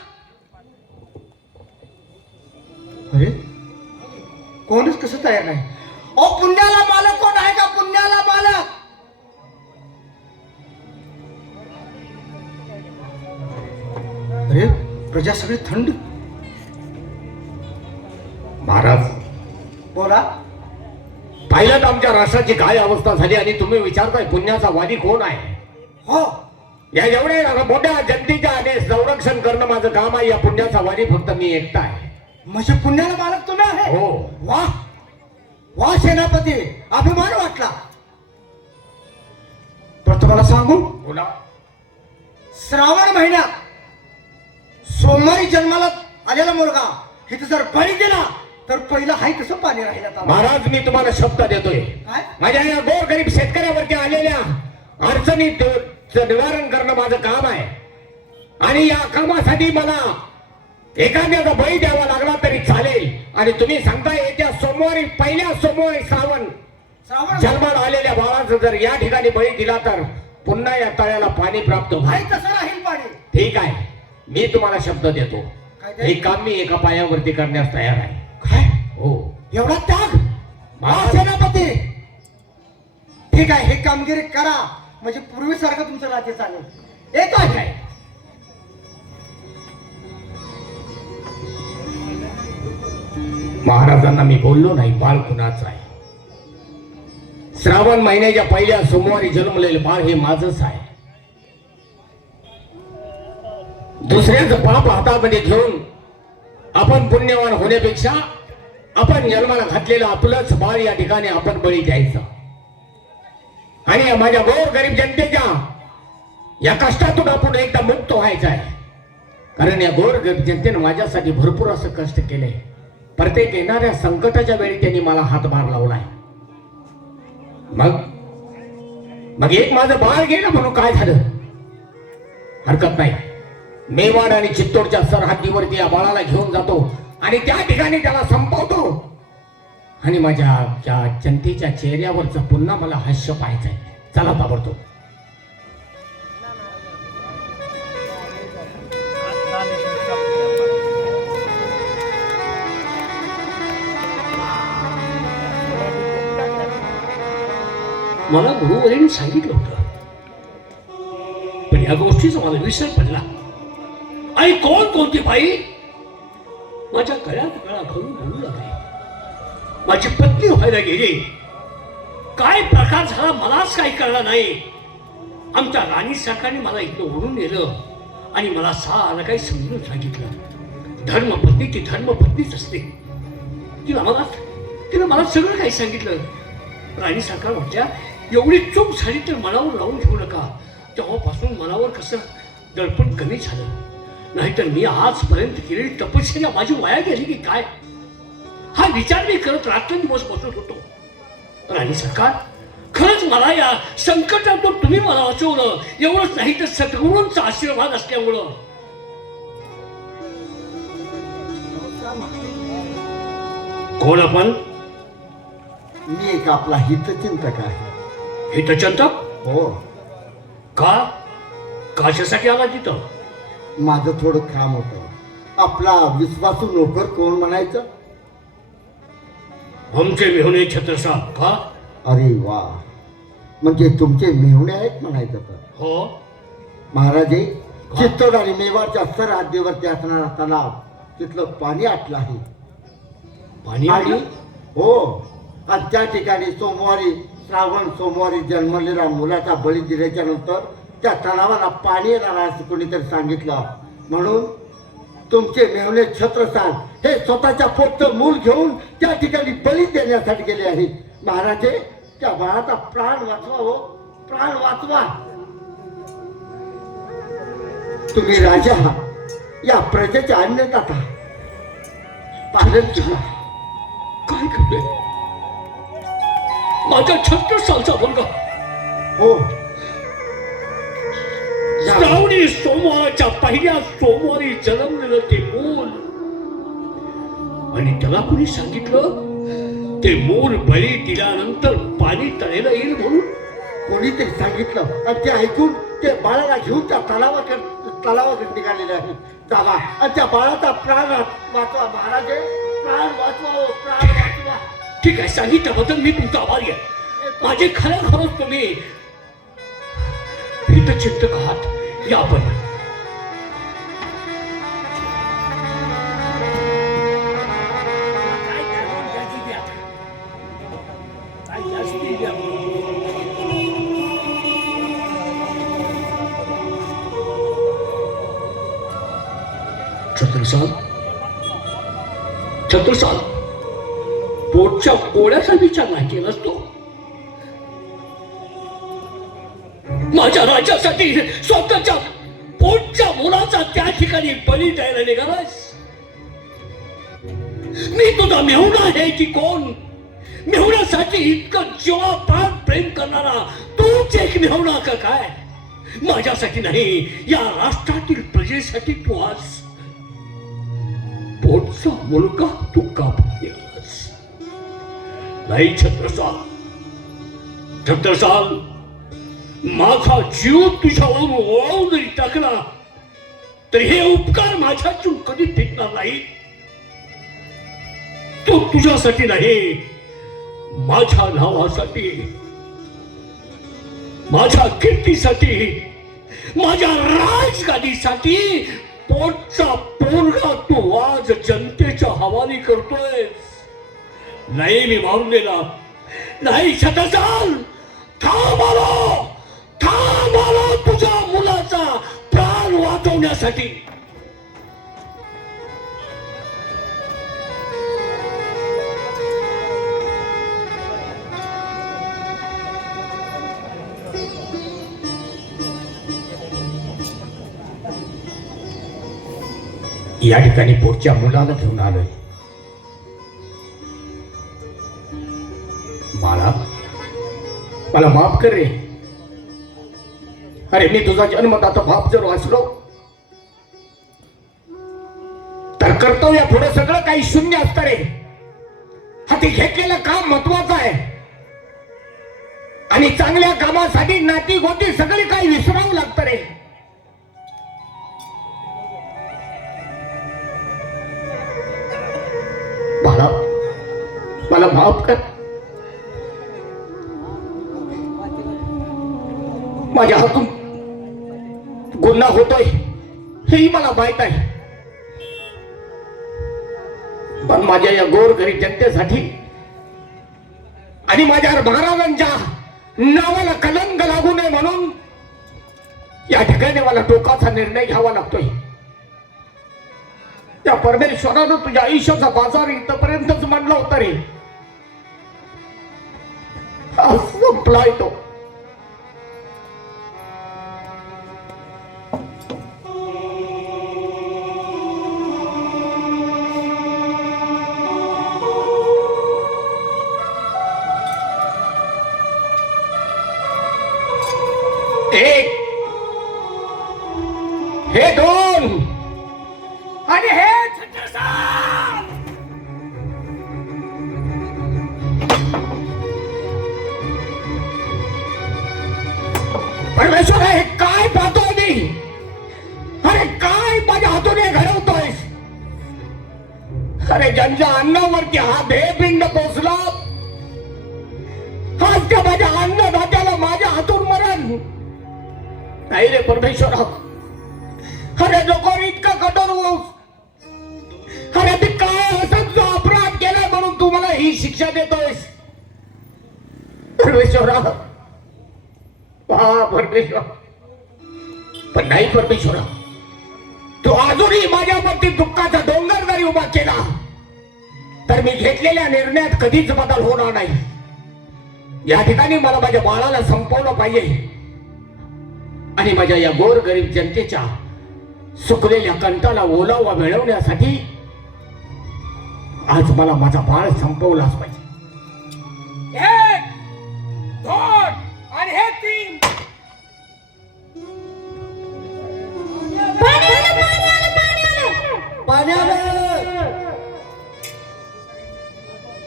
अरे कोणच कसं तयार नाही. ओ पुण्याला मालक कोण आहे का? पुण्याला मालक? अरे प्रजा सगळी थंड. महाराज, बोला. पाहिलं आमच्या राष्ट्राची काय अवस्था झाली आणि तुम्ही विचारताय पुण्याचा वादी कोण आहे? हो, या एवढ्या मोठ्या जनतेच्या आणि संरक्षण करणं माझं काम आहे. या पुण्याचा वादी फक्त मी एकटा आहे. म्हणजे पुण्याला मालक तुम्ही आहे? हो. वा वा सेनापती, अभिमान वाटला. पण तुम्हाला सांगू, बोला. श्रावण महिन्यात सोमवारी जन्माला आलेला मुलगा इथं जर बळी दिला तर पहिलं हाय कसं पाणी राहिलं. महाराज, मी तुम्हाला शब्द देतोय. काय? माझ्या या गोरगरीब शेतकऱ्यावरती आलेल्या अडचणीचं निवारण करणं माझं काम आहे. आणि या कामासाठी मला एखाद्याचा बळी द्यावा लागला तरी चालेल. आणि तुम्ही सांगताय येत्या सोमवारी, पहिल्या सोमवारी श्रावण जन्माला आलेल्या बाळाचा जर या ठिकाणी बळी दिला तर पुन्हा या तळ्याला पाणी प्राप्त आहे होईल. तसं राहील पाणी. ठीक आहे, मी तुम्हाला शब्द देतो. काय ते? हे काम मी एका पायावरती करण्यास तयार आहे. काय हो, एवढा त्याग? महाराज. सेनापती ठीक आहे, हे कामगिरी करा म्हणजे पूर्वीसारखं तुमचं राज्य चालेल. येतो आहे काय? महाराजांना मी बोललो नाही बाळ कुणाचं आहे. श्रावण महिन्याच्या पहिल्या सोमवारी जन्मलेले बाळ हे माझंच आहे. दुसऱ्याचं पाप हातामध्ये घेऊन आपण पुण्यवान होण्यापेक्षा आपण जन्माला घातलेलं आपलंच बाळ या ठिकाणी आपण बळी द्यायचं. आणि या माझ्या गोर गरीब जनतेच्या या कष्टातून आपण एकदा मुक्त व्हायचं आहे. कारण या गोर गरीब जनतेने माझ्यासाठी भरपूर असं कष्ट केलंय. प्रत्येक येणाऱ्या संकटाच्या वेळी त्यांनी मला हातभार लावलाय. मग एक माझं बाळ गेलं म्हणून काय झालं? हरकत नाही. मेवाड आणि चित्तोडच्या सरहद्दीवरती या बाळाला घेऊन जातो आणि त्या ठिकाणी त्याला संपवतो. आणि माझ्या त्या जनतेच्या चेहऱ्यावरचं पुन्हा मला हास्य पाहायचंय. चला ताबडतोब. मला गुरुवरीने सांगितलं होतं, पण या गोष्टीचा मला विसर पडला. आई कोणती बाई माझ्या गळ्यात गळा घालून बोलू लागली. माझी पत्नी व्हायला गेली. काय प्रकार झाला मलाच काही कळलं नाही. आमच्या राणी सरकारने मला इथं ओढून नेलं आणि मला सारं काही समजून सांगितलं. धर्मपत्नी ती धर्मपत्नीच असते. तिला मला सगळं काही सांगितलं. राणी सरकार म्हटल्या, एवढी चूक झाली तर मनावर लावून घेऊ नका. तेव्हापासून मनावर कसं दडपण कमी झालं. नाहीतर मी आजपर्यंत केलेली तपश्चर्या माझी वाया गेली की काय, हा विचार मी करत रात्रंदिवस बसत होतो. राणी सरकार, खरंच मला या संकटातून तुम्ही मला वाचवलं. एवढंच नाही तर सद्गुरूंचा आशीर्वाद असल्यामुळं. कोण आपण? मी एक आपला हितचिंतक आहे. हितचिंतक? हो, का? कशासाठी आला तिथं? माझं थोडं काम होतं. आपला विश्वासू नोकर कोण म्हणायचं? आमचे मेहुणे छत्रसाल का? अरे वा, म्हणजे तुमचे मेहुणे आहेत म्हणायचं तर. हो. महाराज, चित्तोड आणि मेवाडच्या सरहद्दीवरती असणारा तलाव, तिथलं पाणी आटलं आहे. पाणी आणि आटलं? हो, आणि त्या ठिकाणी श्रावण सोमवारी जन्मलेल्या मुलाचा बळी दिल्याच्या नंतर त्या तलावाला पाणी येणार असं कोणीतरी सांगितलं. म्हणून तुमचे मेहुणे छत्रसाल हे स्वतःच्या पोटचं मूल घेऊन त्या ठिकाणी बळी देण्यासाठी गेले आहेत. महाराजे, त्या बाळाचा प्राण वाचवा. हो, प्राण वाचवा. तुम्ही राजा, या प्रजेचे अन्नदाता, पालन केला. काय करतोय माझ्या 36 सालचा मुलगा? हो, श्रावणी सोमवारच्या पहिल्या सोमवारी जन्मलेलं ते मूल, आणि त्याला कोणी सांगितलं ते मूल बळी दिल्यानंतर पाणी तळेला येईल म्हणून? कोणीतरी सांगितलं आणि ते ऐकून ते बाळाला घेऊन त्या तलावाकडे निघालेले आहे. जावा आणि त्या बाळाचा प्राण वाचवा. महाराजे, प्राण वाचवा. हो, प्राण वाचवा. ठीक आहे, सांगितल्याबद्दल मी तुमचा आभारी आहे. माझे खरंच तुम्ही हितचिंतक आहात. या आपण. छत्रसाल, पोटच्या पोळ्याचा विचार नाही केलास तो. माझ्या राज्यासाठी स्वतःच्या पोटच्या मुलाचा त्या ठिकाणी बळी द्यायला निघालास. मी तुझा मेहुणा आहे की कोण? मेहुण्यासाठी इतकं जीवापाड प्रेम करणारा तू तूच एकमेव ना का काय? माझ्यासाठी नाही, या राष्ट्रातील प्रजेसाठी तू आज पोटचा मुलगा तू कापल्यास. नाही छत्रसाल, छत्रसाल, माझा जीव तुझ्यावरून ओवाळून जरी टाकला तर हे उपकार माझ्यातून कधी फिटणार नाही. तो तुझ्यासाठी नाही, माझ्या नावासाठी, माझ्या कीर्तीसाठी, माझ्या राजगादीसाठी पोटचा पोरगा तू आज जनतेच्या हवाली करतोय. नाही मी मारून गेला नाही. छत्रसाल, थांब आलो तुझ्या मुलाचा प्राण वाचवण्यासाठी. या ठिकाणी पोटच्या मुलाला घेऊन आलोय. बाळा, मला माफ कर रे. अरे मी तुझा जन्मदाता बाप जर वाचलो तर कर्तव्य पुढे सगळं काही शून्य असतं रे. हाती घेतलेलं काम महत्वाचं आहे आणि चांगल्या कामासाठी नाती गोती सगळी काही विसरावं लागतं रे. बाळा, मला माफ कर. माझ्या हातून गुन्हा होतोय हेही मला माहित आहे, पण माझ्या या गोरगरीब जनतेसाठी आणि माझ्या महाराजांच्या नावाला कलंक लागू नये म्हणून या ठिकाणी मला टोकाचा निर्णय घ्यावा लागतोय. त्या परमेश्वरानं तुझ्या आयुष्याचा बाजार इथपर्यंतच मांडला होता रे. आज संपलाय तो. एक, हे दोन आणि हे छत्रसाल. परमेश्वर, हे काय पाहतोय मी? अरे काय माझ्या हातून हे घडवतोय? अरे ज्यांच्या अन्नावरती हा भेपिंड पोचला आज त्या माझ्या अन्नदात्याला माझ्या हातून मरण नाही रे परमेश्वर. अरे नको इतका कठोर होऊस. अरे मी काय असं जो अपराध केला म्हणून तू मला ही शिक्षा देतोयस? परमेश्वरा, परमेश्वर, पण नाही परमेश्वरा, तू अजूनही माझ्यावरती दुःखाचा डोंगर जरी उभा केला तर मी घेतलेल्या निर्णयात कधीच बदल होणार नाही. या ठिकाणी मला माझ्या बाळाला संपवलं पाहिजे आणि माझ्या या गोरगरीब जनतेच्या सुकलेल्या कंठाला ओलावा मिळवण्यासाठी आज मला माझा बाळ संपवलाच पाहिजे. एक, दोन आणि हे तीन.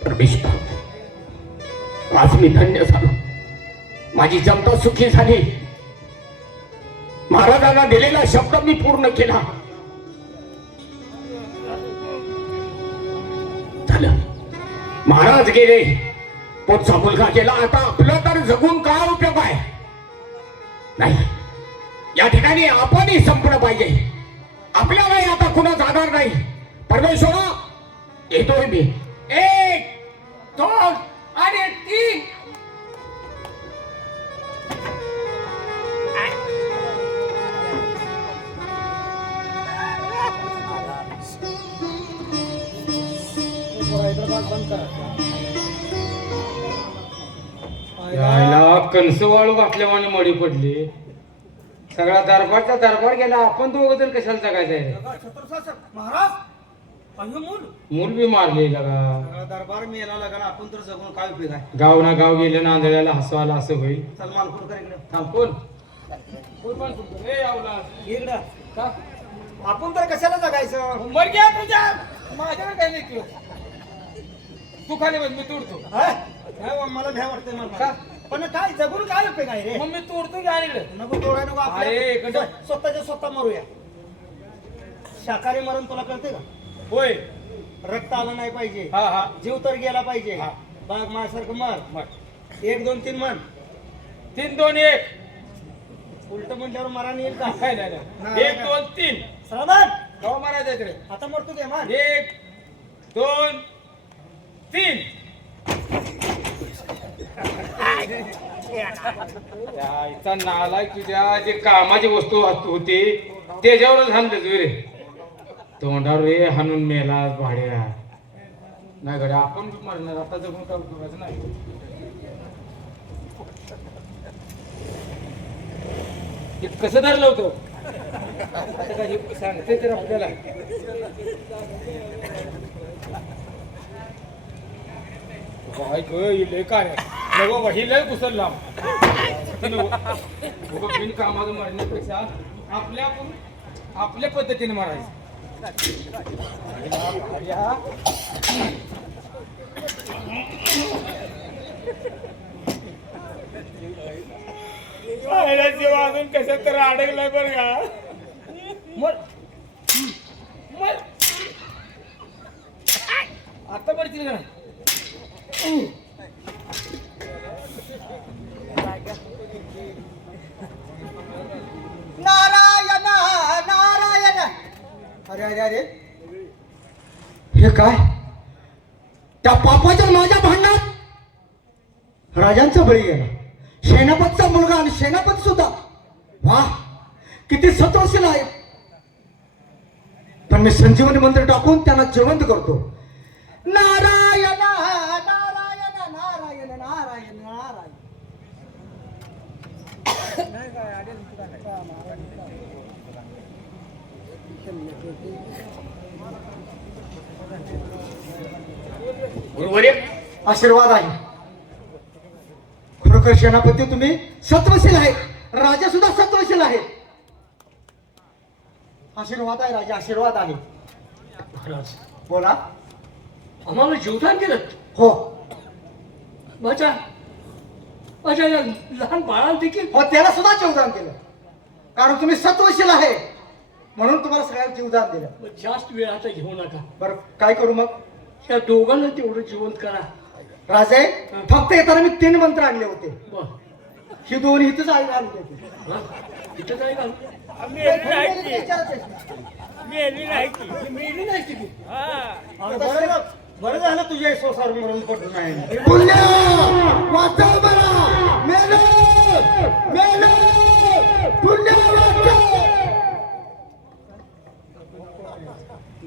परमेश्वर, आज मी धन्य झालो. माझी जनता सुखी झाली. महाराजांना दिलेला शब्द मी पूर्ण केला. झालं, महाराज गेले, पोटचा मुलगा गेला. आता आपलं तर जगून काय उपयोग आहे? नाही, या ठिकाणी आपणही संपलं पाहिजे. आपल्यालाही आता कुणाचा आधार नाही. परमेश्वरा, येतोय मी. एक, दोन आणि तीन. यायला कणस वाळू घातल्यामुळे मडी पडली. सगळा दरबारचा दरबार गेला. आपण दोघं जर कशाला जगायचंय? महाराज, मूल बी मारले लगा. दरबार मेला लागला आपण तर जगून काय उपयोग आहे. गाव ना गाव गेले नांदळ्याला हसवायला असं होईल. सलमान कुठं इकडे थांब कोण ए अवलाद इकडं का आपण तर कशाला जगायचं. मर गया तुझ्या माझ्यावर काय नाही तू. तू खाली बस मी तोडतो. हा? नाही बा, मला भ्या वाटते मला. पण काय जगून काय उपयोग आहे रे. मग मी तोडतो घ्या इकडे. नको तोडाय नको अरे, इकडं. स्वतःच्या स्वतः मरूया. शाकाहारी मरण तुला कळते का. होय. रक्त आलं नाही पाहिजे. हा हा जीव तर गेला पाहिजे. हा. बाग माझ्यासारखं मर. मर. 1 2 3 म्हण. 3 2 1. उलट म्हटल्यावर मरण येईल का. काय नाही नाही. 1 2 3. सलमान गाव मारायचं इकडे. आता मरतो घे मान. 1 2 3. यायचा नालायक तुझ्या जे कामाची वस्तू होती त्याच्यावरच हाणलं तू रे. तोंडावर रे हाणून मेला भाड्या. नाही गड्या आपण बी मरणार आता जगून काय उपयोगाचं नाही. हे कसं धरलं होतं आता काय हे सांगते तर आपल्याला. काय लय काय नको बाबा ही लय कुसल लांब. बिन कामाचं मरण्यापेक्षा आपल्या पद्धतीने मारायचं. जीव अजून कसं तर अडकलाय बरं का. मर मर आता पडतील का नाही. नारायण नारायण. अरे अरे अरे हे काय. त्या पापाच्या माझ्या भांडणात राजांचा बळी गेला. सेनापतीचा मुलगा आणि सेनापती सुद्धा. वाह किती सत्वशील आहे. पण मी संजीवनी मंत्र टाकून त्यांना जिवंत करतो. नारायण नारायण नारायण नारायण नारायण. बरोबर आहे. आशीर्वाद आहे. खरोखर सेनापती तुम्ही सत्वशील आहे. राजा सुद्धा सत्वशील आहे. आशीर्वाद आहे राजा आशीर्वाद आहे. महाराज बोला. आम्हाला जीवदान केलं. हो माझ्या या लहान बाळाला देखील. हो त्याला सुद्धा जीवदान केलं. कारण तुम्ही सत्वशील आहे म्हणून तुम्हाला सगळ्यांना जीवदान दिलं. जास्त वेळ आता घेऊ नका. बरं काय करू मग. या दोघांना तेवढं जिवंत करा. राजे फक्त येताना मी 3 मंत्र आणले होते. बर ही 2 इथंच आणले होते. इथं काय घालू. मेली नाही की. मेली नाही तिथे. बरं झालं तुझ्या सोसार म्हणून पडून नाही. पुण्य वाचव मला. मेलो मेलो पुण्य वाचव.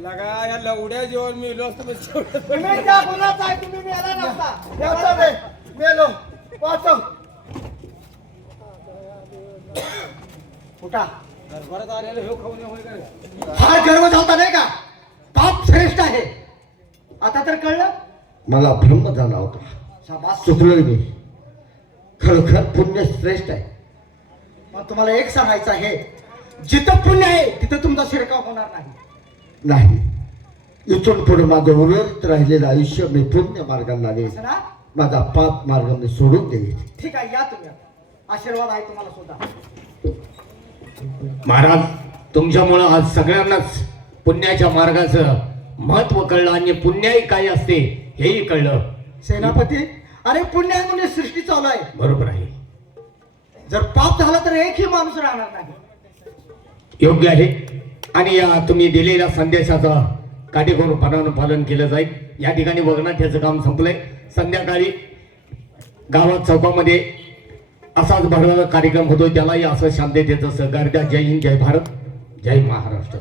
लगा या लवड्या जेवण मी इलो असतो. तुम्ही त्या गुन्हाचा आहे. तुम्ही मेला नसता. मेलो वाचव. उठा. दरबारात आलेलं हे खाऊन होय का. फार गर्व झालता नाही का. पाप श्रेष्ठ आहे. आता तर कळलं. मला भ्रम झाला होता. शाबास. चुकलोय मी. खरोखर पुण्य श्रेष्ठ आहे. पण तुम्हाला एक सांगायचं आहे. जिथं पुण्य आहे तिथं तुमचा शिरकाव होणार नाही. नाही इथून पुढे माझं उरत राहिलेलं आयुष्य मी पुण्य मार्गाला लागेल. असं ना. माझा पाप मार्ग मी सोडून देईल. ठीक आहे या तुम्ही. आशीर्वाद आहे तुम्हाला सुद्धा. महाराज तुमच्यामुळं आज सगळ्यांनाच पुण्याच्या मार्गाचं महत्व कळलं आणि पुण्याही काय असते हेही कळलं. सेनापती अरे पुण्य आहे म्हणजे सृष्टी चालू आहे. बरोबर आहे. जर पाप झाला तर एकही माणूस राहणार नाही. योग्य आहे. आणि या तुम्ही दिलेल्या संदेशाचं काटेकोरपणानं पालन केलं जाईल. या ठिकाणी वगनाट्याचं काम संपलंय. संध्याकाळी गावात चौकामध्ये असाच भरलेला कार्यक्रम होतोय. त्यालाही असं शांततेचं सहकार्य द्या. जय हिंद जय भारत जय महाराष्ट्र.